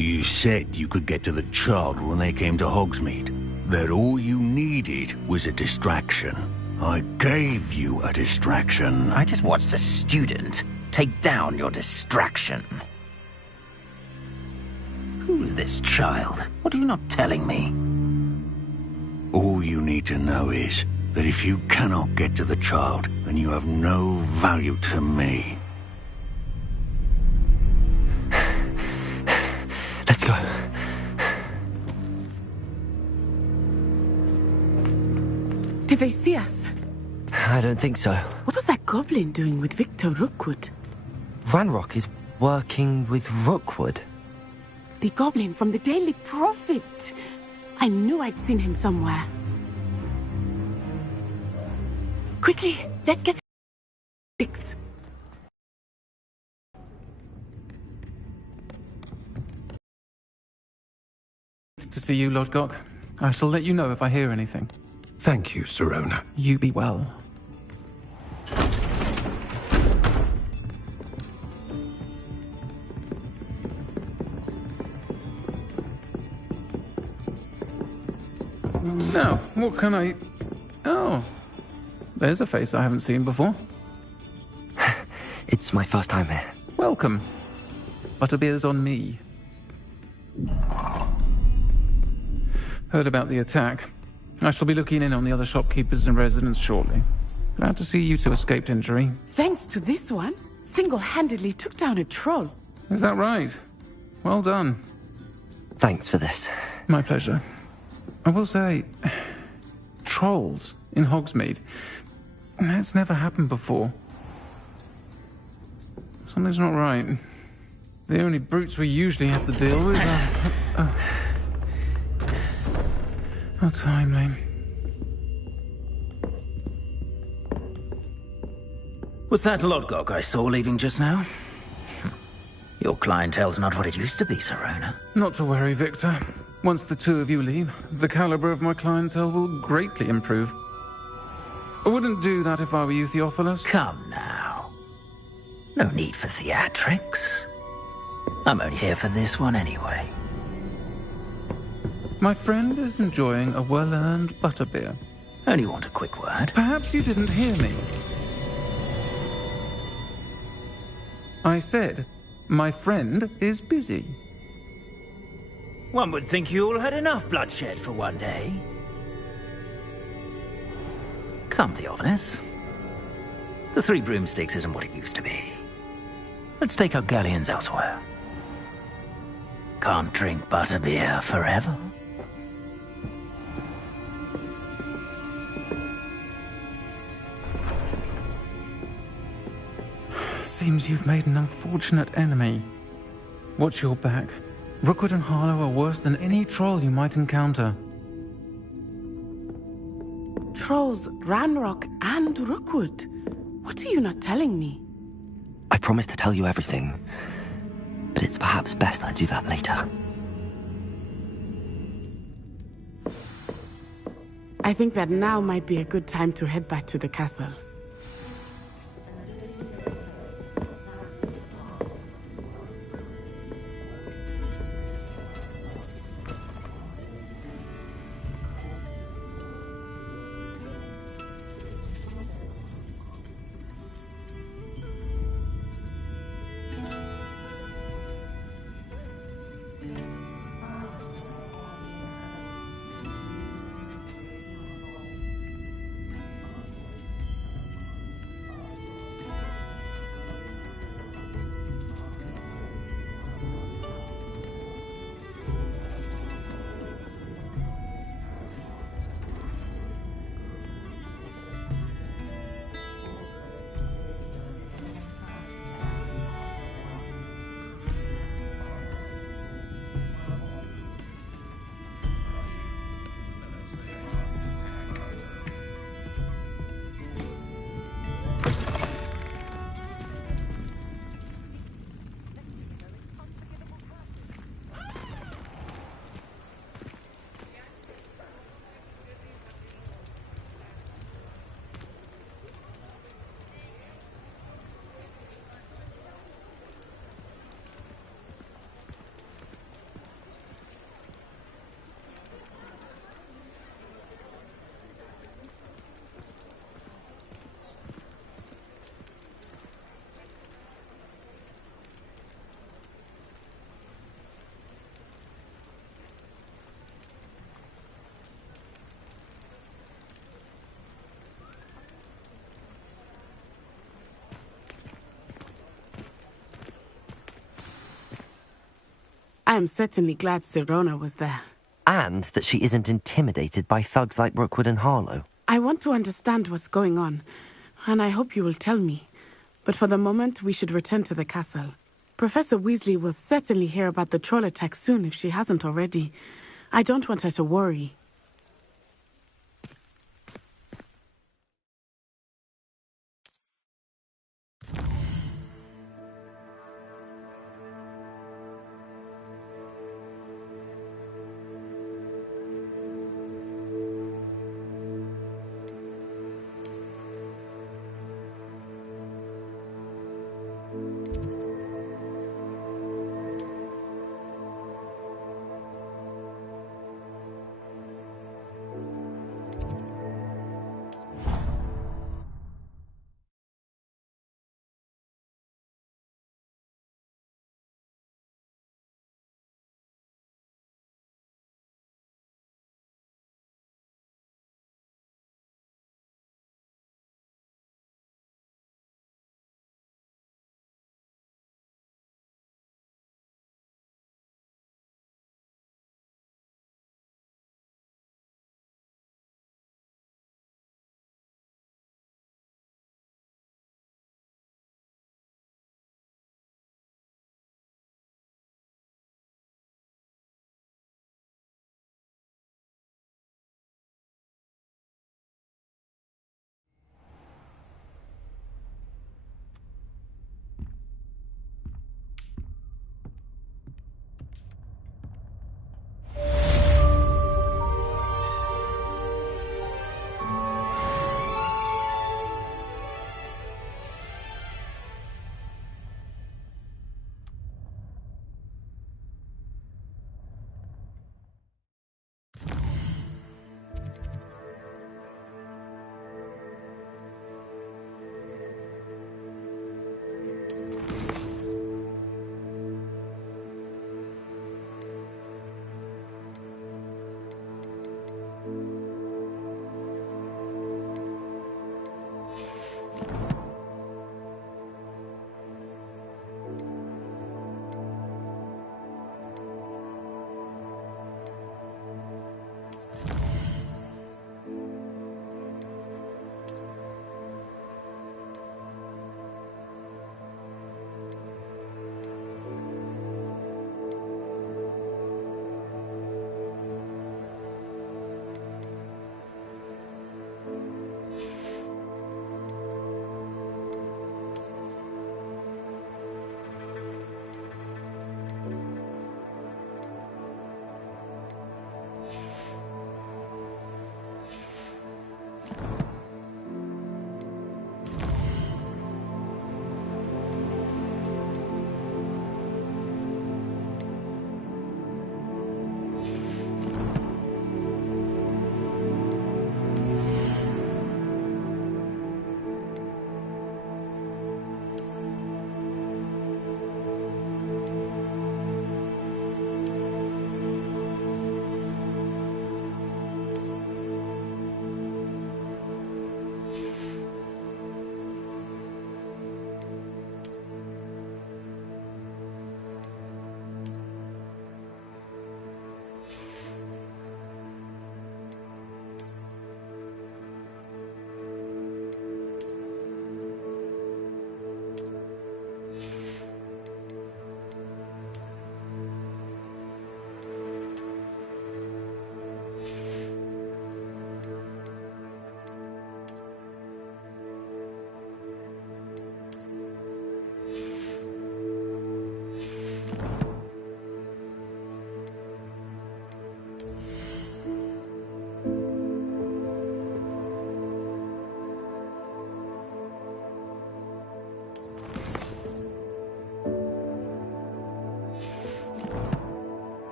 You said you could get to the child when they came to Hogsmeade. That all you needed was a distraction. I gave you a distraction. I just watched a student take down your distraction. Who's this child? What are you not telling me? All you need to know is that if you cannot get to the child, then you have no value to me. Let's go. Did they see us? I don't think so. What was that goblin doing with Victor Rookwood? Ranrock is working with Rookwood. The goblin from the Daily Prophet. I knew I'd seen him somewhere. Quickly, let's get 6. see you, Lodgok. I shall let you know if I hear anything. Thank you, Sirona. You be well. Now, what can I... Oh, there's a face I haven't seen before. It's my first time here. Welcome. Butterbeer's on me. Heard about the attack. I shall be looking in on the other shopkeepers and residents shortly. Glad to see you two escaped injury. Thanks to this one, single-handedly took down a troll. Is that right? Well done. Thanks for this. My pleasure. I will say, trolls in Hogsmeade. That's never happened before. Something's not right. The only brutes we usually have to deal with are... How timely. Was that Lodgok I saw leaving just now? Your clientele's not what it used to be, Sirona. Not to worry, Victor. Once the two of you leave, the caliber of my clientele will greatly improve. I wouldn't do that if I were you, Theophilus. Come now. No need for theatrics. I'm only here for this one anyway. My friend is enjoying a well-earned butterbeer. Only want a quick word. Perhaps you didn't hear me. I said, my friend is busy. One would think you all had enough bloodshed for one day. Come, Theophilus. The Three Broomsticks isn't what it used to be. Let's take our galleons elsewhere. Can't drink butterbeer forever. Seems you've made an unfortunate enemy. Watch your back. Rookwood and Harlow are worse than any troll you might encounter. Trolls, Ranrock, and Rookwood. What are you not telling me? I promised to tell you everything, but it's perhaps best I do that later. I think that now might be a good time to head back to the castle. I am certainly glad Sirona was there. And that she isn't intimidated by thugs like Rookwood and Harlow. I want to understand what's going on, and I hope you will tell me. But for the moment, we should return to the castle. Professor Weasley will certainly hear about the troll attack soon if she hasn't already. I don't want her to worry.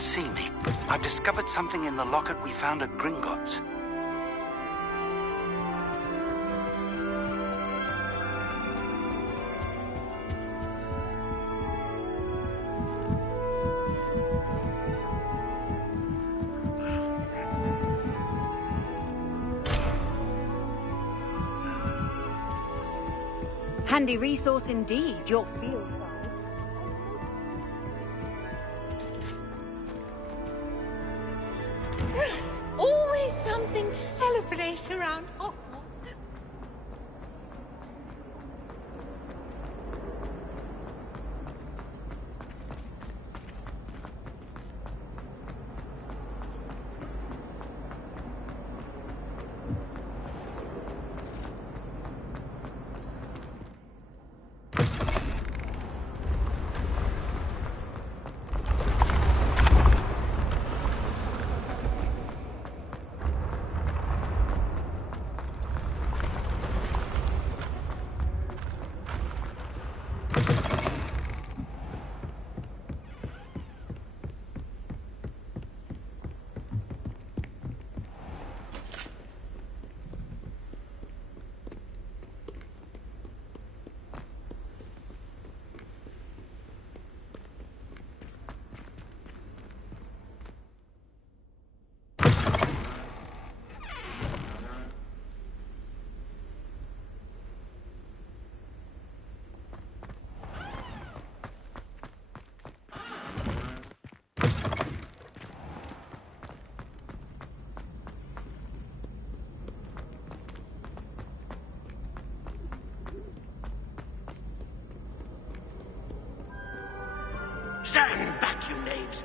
and see me. I've discovered something in the locket we found at Gringotts. Handy resource indeed, your field guide. Always something to celebrate around Hogwarts. Stand back, you knaves!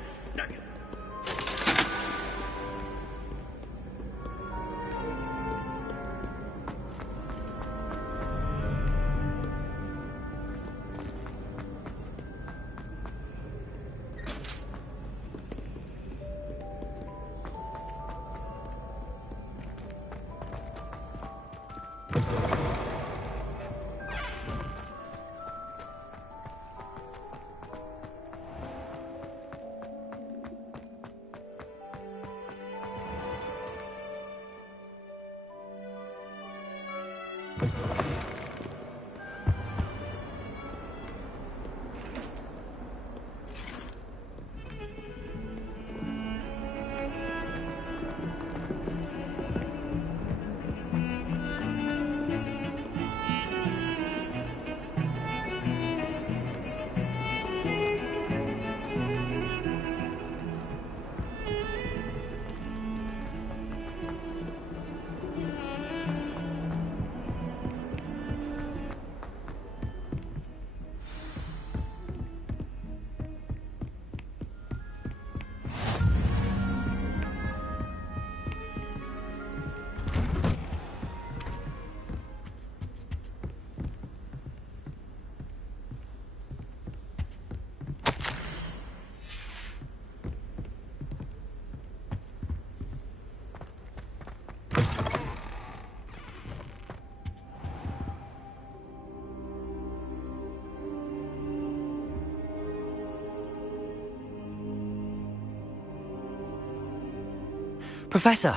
Professor,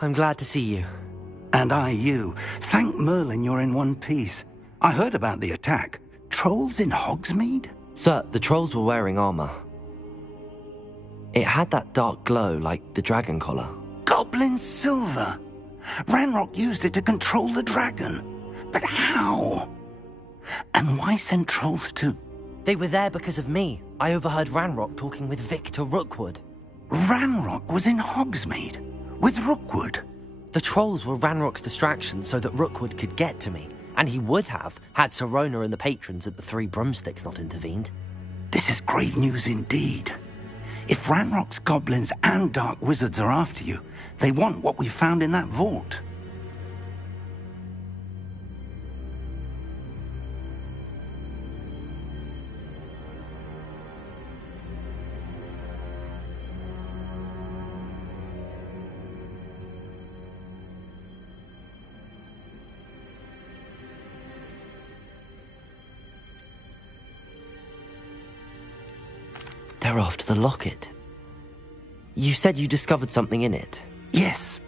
I'm glad to see you. And I you. Thank Merlin you're in one piece. I heard about the attack. Trolls in Hogsmeade? Sir, the trolls were wearing armor. It had that dark glow like the dragon collar. Goblin silver! Ranrock used it to control the dragon. But how? And why send trolls too? They were there because of me. I overheard Ranrock talking with Victor Rookwood. Ranrock was in Hogsmeade? With Rookwood? The trolls were Ranrock's distraction so that Rookwood could get to me. And he would have, had Sirona and the patrons at the Three Broomsticks not intervened. This is grave news indeed. If Ranrock's goblins and dark wizards are after you, they want what we found in that vault. They're after the locket. You said you discovered something in it. Yes.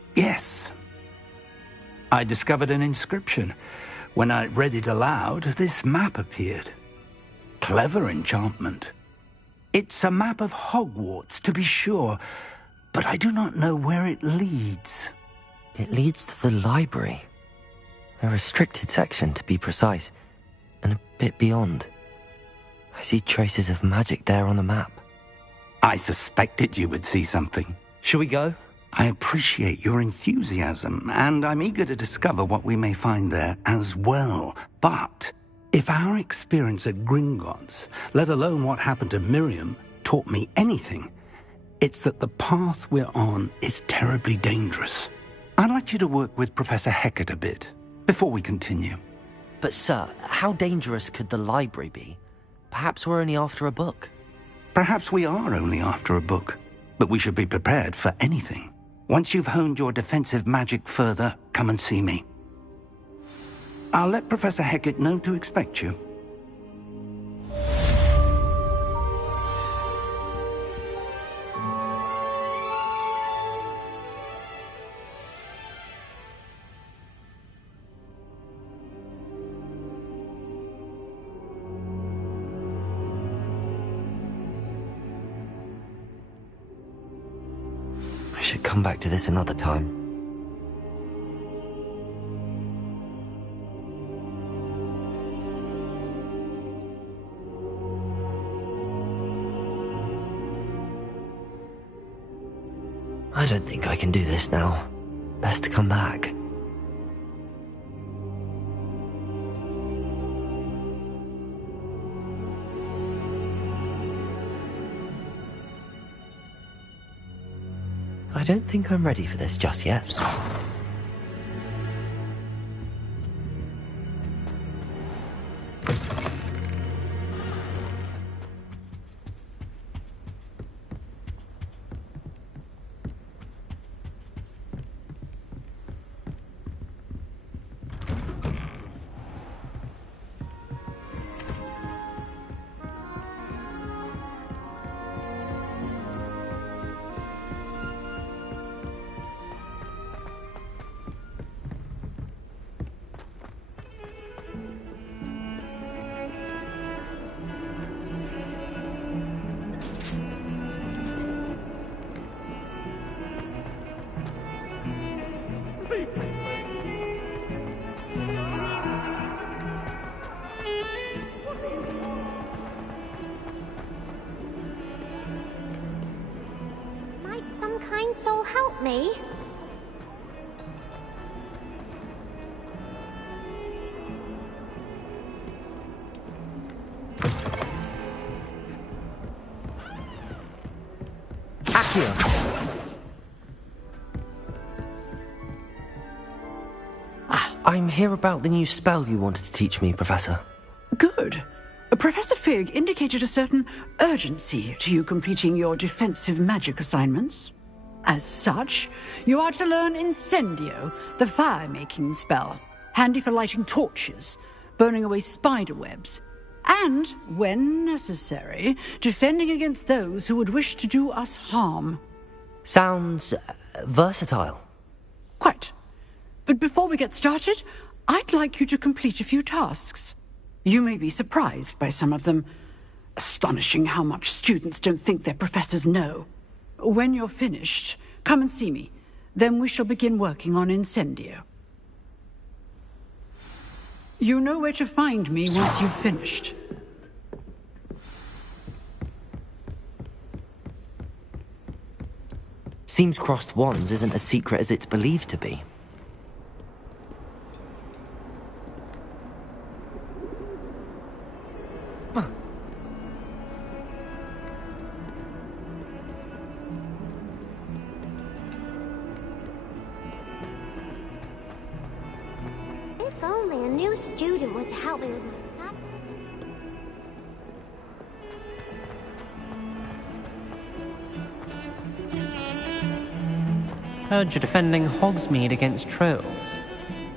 I discovered an inscription. When I read it aloud, this map appeared. Clever enchantment. It's a map of Hogwarts, to be sure, but I do not know where it leads. It leads to the library. A restricted section, to be precise, and a bit beyond. I see traces of magic there on the map. I suspected you would see something. Shall we go? I appreciate your enthusiasm, and I'm eager to discover what we may find there as well. But if our experience at Gringotts, let alone what happened to Miriam, taught me anything, it's that the path we're on is terribly dangerous. I'd like you to work with Professor Hecat a bit before we continue. But sir, how dangerous could the library be? Perhaps we're only after a book. Perhaps we are only after a book, but we should be prepared for anything. Once you've honed your defensive magic further, come and see me. I'll let Professor Hecat know to expect you. I should come back to this another time. I don't think I can do this now. Best to come back. I don't think I'm ready for this just yet. Might some kind soul help me? I'm here about the new spell you wanted to teach me, Professor. Good. Professor Fig indicated a certain urgency to you completing your defensive magic assignments. As such, you are to learn Incendio, the fire-making spell, handy for lighting torches, burning away spider webs, and, when necessary, defending against those who would wish to do us harm. Sounds versatile. Quite. But before we get started, I'd like you to complete a few tasks. You may be surprised by some of them. Astonishing how much students don't think their professors know. When you're finished, come and see me. Then we shall begin working on Incendio. You know where to find me once you've finished. Seems crossed wands isn't as secret as it's believed to be. If only a new student were to help me with my stuff. Heard you're defending Hogsmeade against trolls.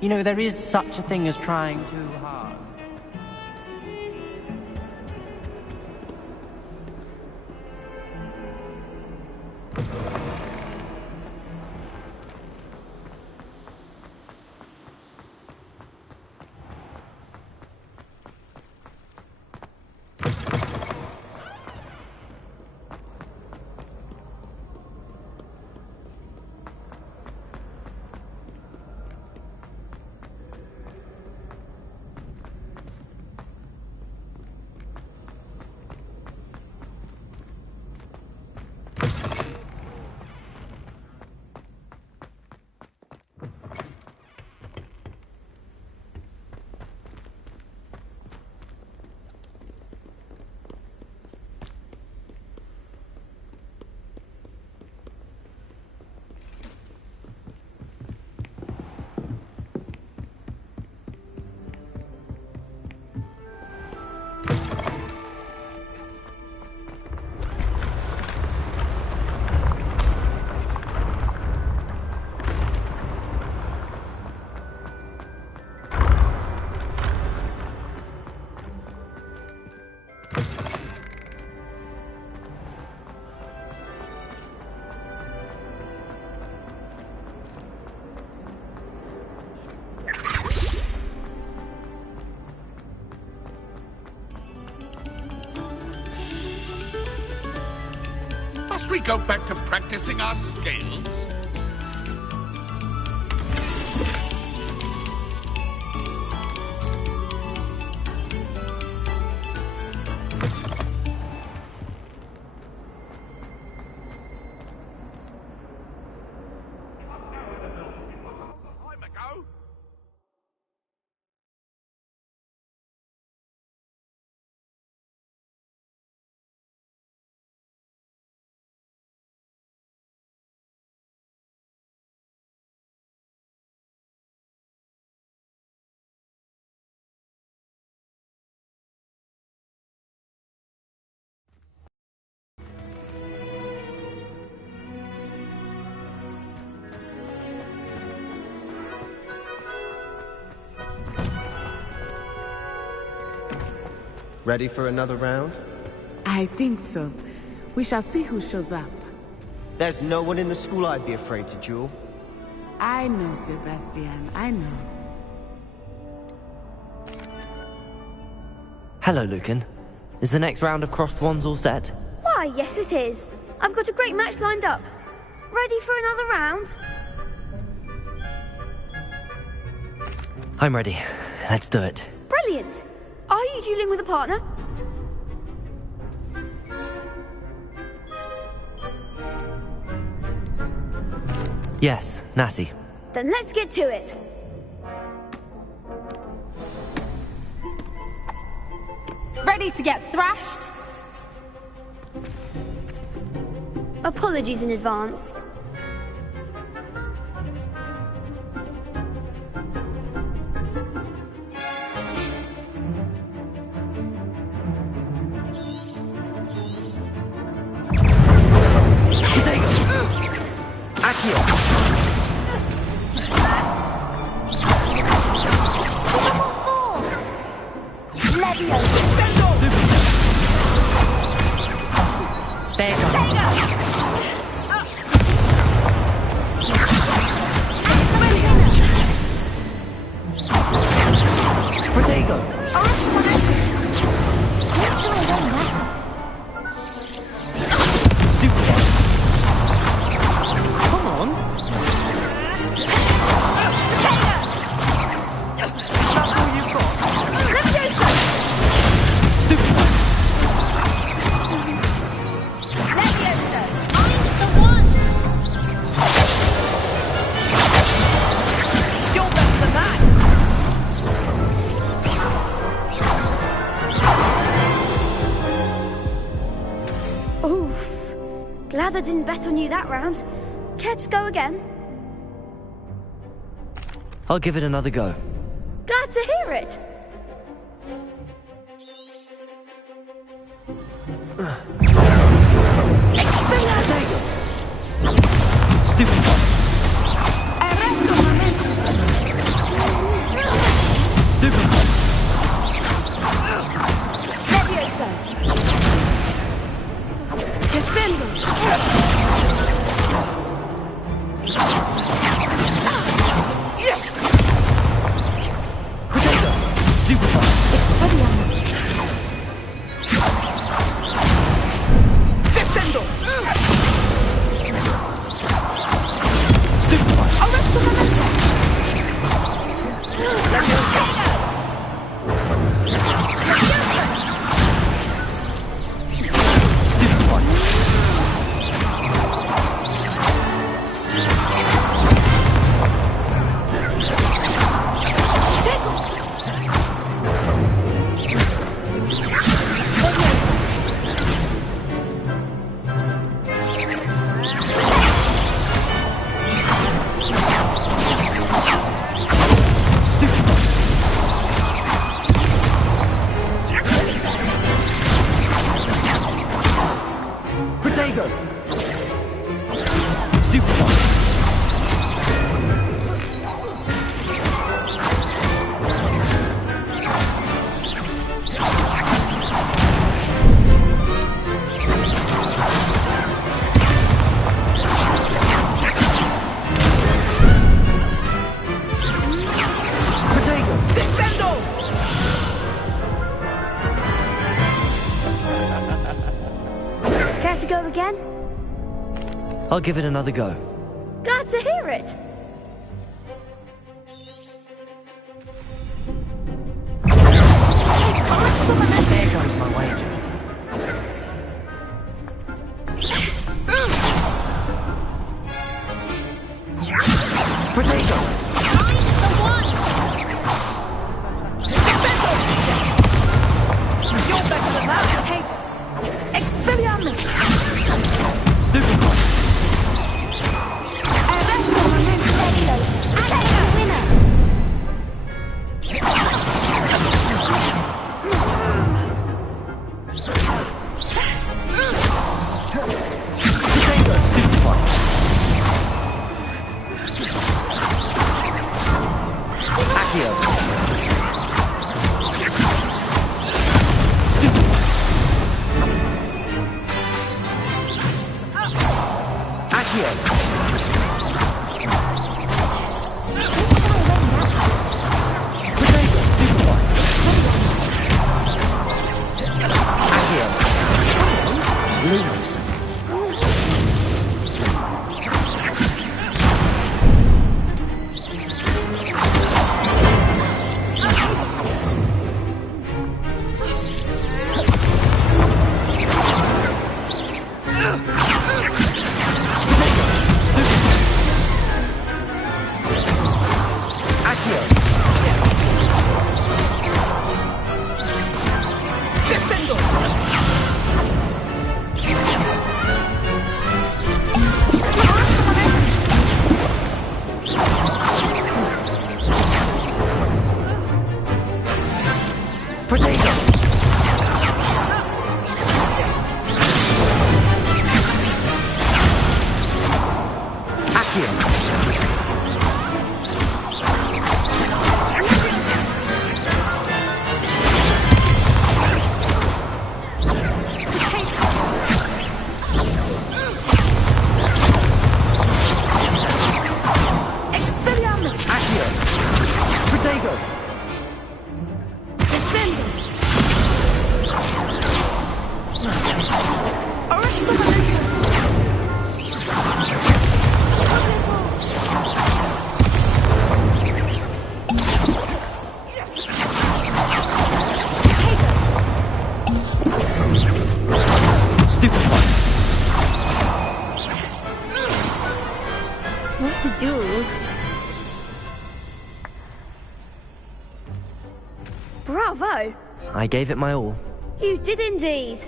You know, there is such a thing as trying too hard. we go back to practicing our scales? Ready for another round? I think so. We shall see who shows up. There's no one in the school I'd be afraid to duel. I know, Sebastian. I know. Hello, Lucan. Is the next round of Crossed Wands all set? Why, yes it is. I've got a great match lined up. Ready for another round? I'm ready. Let's do it. Brilliant! Are you dueling with a partner? Yes, Natty. Then let's get to it. Ready to get thrashed? Apologies in advance. Glad I didn't bet on you that round. Care to go again? I'll give it another go. Glad to hear it. Stupid one. Stupid one. I'll give it another go. Glad to hear it. There goes my wager. Potato! You're better than that. Take Expelliarmus. Stupid one. Bravo! I gave it my all. You did indeed.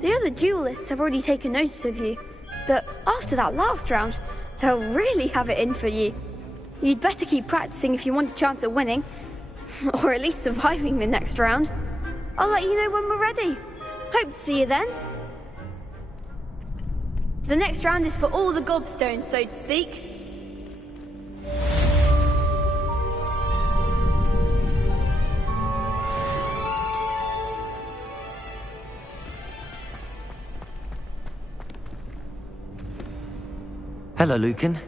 The other duelists have already taken notice of you, but after that last round, they'll really have it in for you. You'd better keep practicing if you want a chance at winning, or at least surviving the next round. I'll let you know when we're ready. Hope to see you then. The next round is for all the gobstones, so to speak. Hello, Lucan.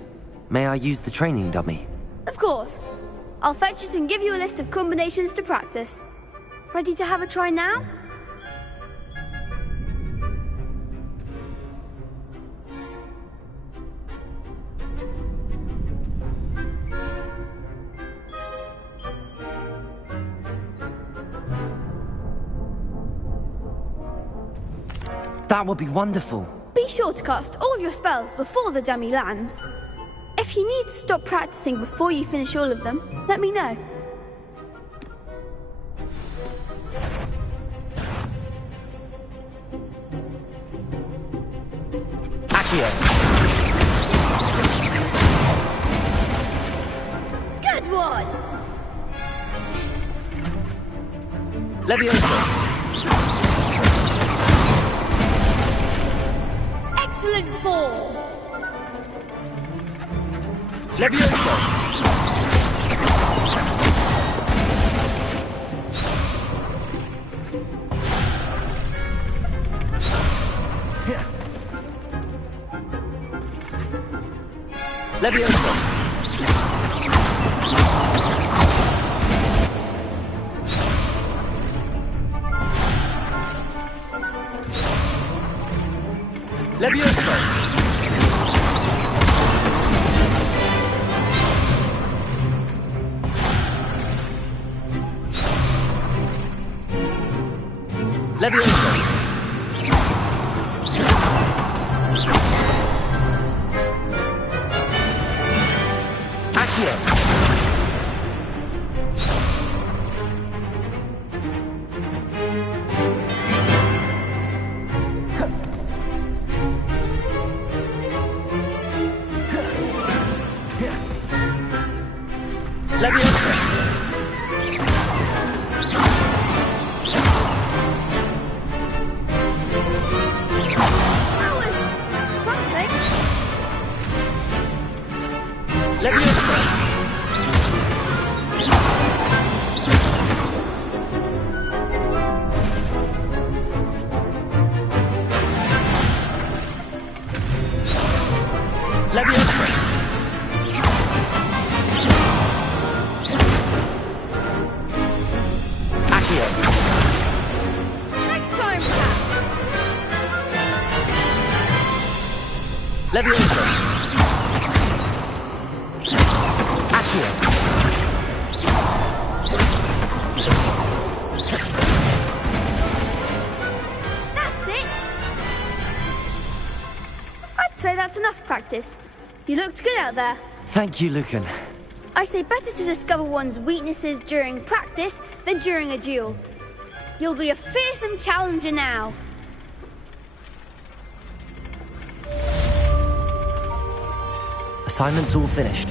May I use the training dummy? Of course. I'll fetch it and give you a list of combinations to practice. Ready to have a try now? That would be wonderful. Be sure to cast all your spells before the dummy lands. If you need to stop practicing before you finish all of them, let me know. Accio. Good one! Leviosa. Excellent form! Leviosa! Leviosa! Leviosa! You looked good out there. Thank you, Lucan. I say better to discover one's weaknesses during practice than during a duel. You'll be a fearsome challenger now. Assignment's all finished.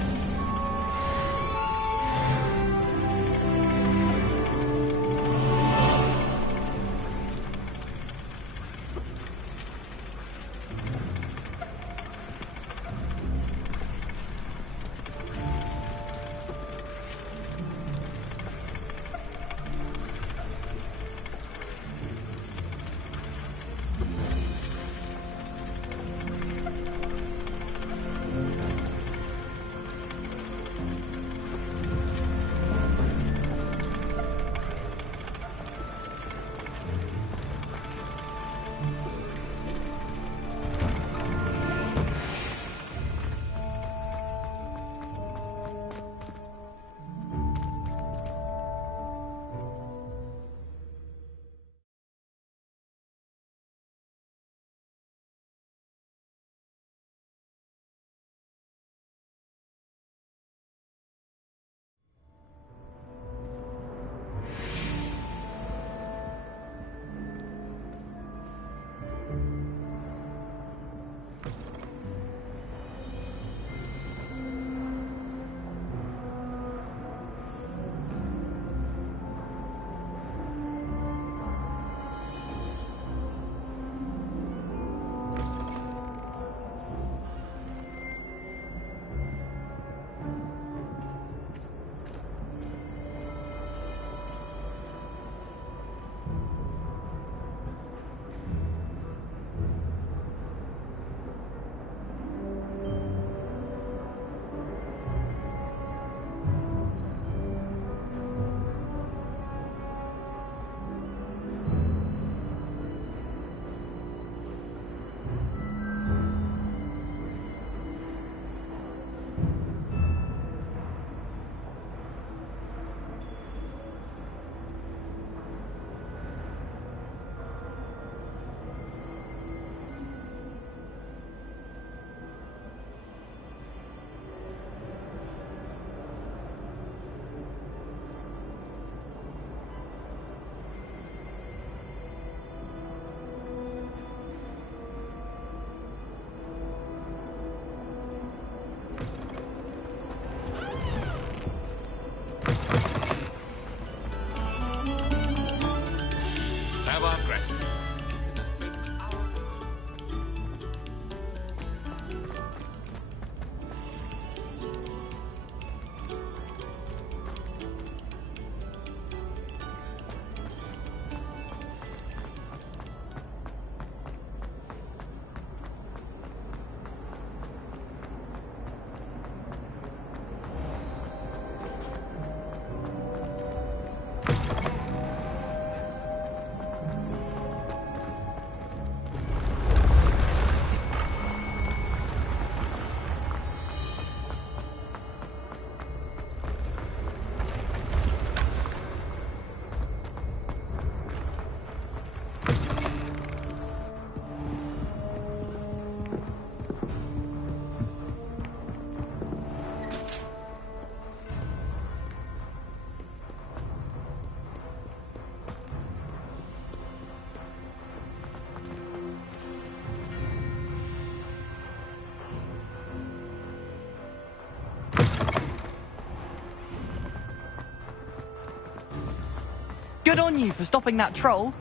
Good on you for stopping that troll.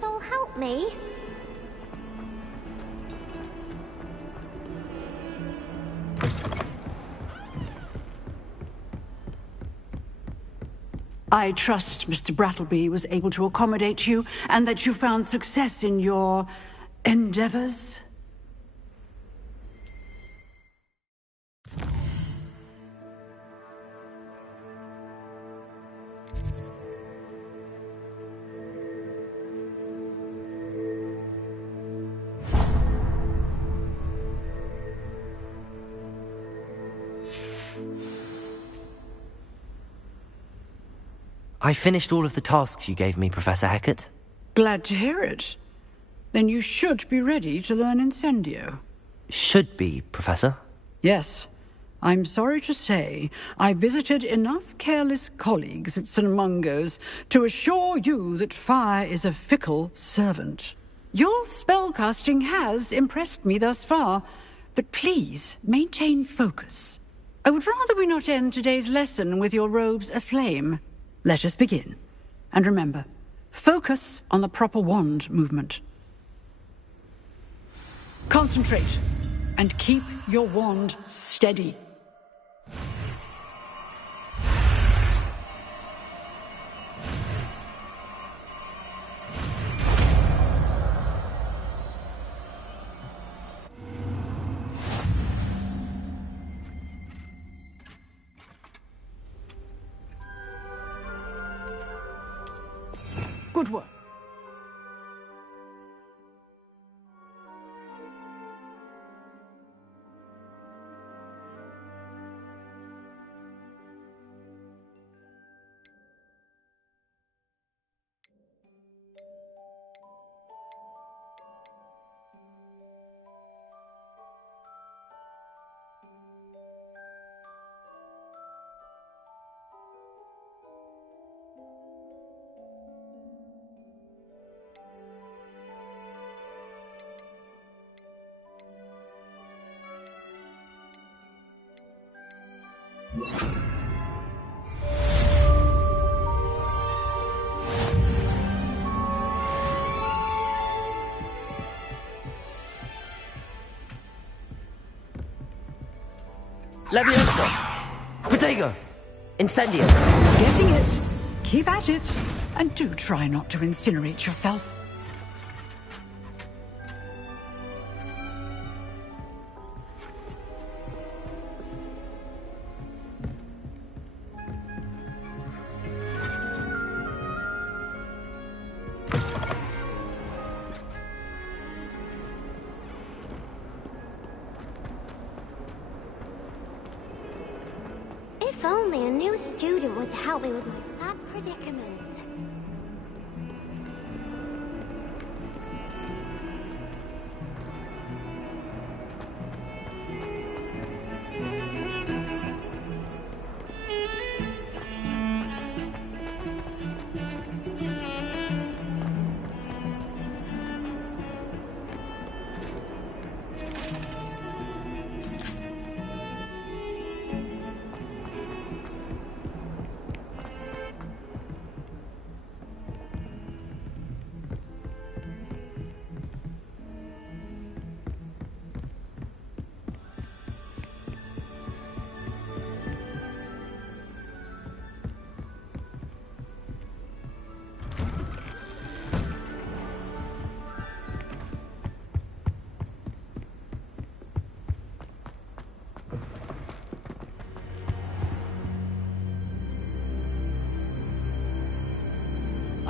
Soul help me? I trust Mr. Brattleby was able to accommodate you, and that you found success in your endeavors. I finished all of the tasks you gave me, Professor Hecat. Glad to hear it. Then you should be ready to learn Incendio. Should be, Professor. Yes. I'm sorry to say, I visited enough careless colleagues at St. Mungo's to assure you that fire is a fickle servant. Your spellcasting has impressed me thus far, but please maintain focus. I would rather we not end today's lesson with your robes aflame. Let us begin. And remember, focus on the proper wand movement. Concentrate, and keep your wand steady. Good work. Leviosa! Protego! Incendio! Getting it. Keep at it. And do try not to incinerate yourself. If only a new student were to help me with my sad predicament.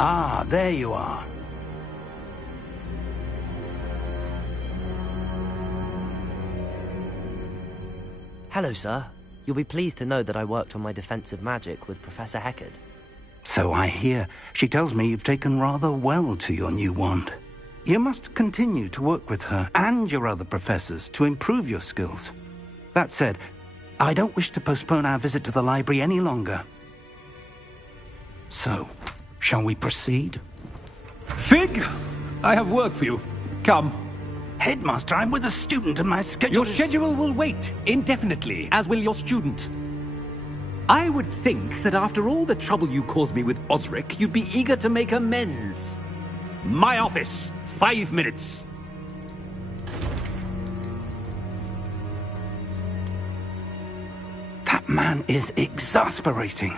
Ah, there you are. Hello, sir. You'll be pleased to know that I worked on my defensive magic with Professor Heckard. So I hear. She tells me you've taken rather well to your new wand. You must continue to work with her and your other professors to improve your skills. That said, I don't wish to postpone our visit to the library any longer. So, shall we proceed? Fig, I have work for you. Come. Headmaster, I'm with a student and my schedule Your schedule will wait indefinitely, as will your student. I would think that after all the trouble you caused me with Osric, you'd be eager to make amends. My office, 5 minutes. That man is exasperating.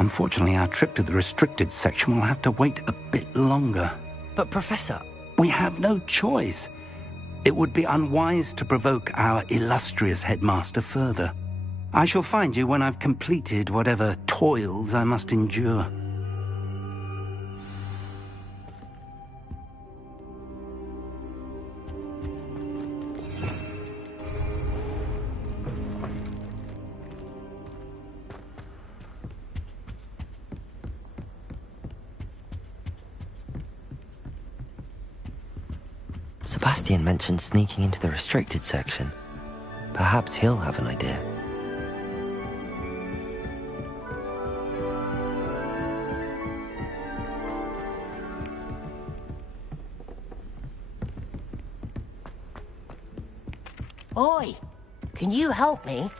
Unfortunately, our trip to the restricted section will have to wait a bit longer. But Professor... We have no choice. It would be unwise to provoke our illustrious headmaster further. I shall find you when I've completed whatever toils I must endure. Sebastian mentioned sneaking into the restricted section. Perhaps he'll have an idea. Oi! Can you help me?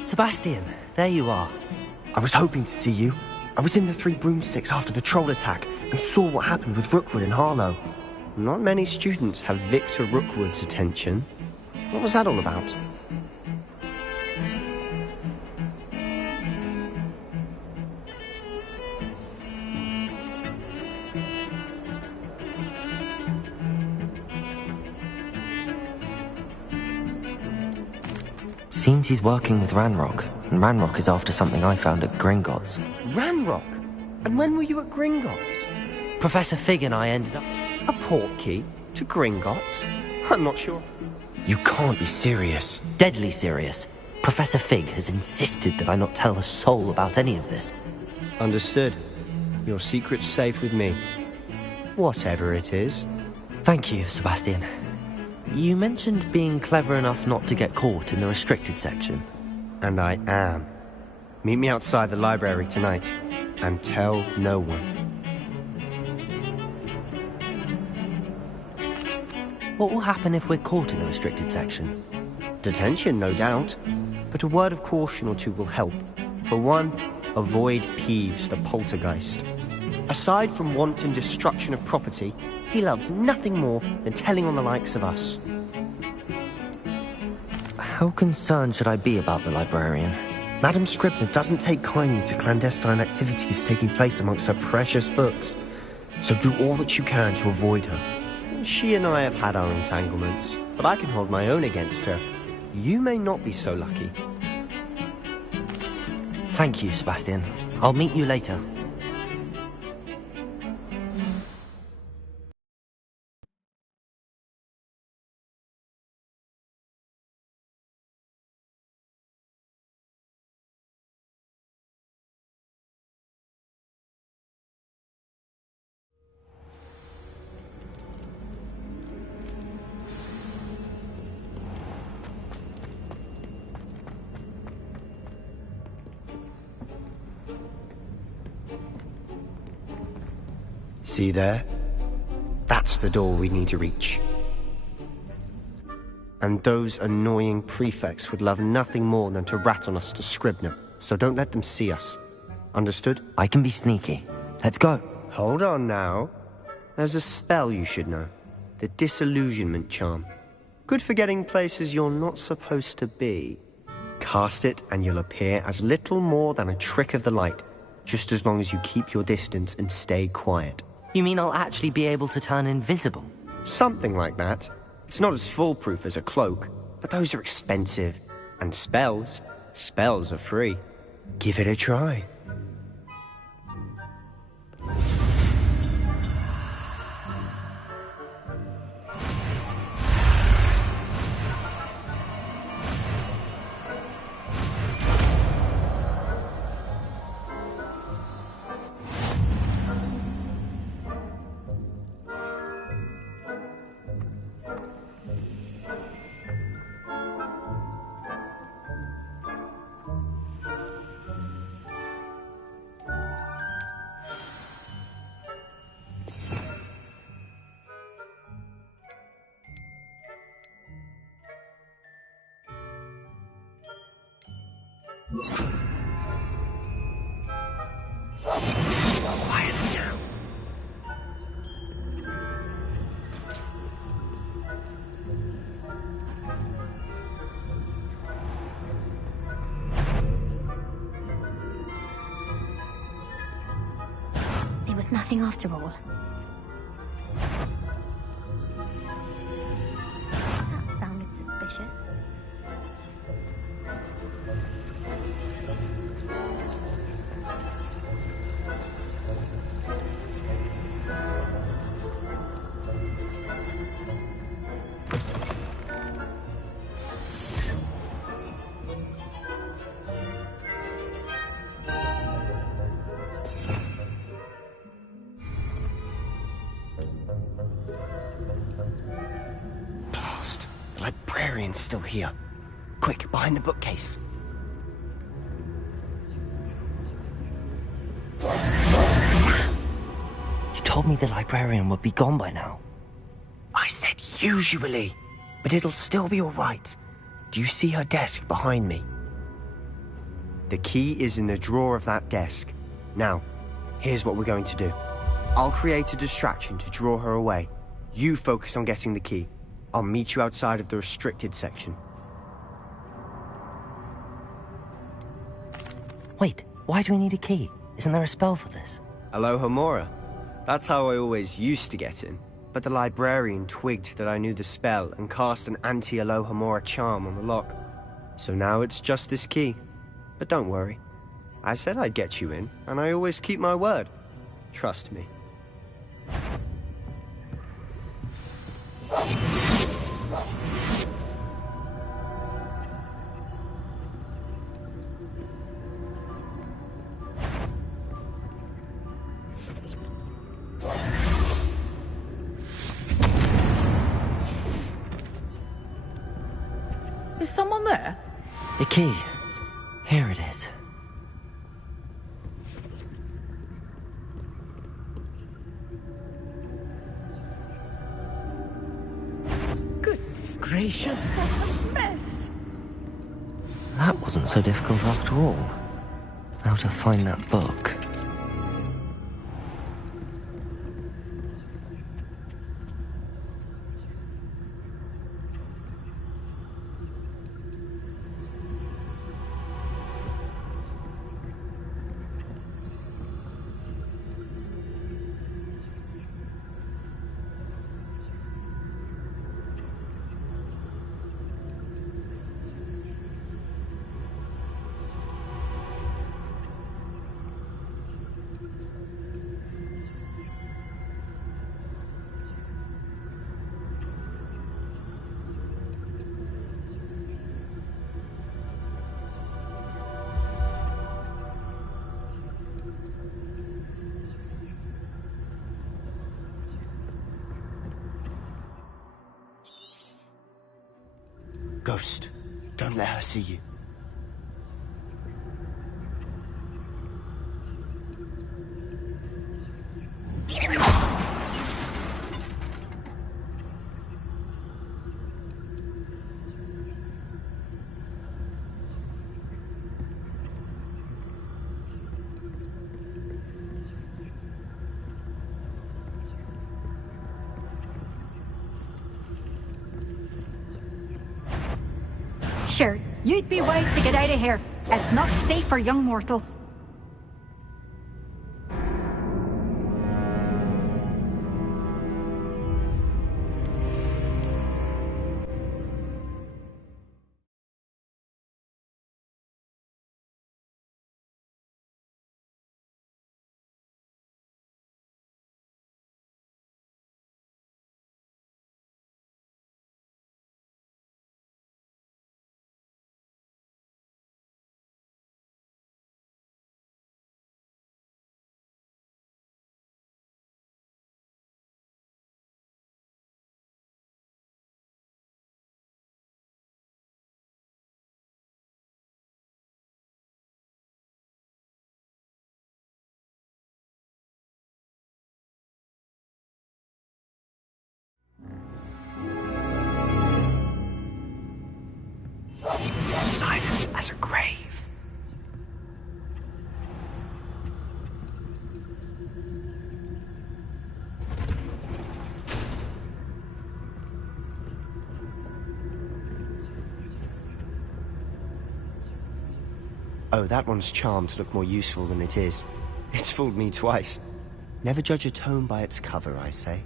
Sebastian, there you are. I was hoping to see you. I was in the Three Broomsticks after the troll attack and saw what happened with Rookwood and Harlow. Not many students have Victor Rookwood's attention. What was that all about? Seems he's working with Ranrock, and Ranrock is after something I found at Gringotts. Ranrock? And when were you at Gringotts? Professor Fig and I ended up... A portkey? To Gringotts? I'm not sure. You can't be serious. Deadly serious. Professor Fig has insisted that I not tell a soul about any of this. Understood. Your secret's safe with me. Whatever it is. Thank you, Sebastian. You mentioned being clever enough not to get caught in the restricted section. And I am. Meet me outside the library tonight, and tell no one. What will happen if we're caught in the restricted section? Detention, no doubt. But a word of caution or two will help. For one, avoid Peeves, the poltergeist. Aside from wanton destruction of property, he loves nothing more than telling on the likes of us. How concerned should I be about the librarian? Madame Scribner doesn't take kindly to clandestine activities taking place amongst her precious books. So do all that you can to avoid her. She and I have had our entanglements, but I can hold my own against her. You may not be so lucky. Thank you, Sebastian. I'll meet you later. See there? That's the door we need to reach. And those annoying prefects would love nothing more than to rat on us to Scribner, so don't let them see us. Understood? I can be sneaky. Let's go. Hold on now. There's a spell you should know. The Disillusionment Charm. Good for getting places you're not supposed to be. Cast it and you'll appear as little more than a trick of the light, just as long as you keep your distance and stay quiet. You mean I'll actually be able to turn invisible? Something like that. It's not as foolproof as a cloak, but those are expensive. And spells are free. Give it a try. Quietly now. It was nothing after all. That sounded suspicious. Blast. The librarian's still here. Quick, behind the bookcase. You told me the librarian would be gone by now. I said usually, but it'll still be all right. Do you see her desk behind me? The key is in the drawer of that desk. Now, here's what we're going to do. I'll create a distraction to draw her away. You focus on getting the key. I'll meet you outside of the restricted section. Wait, why do we need a key? Isn't there a spell for this? Alohomora. That's how I always used to get in. But the librarian twigged that I knew the spell and cast an anti-Alohomora charm on the lock. So now it's just this key. But don't worry. I said I'd get you in, and I always keep my word. Trust me. Is someone there? The key. Here it is. Goodness gracious, what a mess! That wasn't so difficult after all. Now to find that book. Ghost, don't let her see you. Sure, you'd be wise to get out of here. It's not safe for young mortals. Silent as a grave. Oh, that one's charmed to look more useful than it is. It's fooled me twice. Never judge a tome by its cover, I say.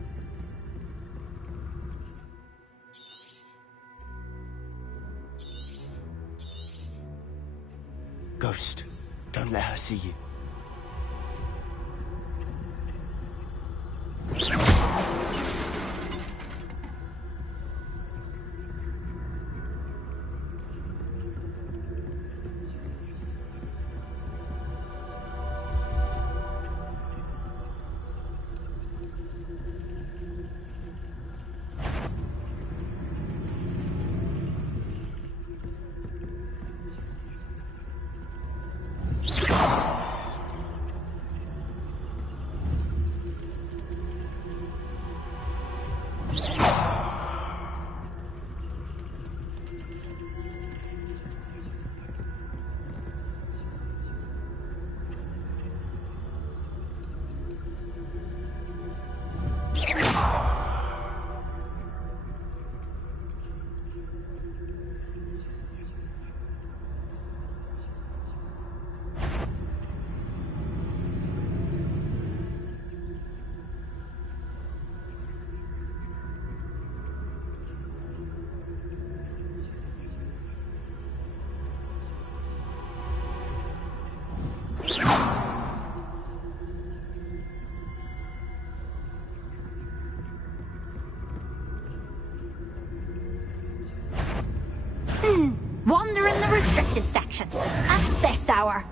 Ghost, don't let her see you. Wander in the restricted section at this hour.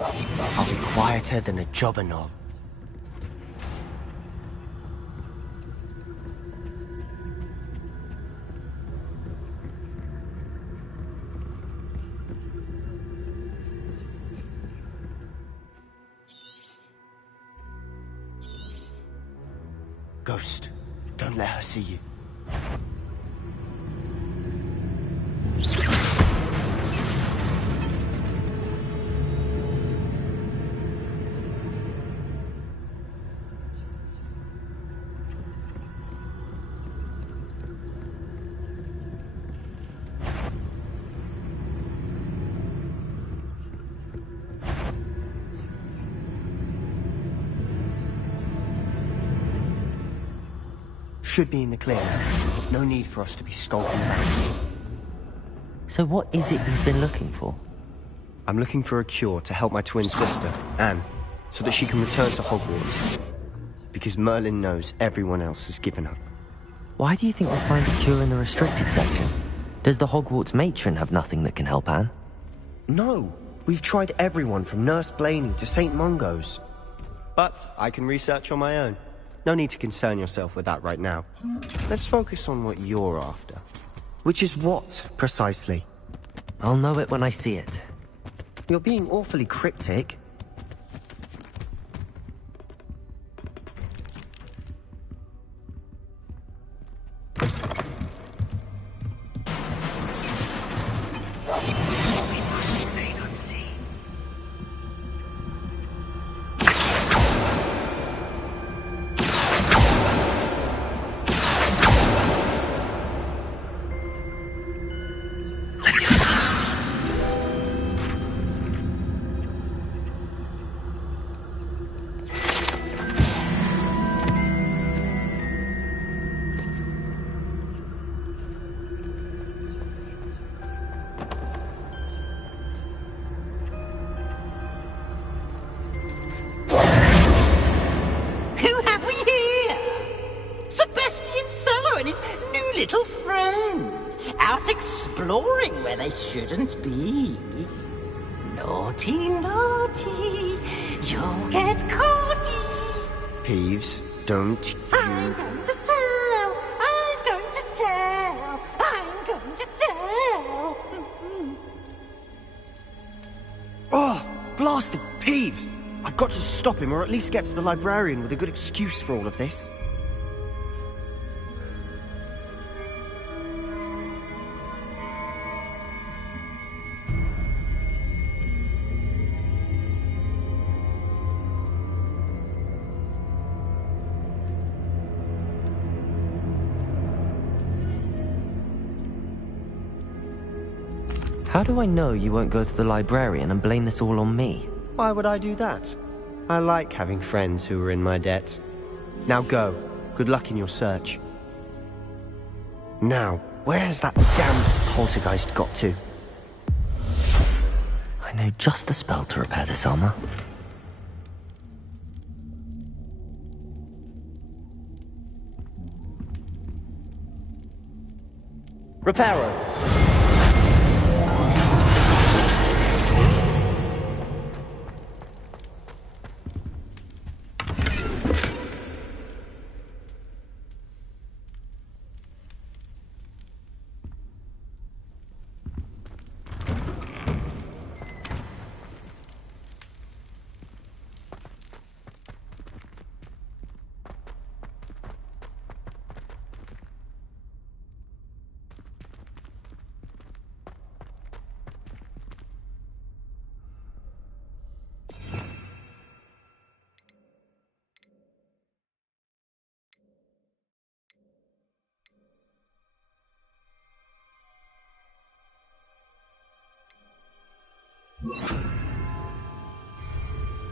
I'll be quieter than a jobberknoll. Ghost, don't let her see you. Should be in the clear now. No need for us to be skulking around. So what is it you've been looking for? I'm looking for a cure to help my twin sister, Anne, so that she can return to Hogwarts. Because Merlin knows everyone else has given up. Why do you think we'll find a cure in the restricted section? Does the Hogwarts matron have nothing that can help Anne? No! We've tried everyone from Nurse Blaney to St. Mungo's. But I can research on my own. No need to concern yourself with that right now. Let's focus on what you're after. Which is what, precisely? I'll know it when I see it. You're being awfully cryptic. Shouldn't be. Naughty, naughty, you'll get caughty. Peeves, don't you... I'm going to tell, I'm going to tell, I'm going to tell. Oh, blasted Peeves! I've got to stop him, or at least get to the librarian with a good excuse for all of this. How do I know you won't go to the librarian and blame this all on me? Why would I do that? I like having friends who are in my debt. Now go. Good luck in your search. Now, where has that damned poltergeist got to? I know just the spell to repair this armor. Reparo.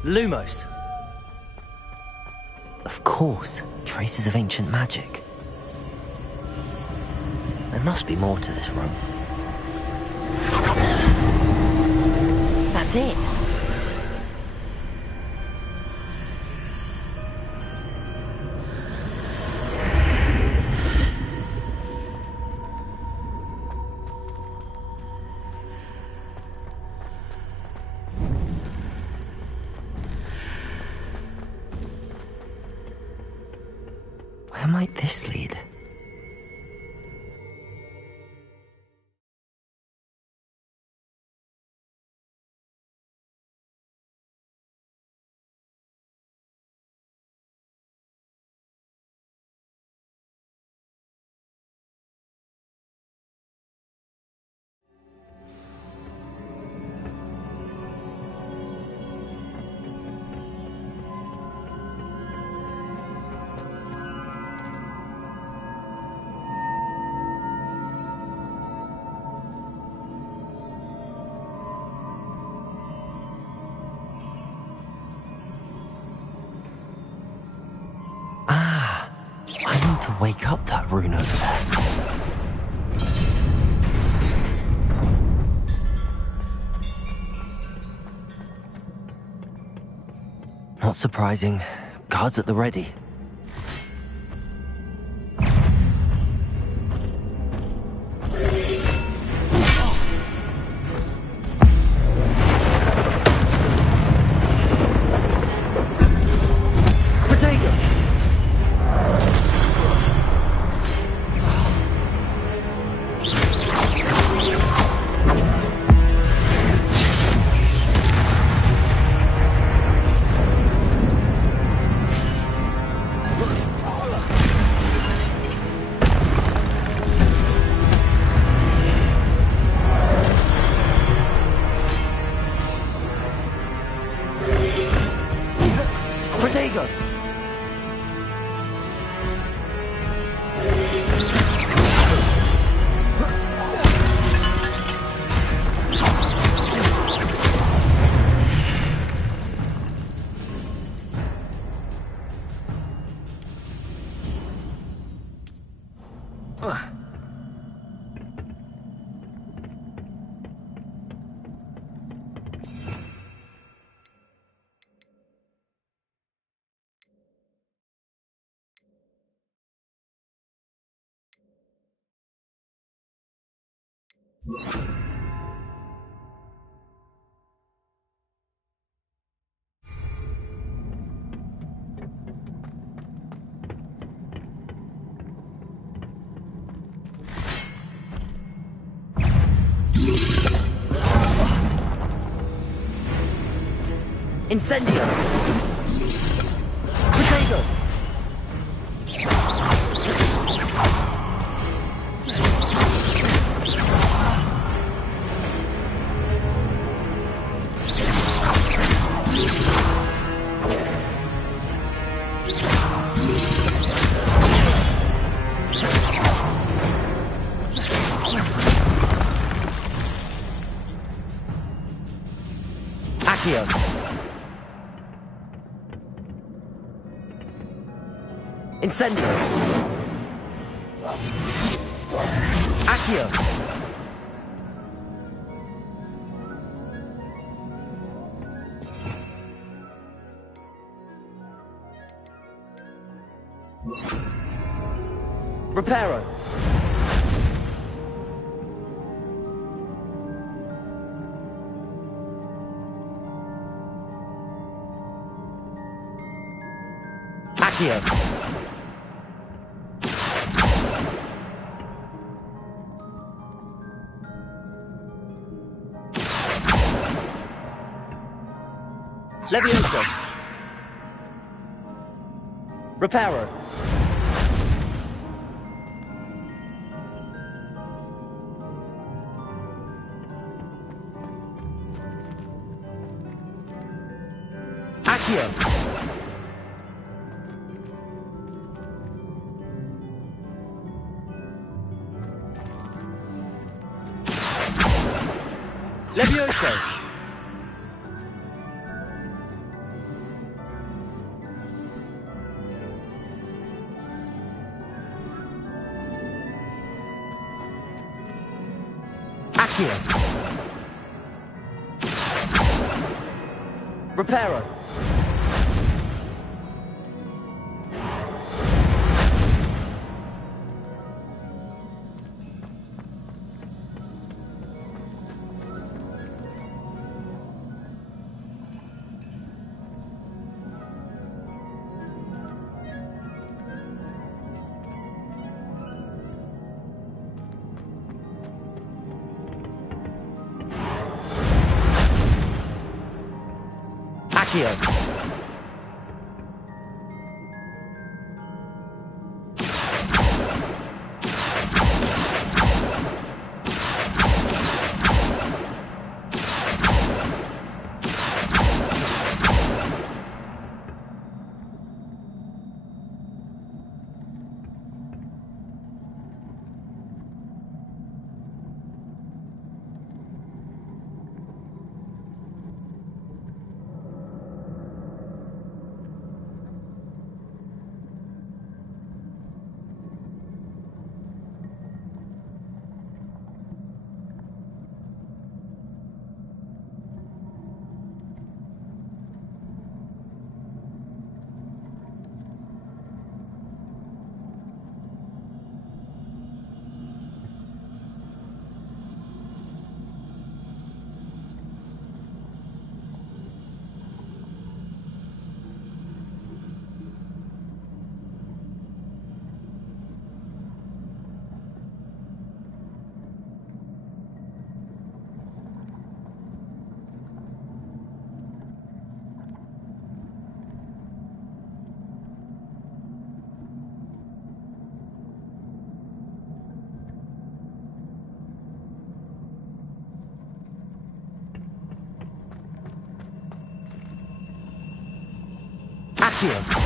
Lumos. Of course, traces of ancient magic. There must be more to this room. That's it! might this lead? I need to wake up that rune over there. Not surprising. Guards at the ready. Incendio! Potato! Accio! Incendio! Accio! Reparo! Accio! Levioso! Reparo! Accio! Levioso! Accio! Reparo! Accio. Accio.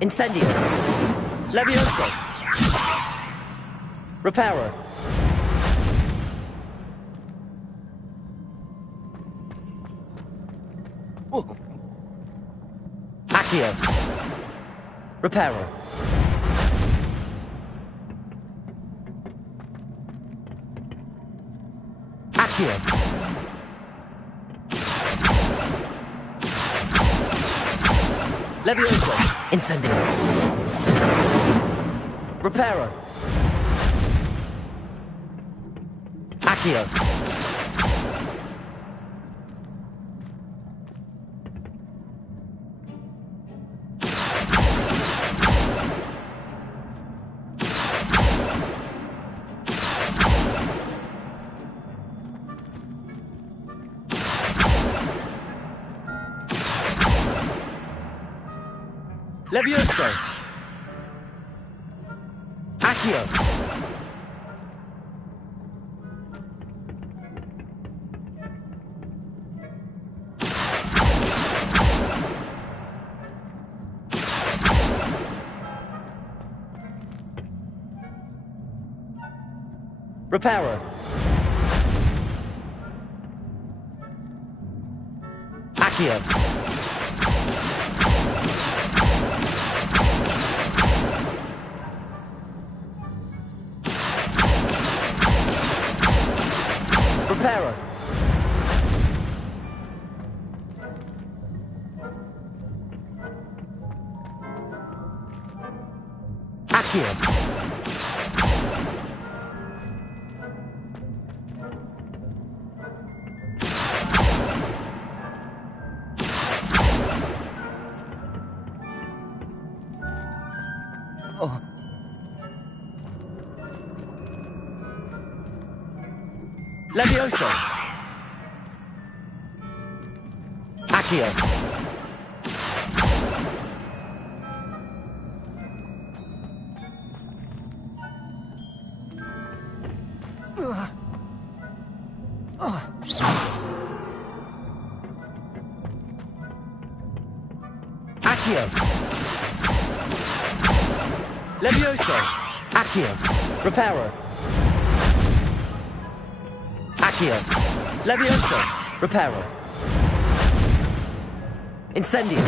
Incendio. Levioso. Reparo. Accio. Reparo. Accio. Levioso. Incendio. Reparo. Accio. Levioso. Accio. Reparo. Accio. Reparo. Accio. Oh. Levioso. Accio. Accio. Levioso. Accio. Reparo. Accio. Levioso. Reparo. Incendio.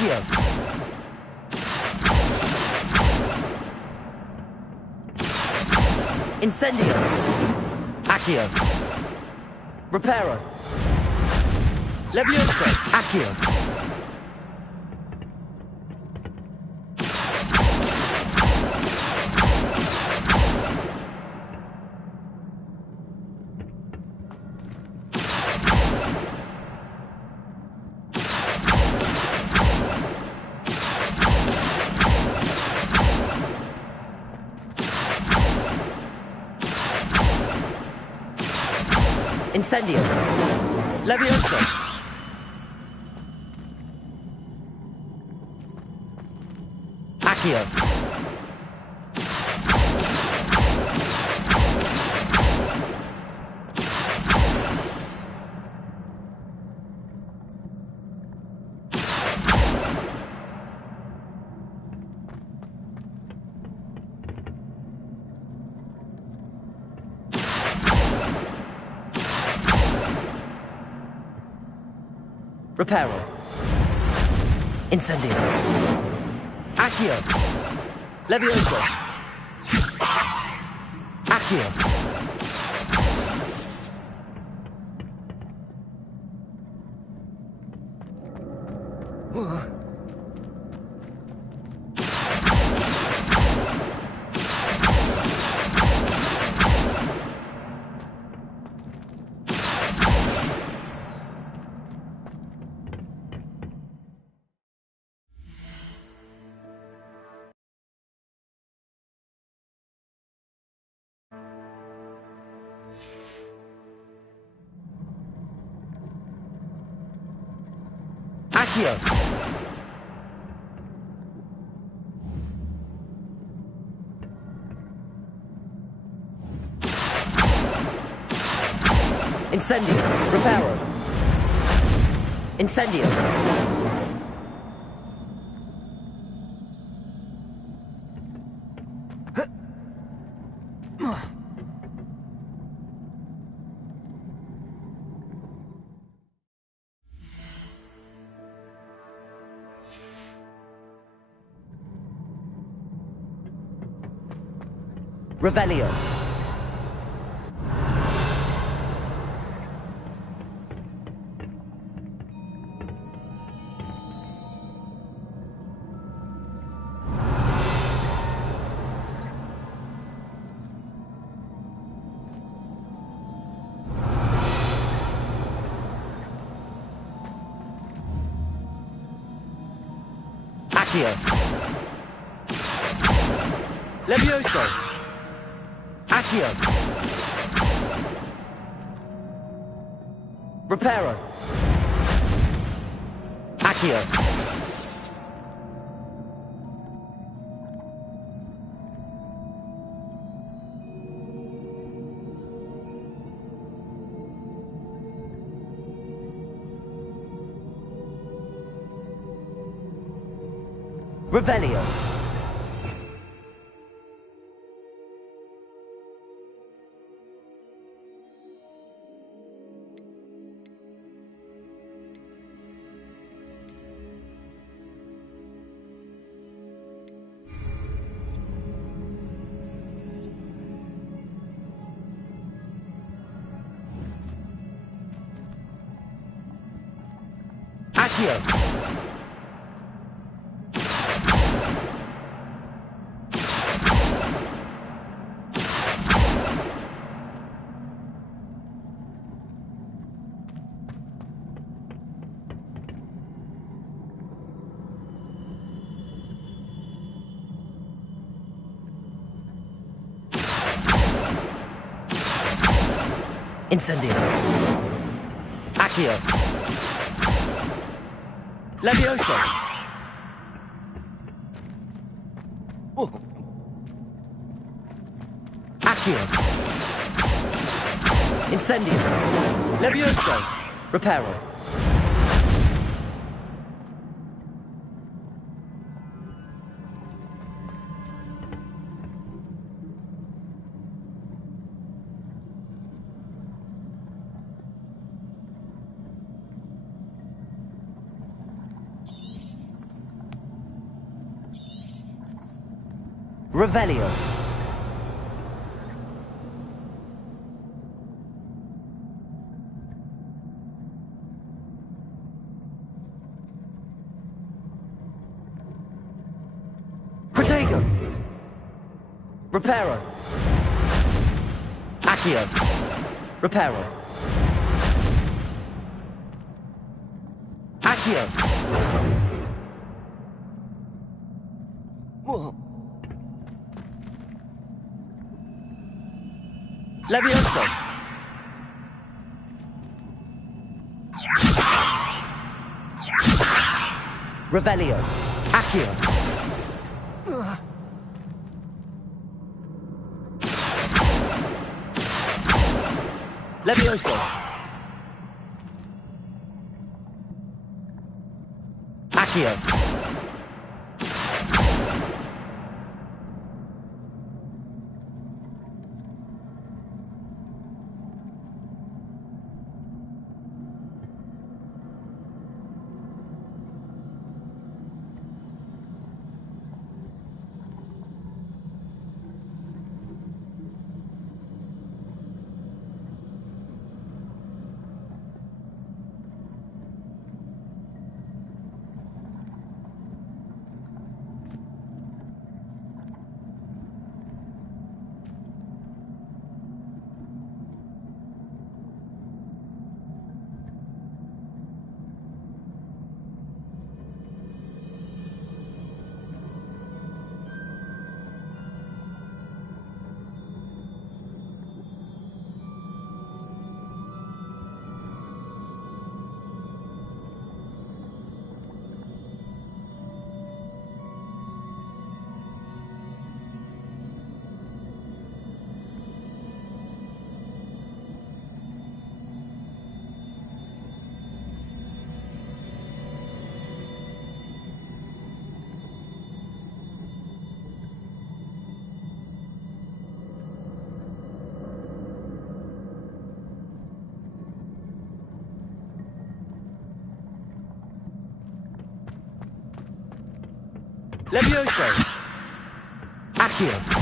Accio. Incendio. Accio. Reparo. Levioso. Accio. Incendio. Levioso. Accio. Reparo. Incendio. Accio. Levioso. Accio. Accio. Incendio. Reparo. Incendio. Revelio. Accio. Levioso. Accio. Reparo. Accio. Revelio. Accio. Incendio. Accio. Levioso. Accio. Incendio. Levioso. Reparo. Revelio. Protego. Reparo. Accio. Reparo. Accio. Whoa. Levioso. Revelio. Accio. Levioso. Accio. Levioso. Accio.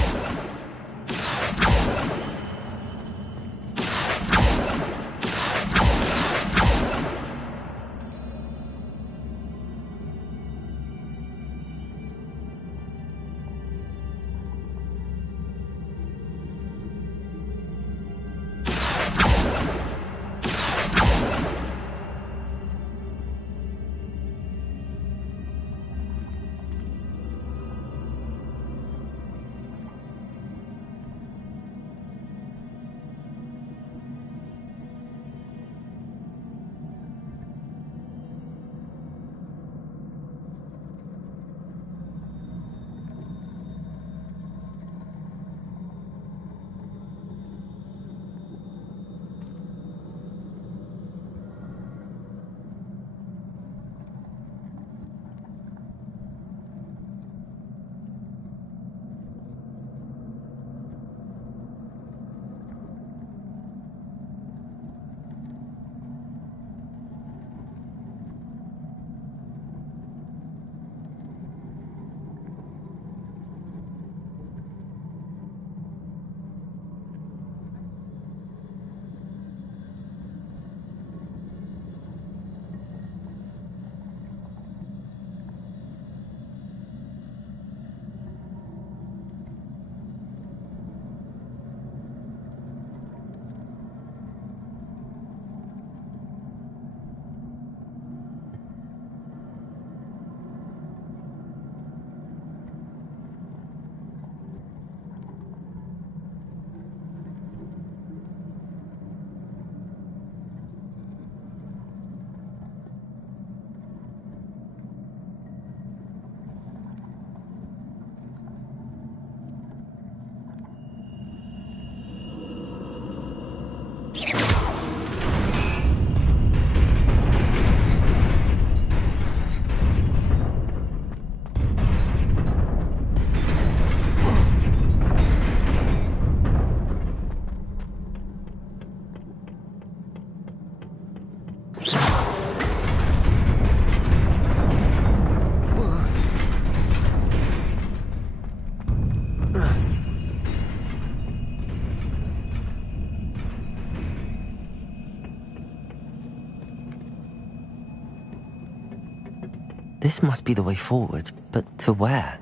This must be the way forward, but to where?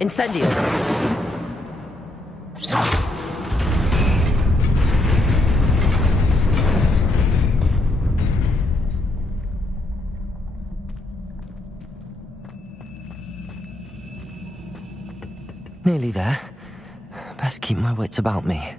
Incendio! Nearly there. Best keep my wits about me.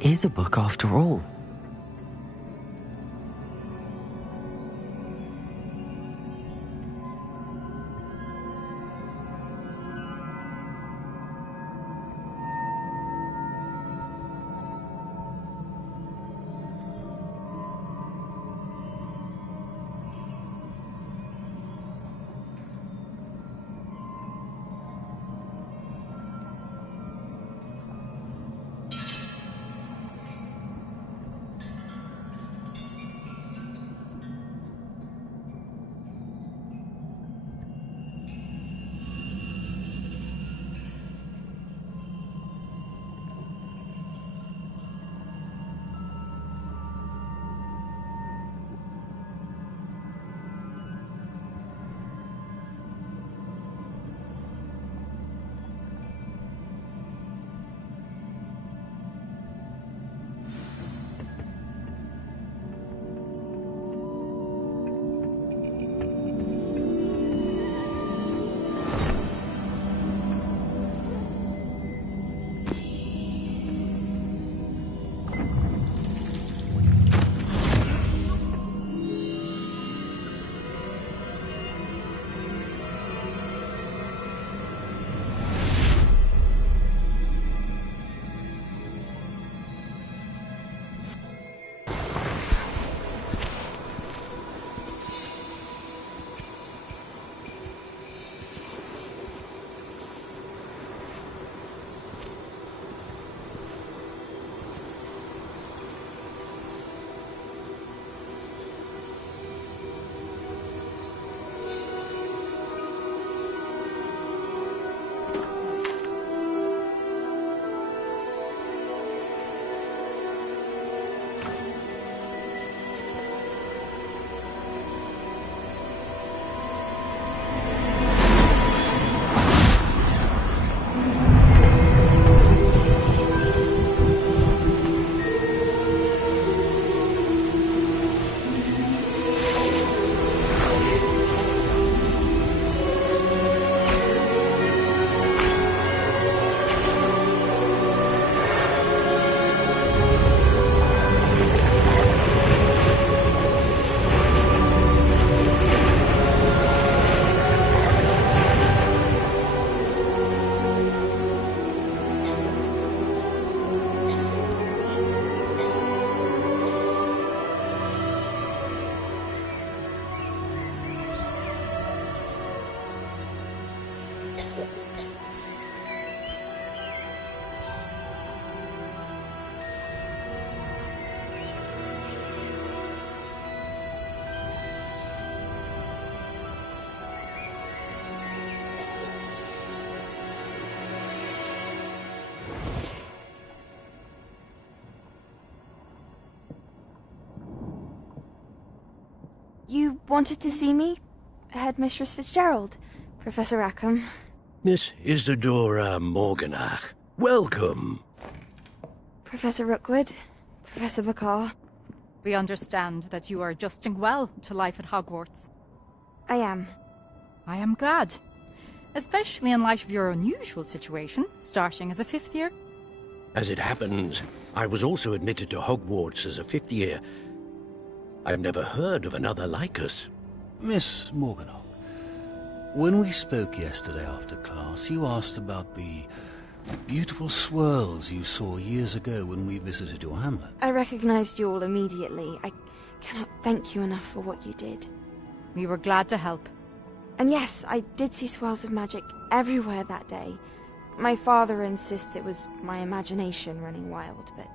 is a book after all. You wanted to see me? Headmistress Fitzgerald, Professor Rackham. Miss Isadora Morganach, welcome. Professor Rookwood, Professor Bakar. We understand that you are adjusting well to life at Hogwarts. I am. I am glad. Especially in light of your unusual situation, starting as a 5th year. As it happens, I was also admitted to Hogwarts as a 5th year. I've never heard of another like us. Miss Morganach, when we spoke yesterday after class, you asked about the beautiful swirls you saw years ago when we visited your hamlet. I recognized you all immediately. I cannot thank you enough for what you did. We were glad to help. And yes, I did see swirls of magic everywhere that day. My father insists it was my imagination running wild, but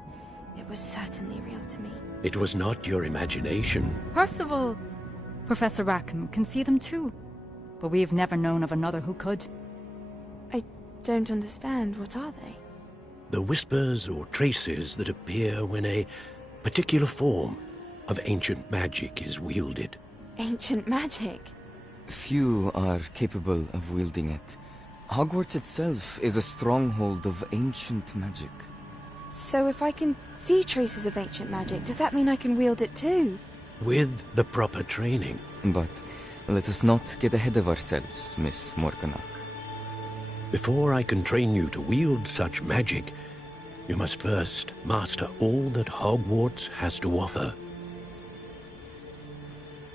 it was certainly real to me. It was not your imagination. Percival, Professor Rackham can see them too. But we've never known of another who could. I don't understand. What are they? The whispers or traces that appear when a particular form of ancient magic is wielded. Ancient magic? Few are capable of wielding it. Hogwarts itself is a stronghold of ancient magic. So if I can see traces of ancient magic, does that mean I can wield it too? With the proper training. But let us not get ahead of ourselves, Miss Morganach. Before I can train you to wield such magic, You must first master all that Hogwarts has to offer.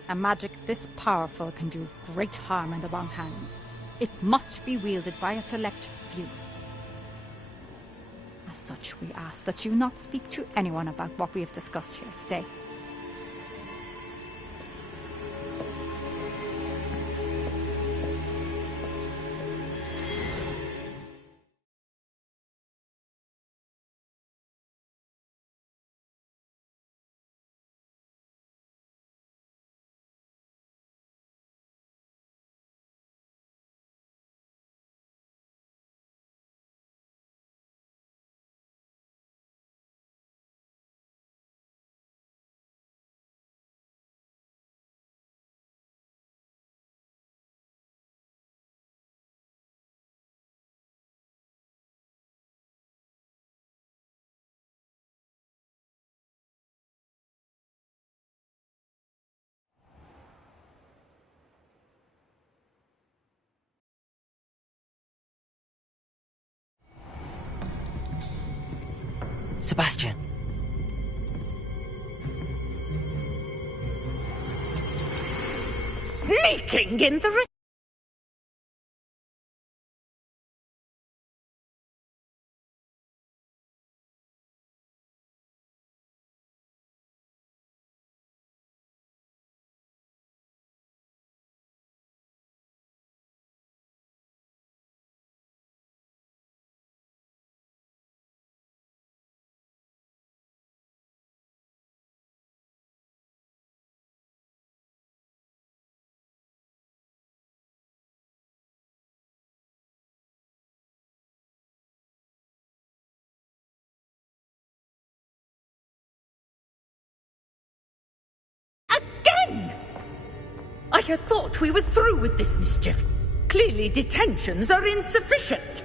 A magic this powerful can do great harm in the wrong hands. It must be wielded by a select few. As such, we ask that you not speak to anyone about what we have discussed here today. Sebastian. Sneaking in the again! I had thought we were through with this mischief. Clearly detentions are insufficient.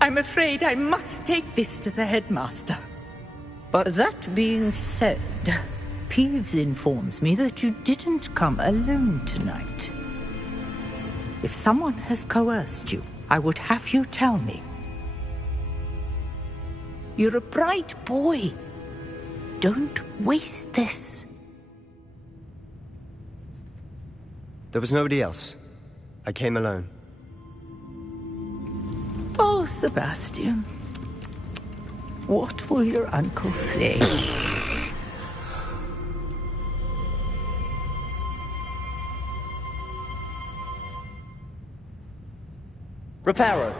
I'm afraid I must take this to the headmaster. But that being said, Peeves informs me that you didn't come alone tonight. If someone has coerced you, I would have you tell me. You're a bright boy. Don't waste this. there was nobody else. I came alone. Oh, Sebastian. What will your uncle say? Reparo.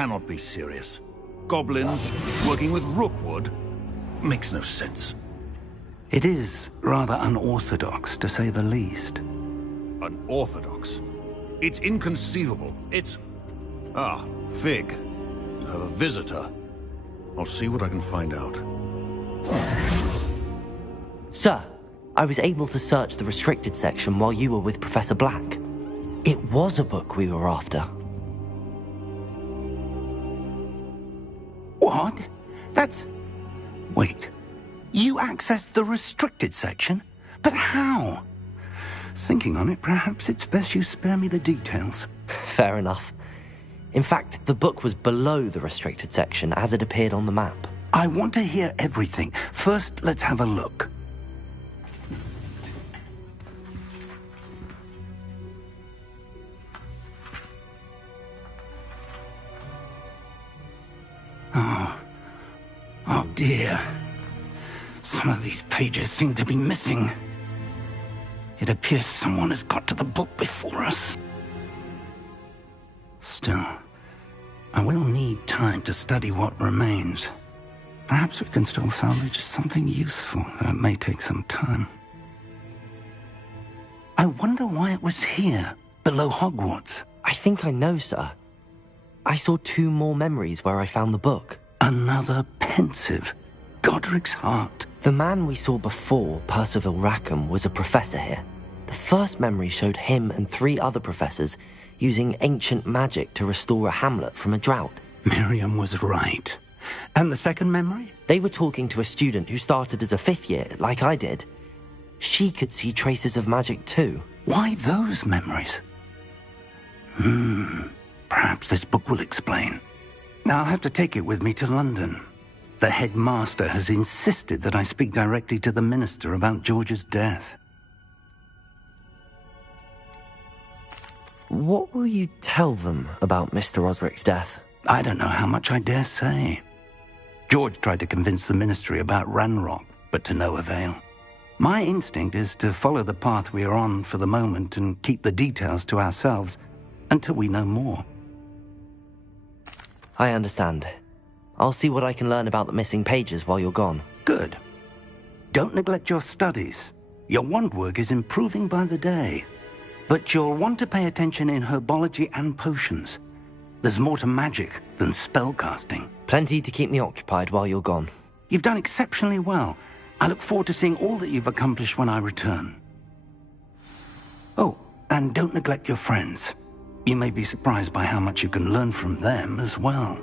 cannot be serious. Goblins working with Rookwood makes no sense. It is rather unorthodox, to say the least. Unorthodox? It's inconceivable. It's... Ah, Fig. You have a visitor. I'll see what I can find out. Sir, I was able to search the restricted section while you were with Professor Black. It was a book we were after. What? That's... Wait. You accessed the restricted section? But how? Thinking on it, perhaps it's best you spare me the details. Fair enough. In fact, the book was below the restricted section as it appeared on the map. I want to hear everything. First, let's have a look. Oh dear. Some of these pages seem to be missing. It appears someone has got to the book before us. Still, I will need time to study what remains. Perhaps we can still salvage something useful, though it may take some time. I wonder why it was here, below Hogwarts. I think I know, sir. I saw 2 more memories where I found the book. Another pensive. Godric's heart. The man we saw before, Percival Rackham, was a professor here. The first memory showed him and 3 other professors using ancient magic to restore a hamlet from a drought. Miriam was right. And the second memory? They were talking to a student who started as a 5th year, like I did. She could see traces of magic too. Why those memories? Perhaps this book will explain. I'll have to take it with me to London. The headmaster has insisted that I speak directly to the minister about George's death. What will you tell them about Mr. Osric's death? I don't know how much I dare say. George tried to convince the ministry about Ranrock, but to no avail. My instinct is to follow the path we are on for the moment and keep the details to ourselves until we know more. I understand. I'll see what I can learn about the missing pages while you're gone. Good. Don't neglect your studies. Your wand work is improving by the day. But you'll want to pay attention in herbology and potions. There's more to magic than spellcasting. Plenty to keep me occupied while you're gone. You've done exceptionally well. I look forward to seeing all that you've accomplished when I return. Oh, and don't neglect your friends. You may be surprised by how much you can learn from them as well.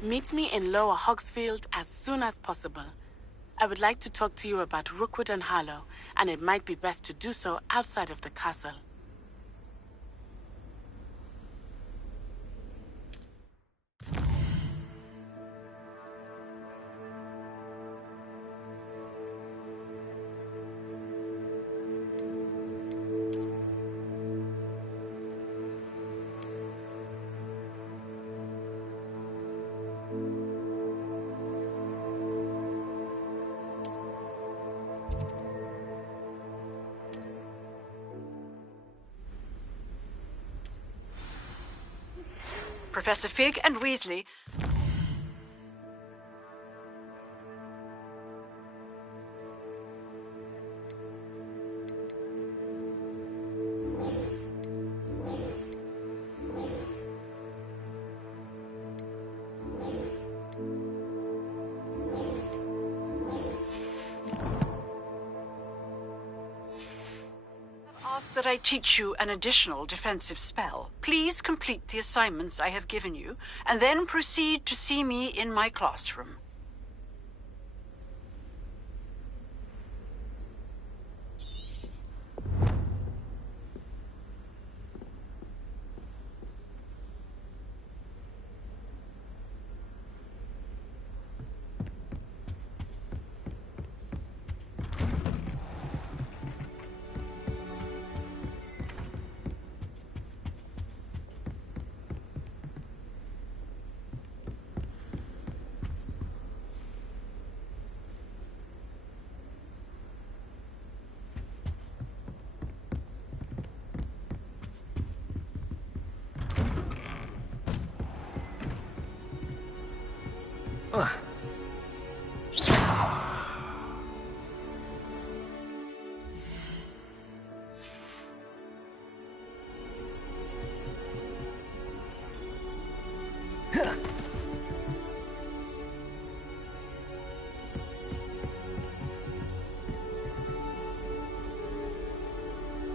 Meet me in Lower Hogsfield as soon as possible. I would like to talk to you about Rookwood and Harlow, and it might be best to do so outside of the castle. Professor Fig and Weasley. That I teach you an additional defensive spell. Please complete the assignments I have given you, and then proceed to see me in my classroom.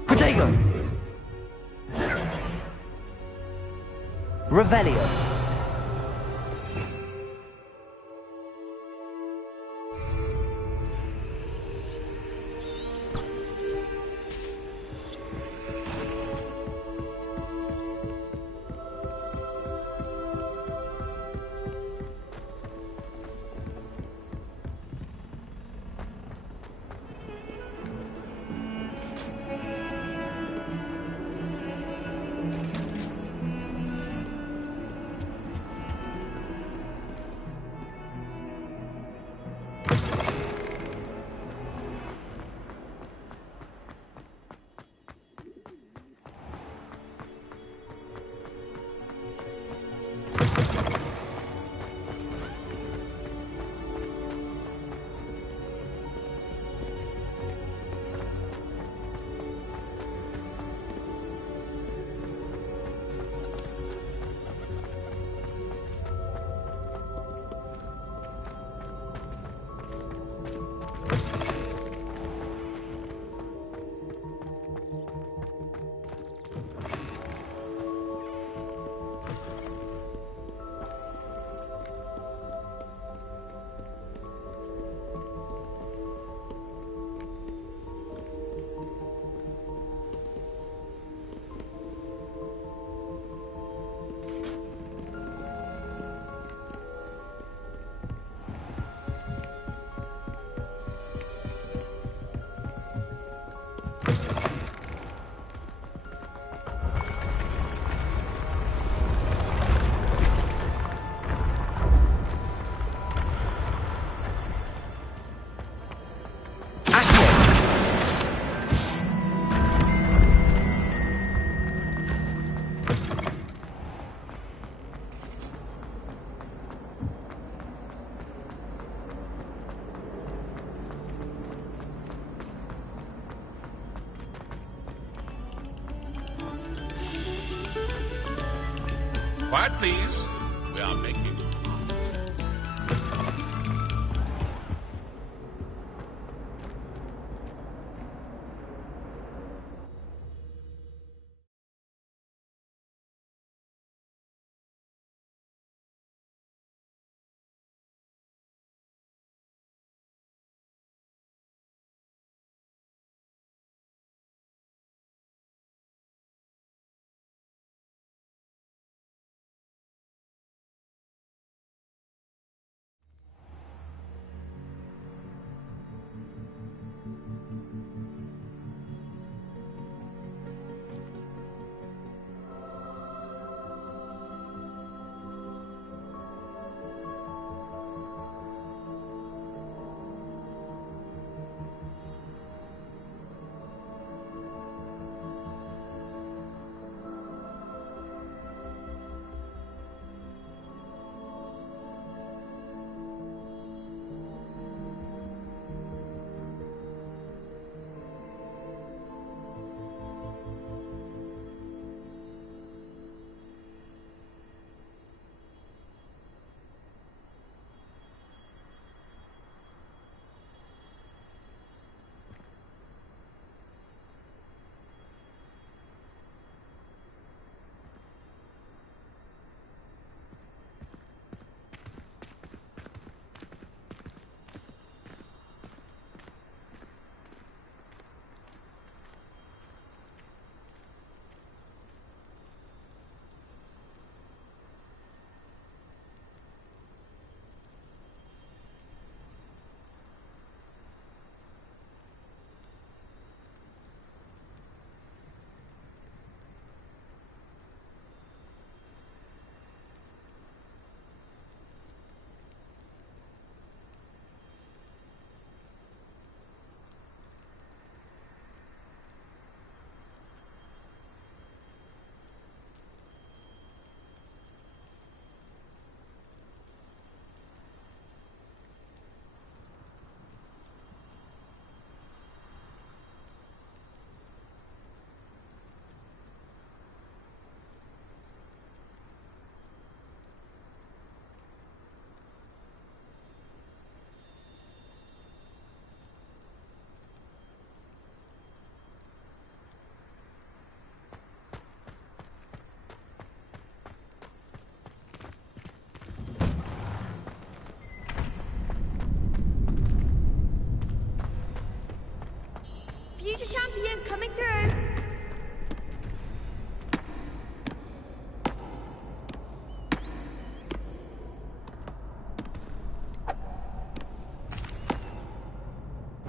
Protego! Revelio. Quiet, please. We are making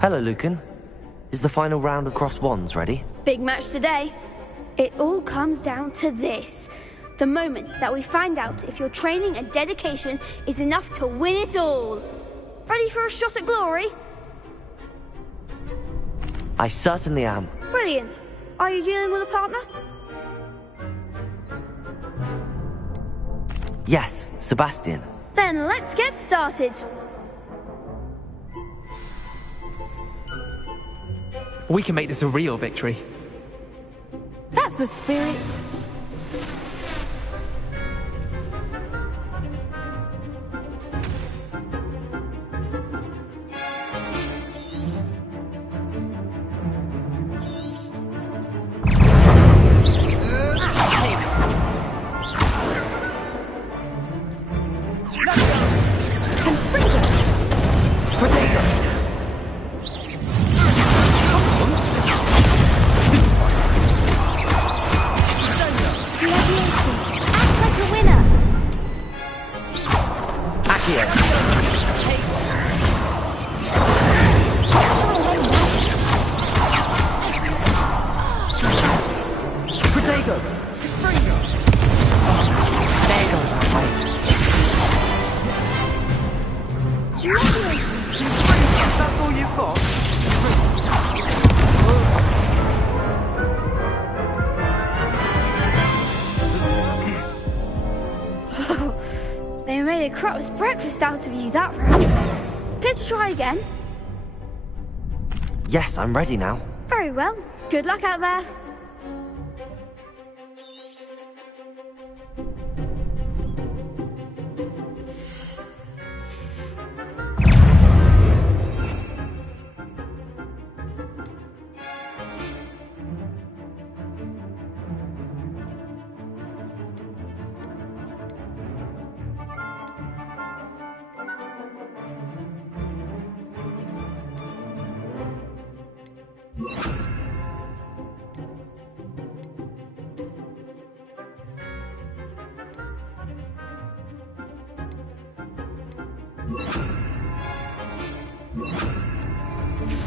Hello, Lucan. Is the final round of cross wands ready? Big match today. It all comes down to this. The moment that we find out if your training and dedication is enough to win it all. Ready for a shot at glory? I certainly am. Brilliant. Are you dealing with a partner? Yes, Sebastian. Then let's get started. We can make this a real victory. That's the spirit. They made a crap's breakfast out of you that round. Care to try again? Yes, I'm ready now. Very well. Good luck out there.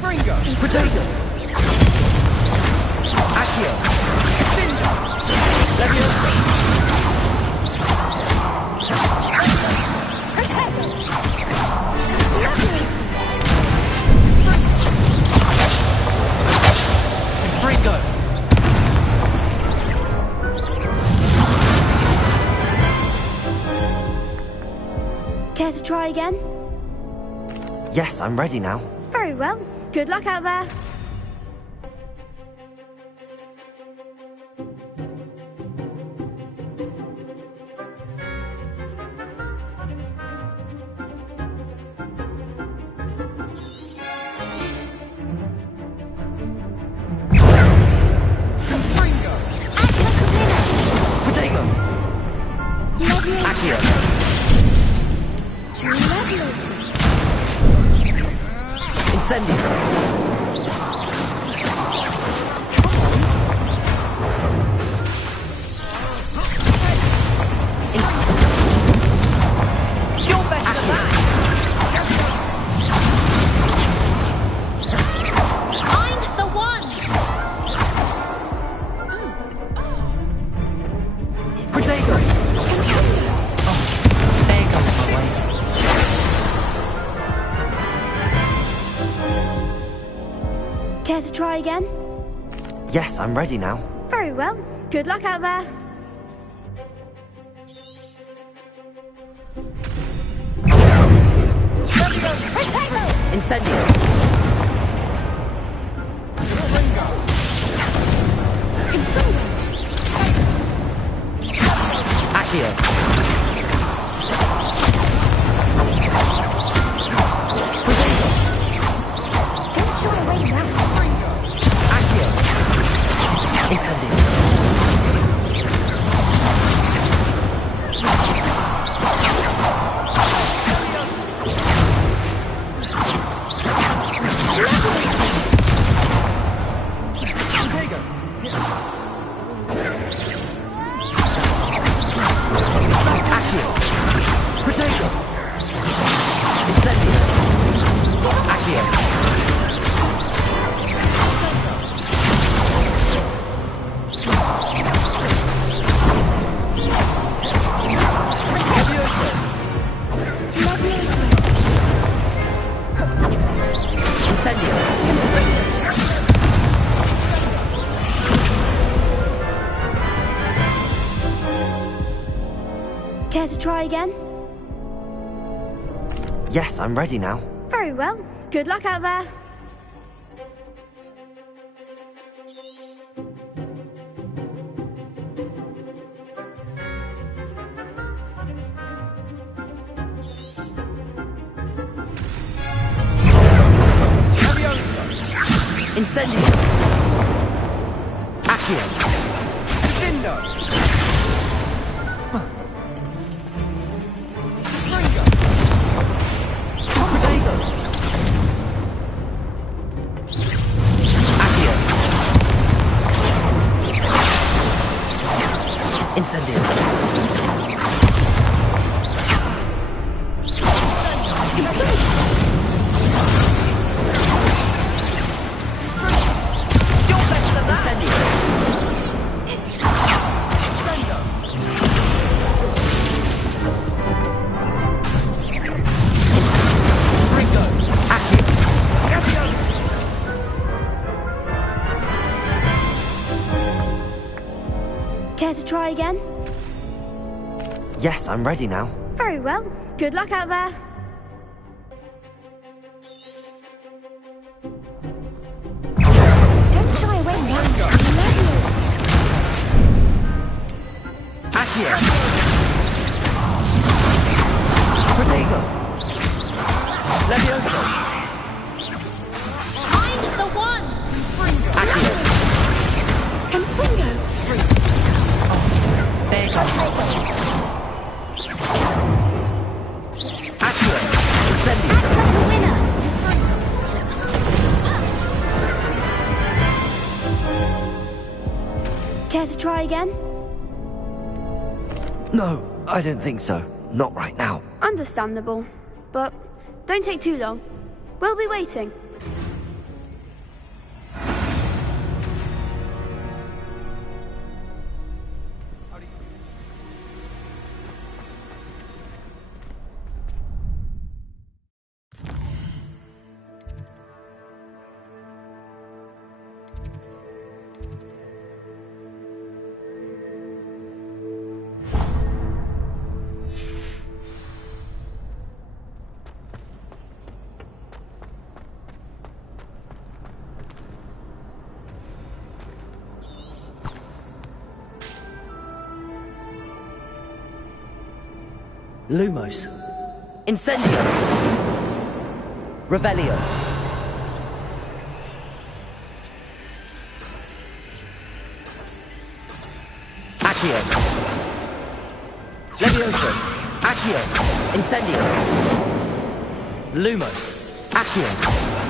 Fringo! Potato! Accio! Cinder! Leviosa! Fringo! Care to try again? Yes, I'm ready now. Very well. Good luck out there. Potato! Accio! Incendio! You're better than that! Find the one! Potato! There goes my way. Care to try again? Yes, I'm ready now. Very well. Good luck out there. Incendio! Accio! Incendio! Care to try again? Yes, I'm ready now. Very well. Good luck out there. Incendio! Accio! Incendio! Protego! Accio! Incendio! Care to try again? Yes, I'm ready now. Very well. Good luck out there. Don't shy away now. Accio! Protego! Levioso! Find the one! Accio! Confringo! There you go. Accio! Incendio! Care to try again? No, I don't think so. Not right now. Understandable. But don't take too long. We'll be waiting. Lumos. Incendio. Revelio. Accio. Levioso. Accio. Incendio. Lumos. Accio.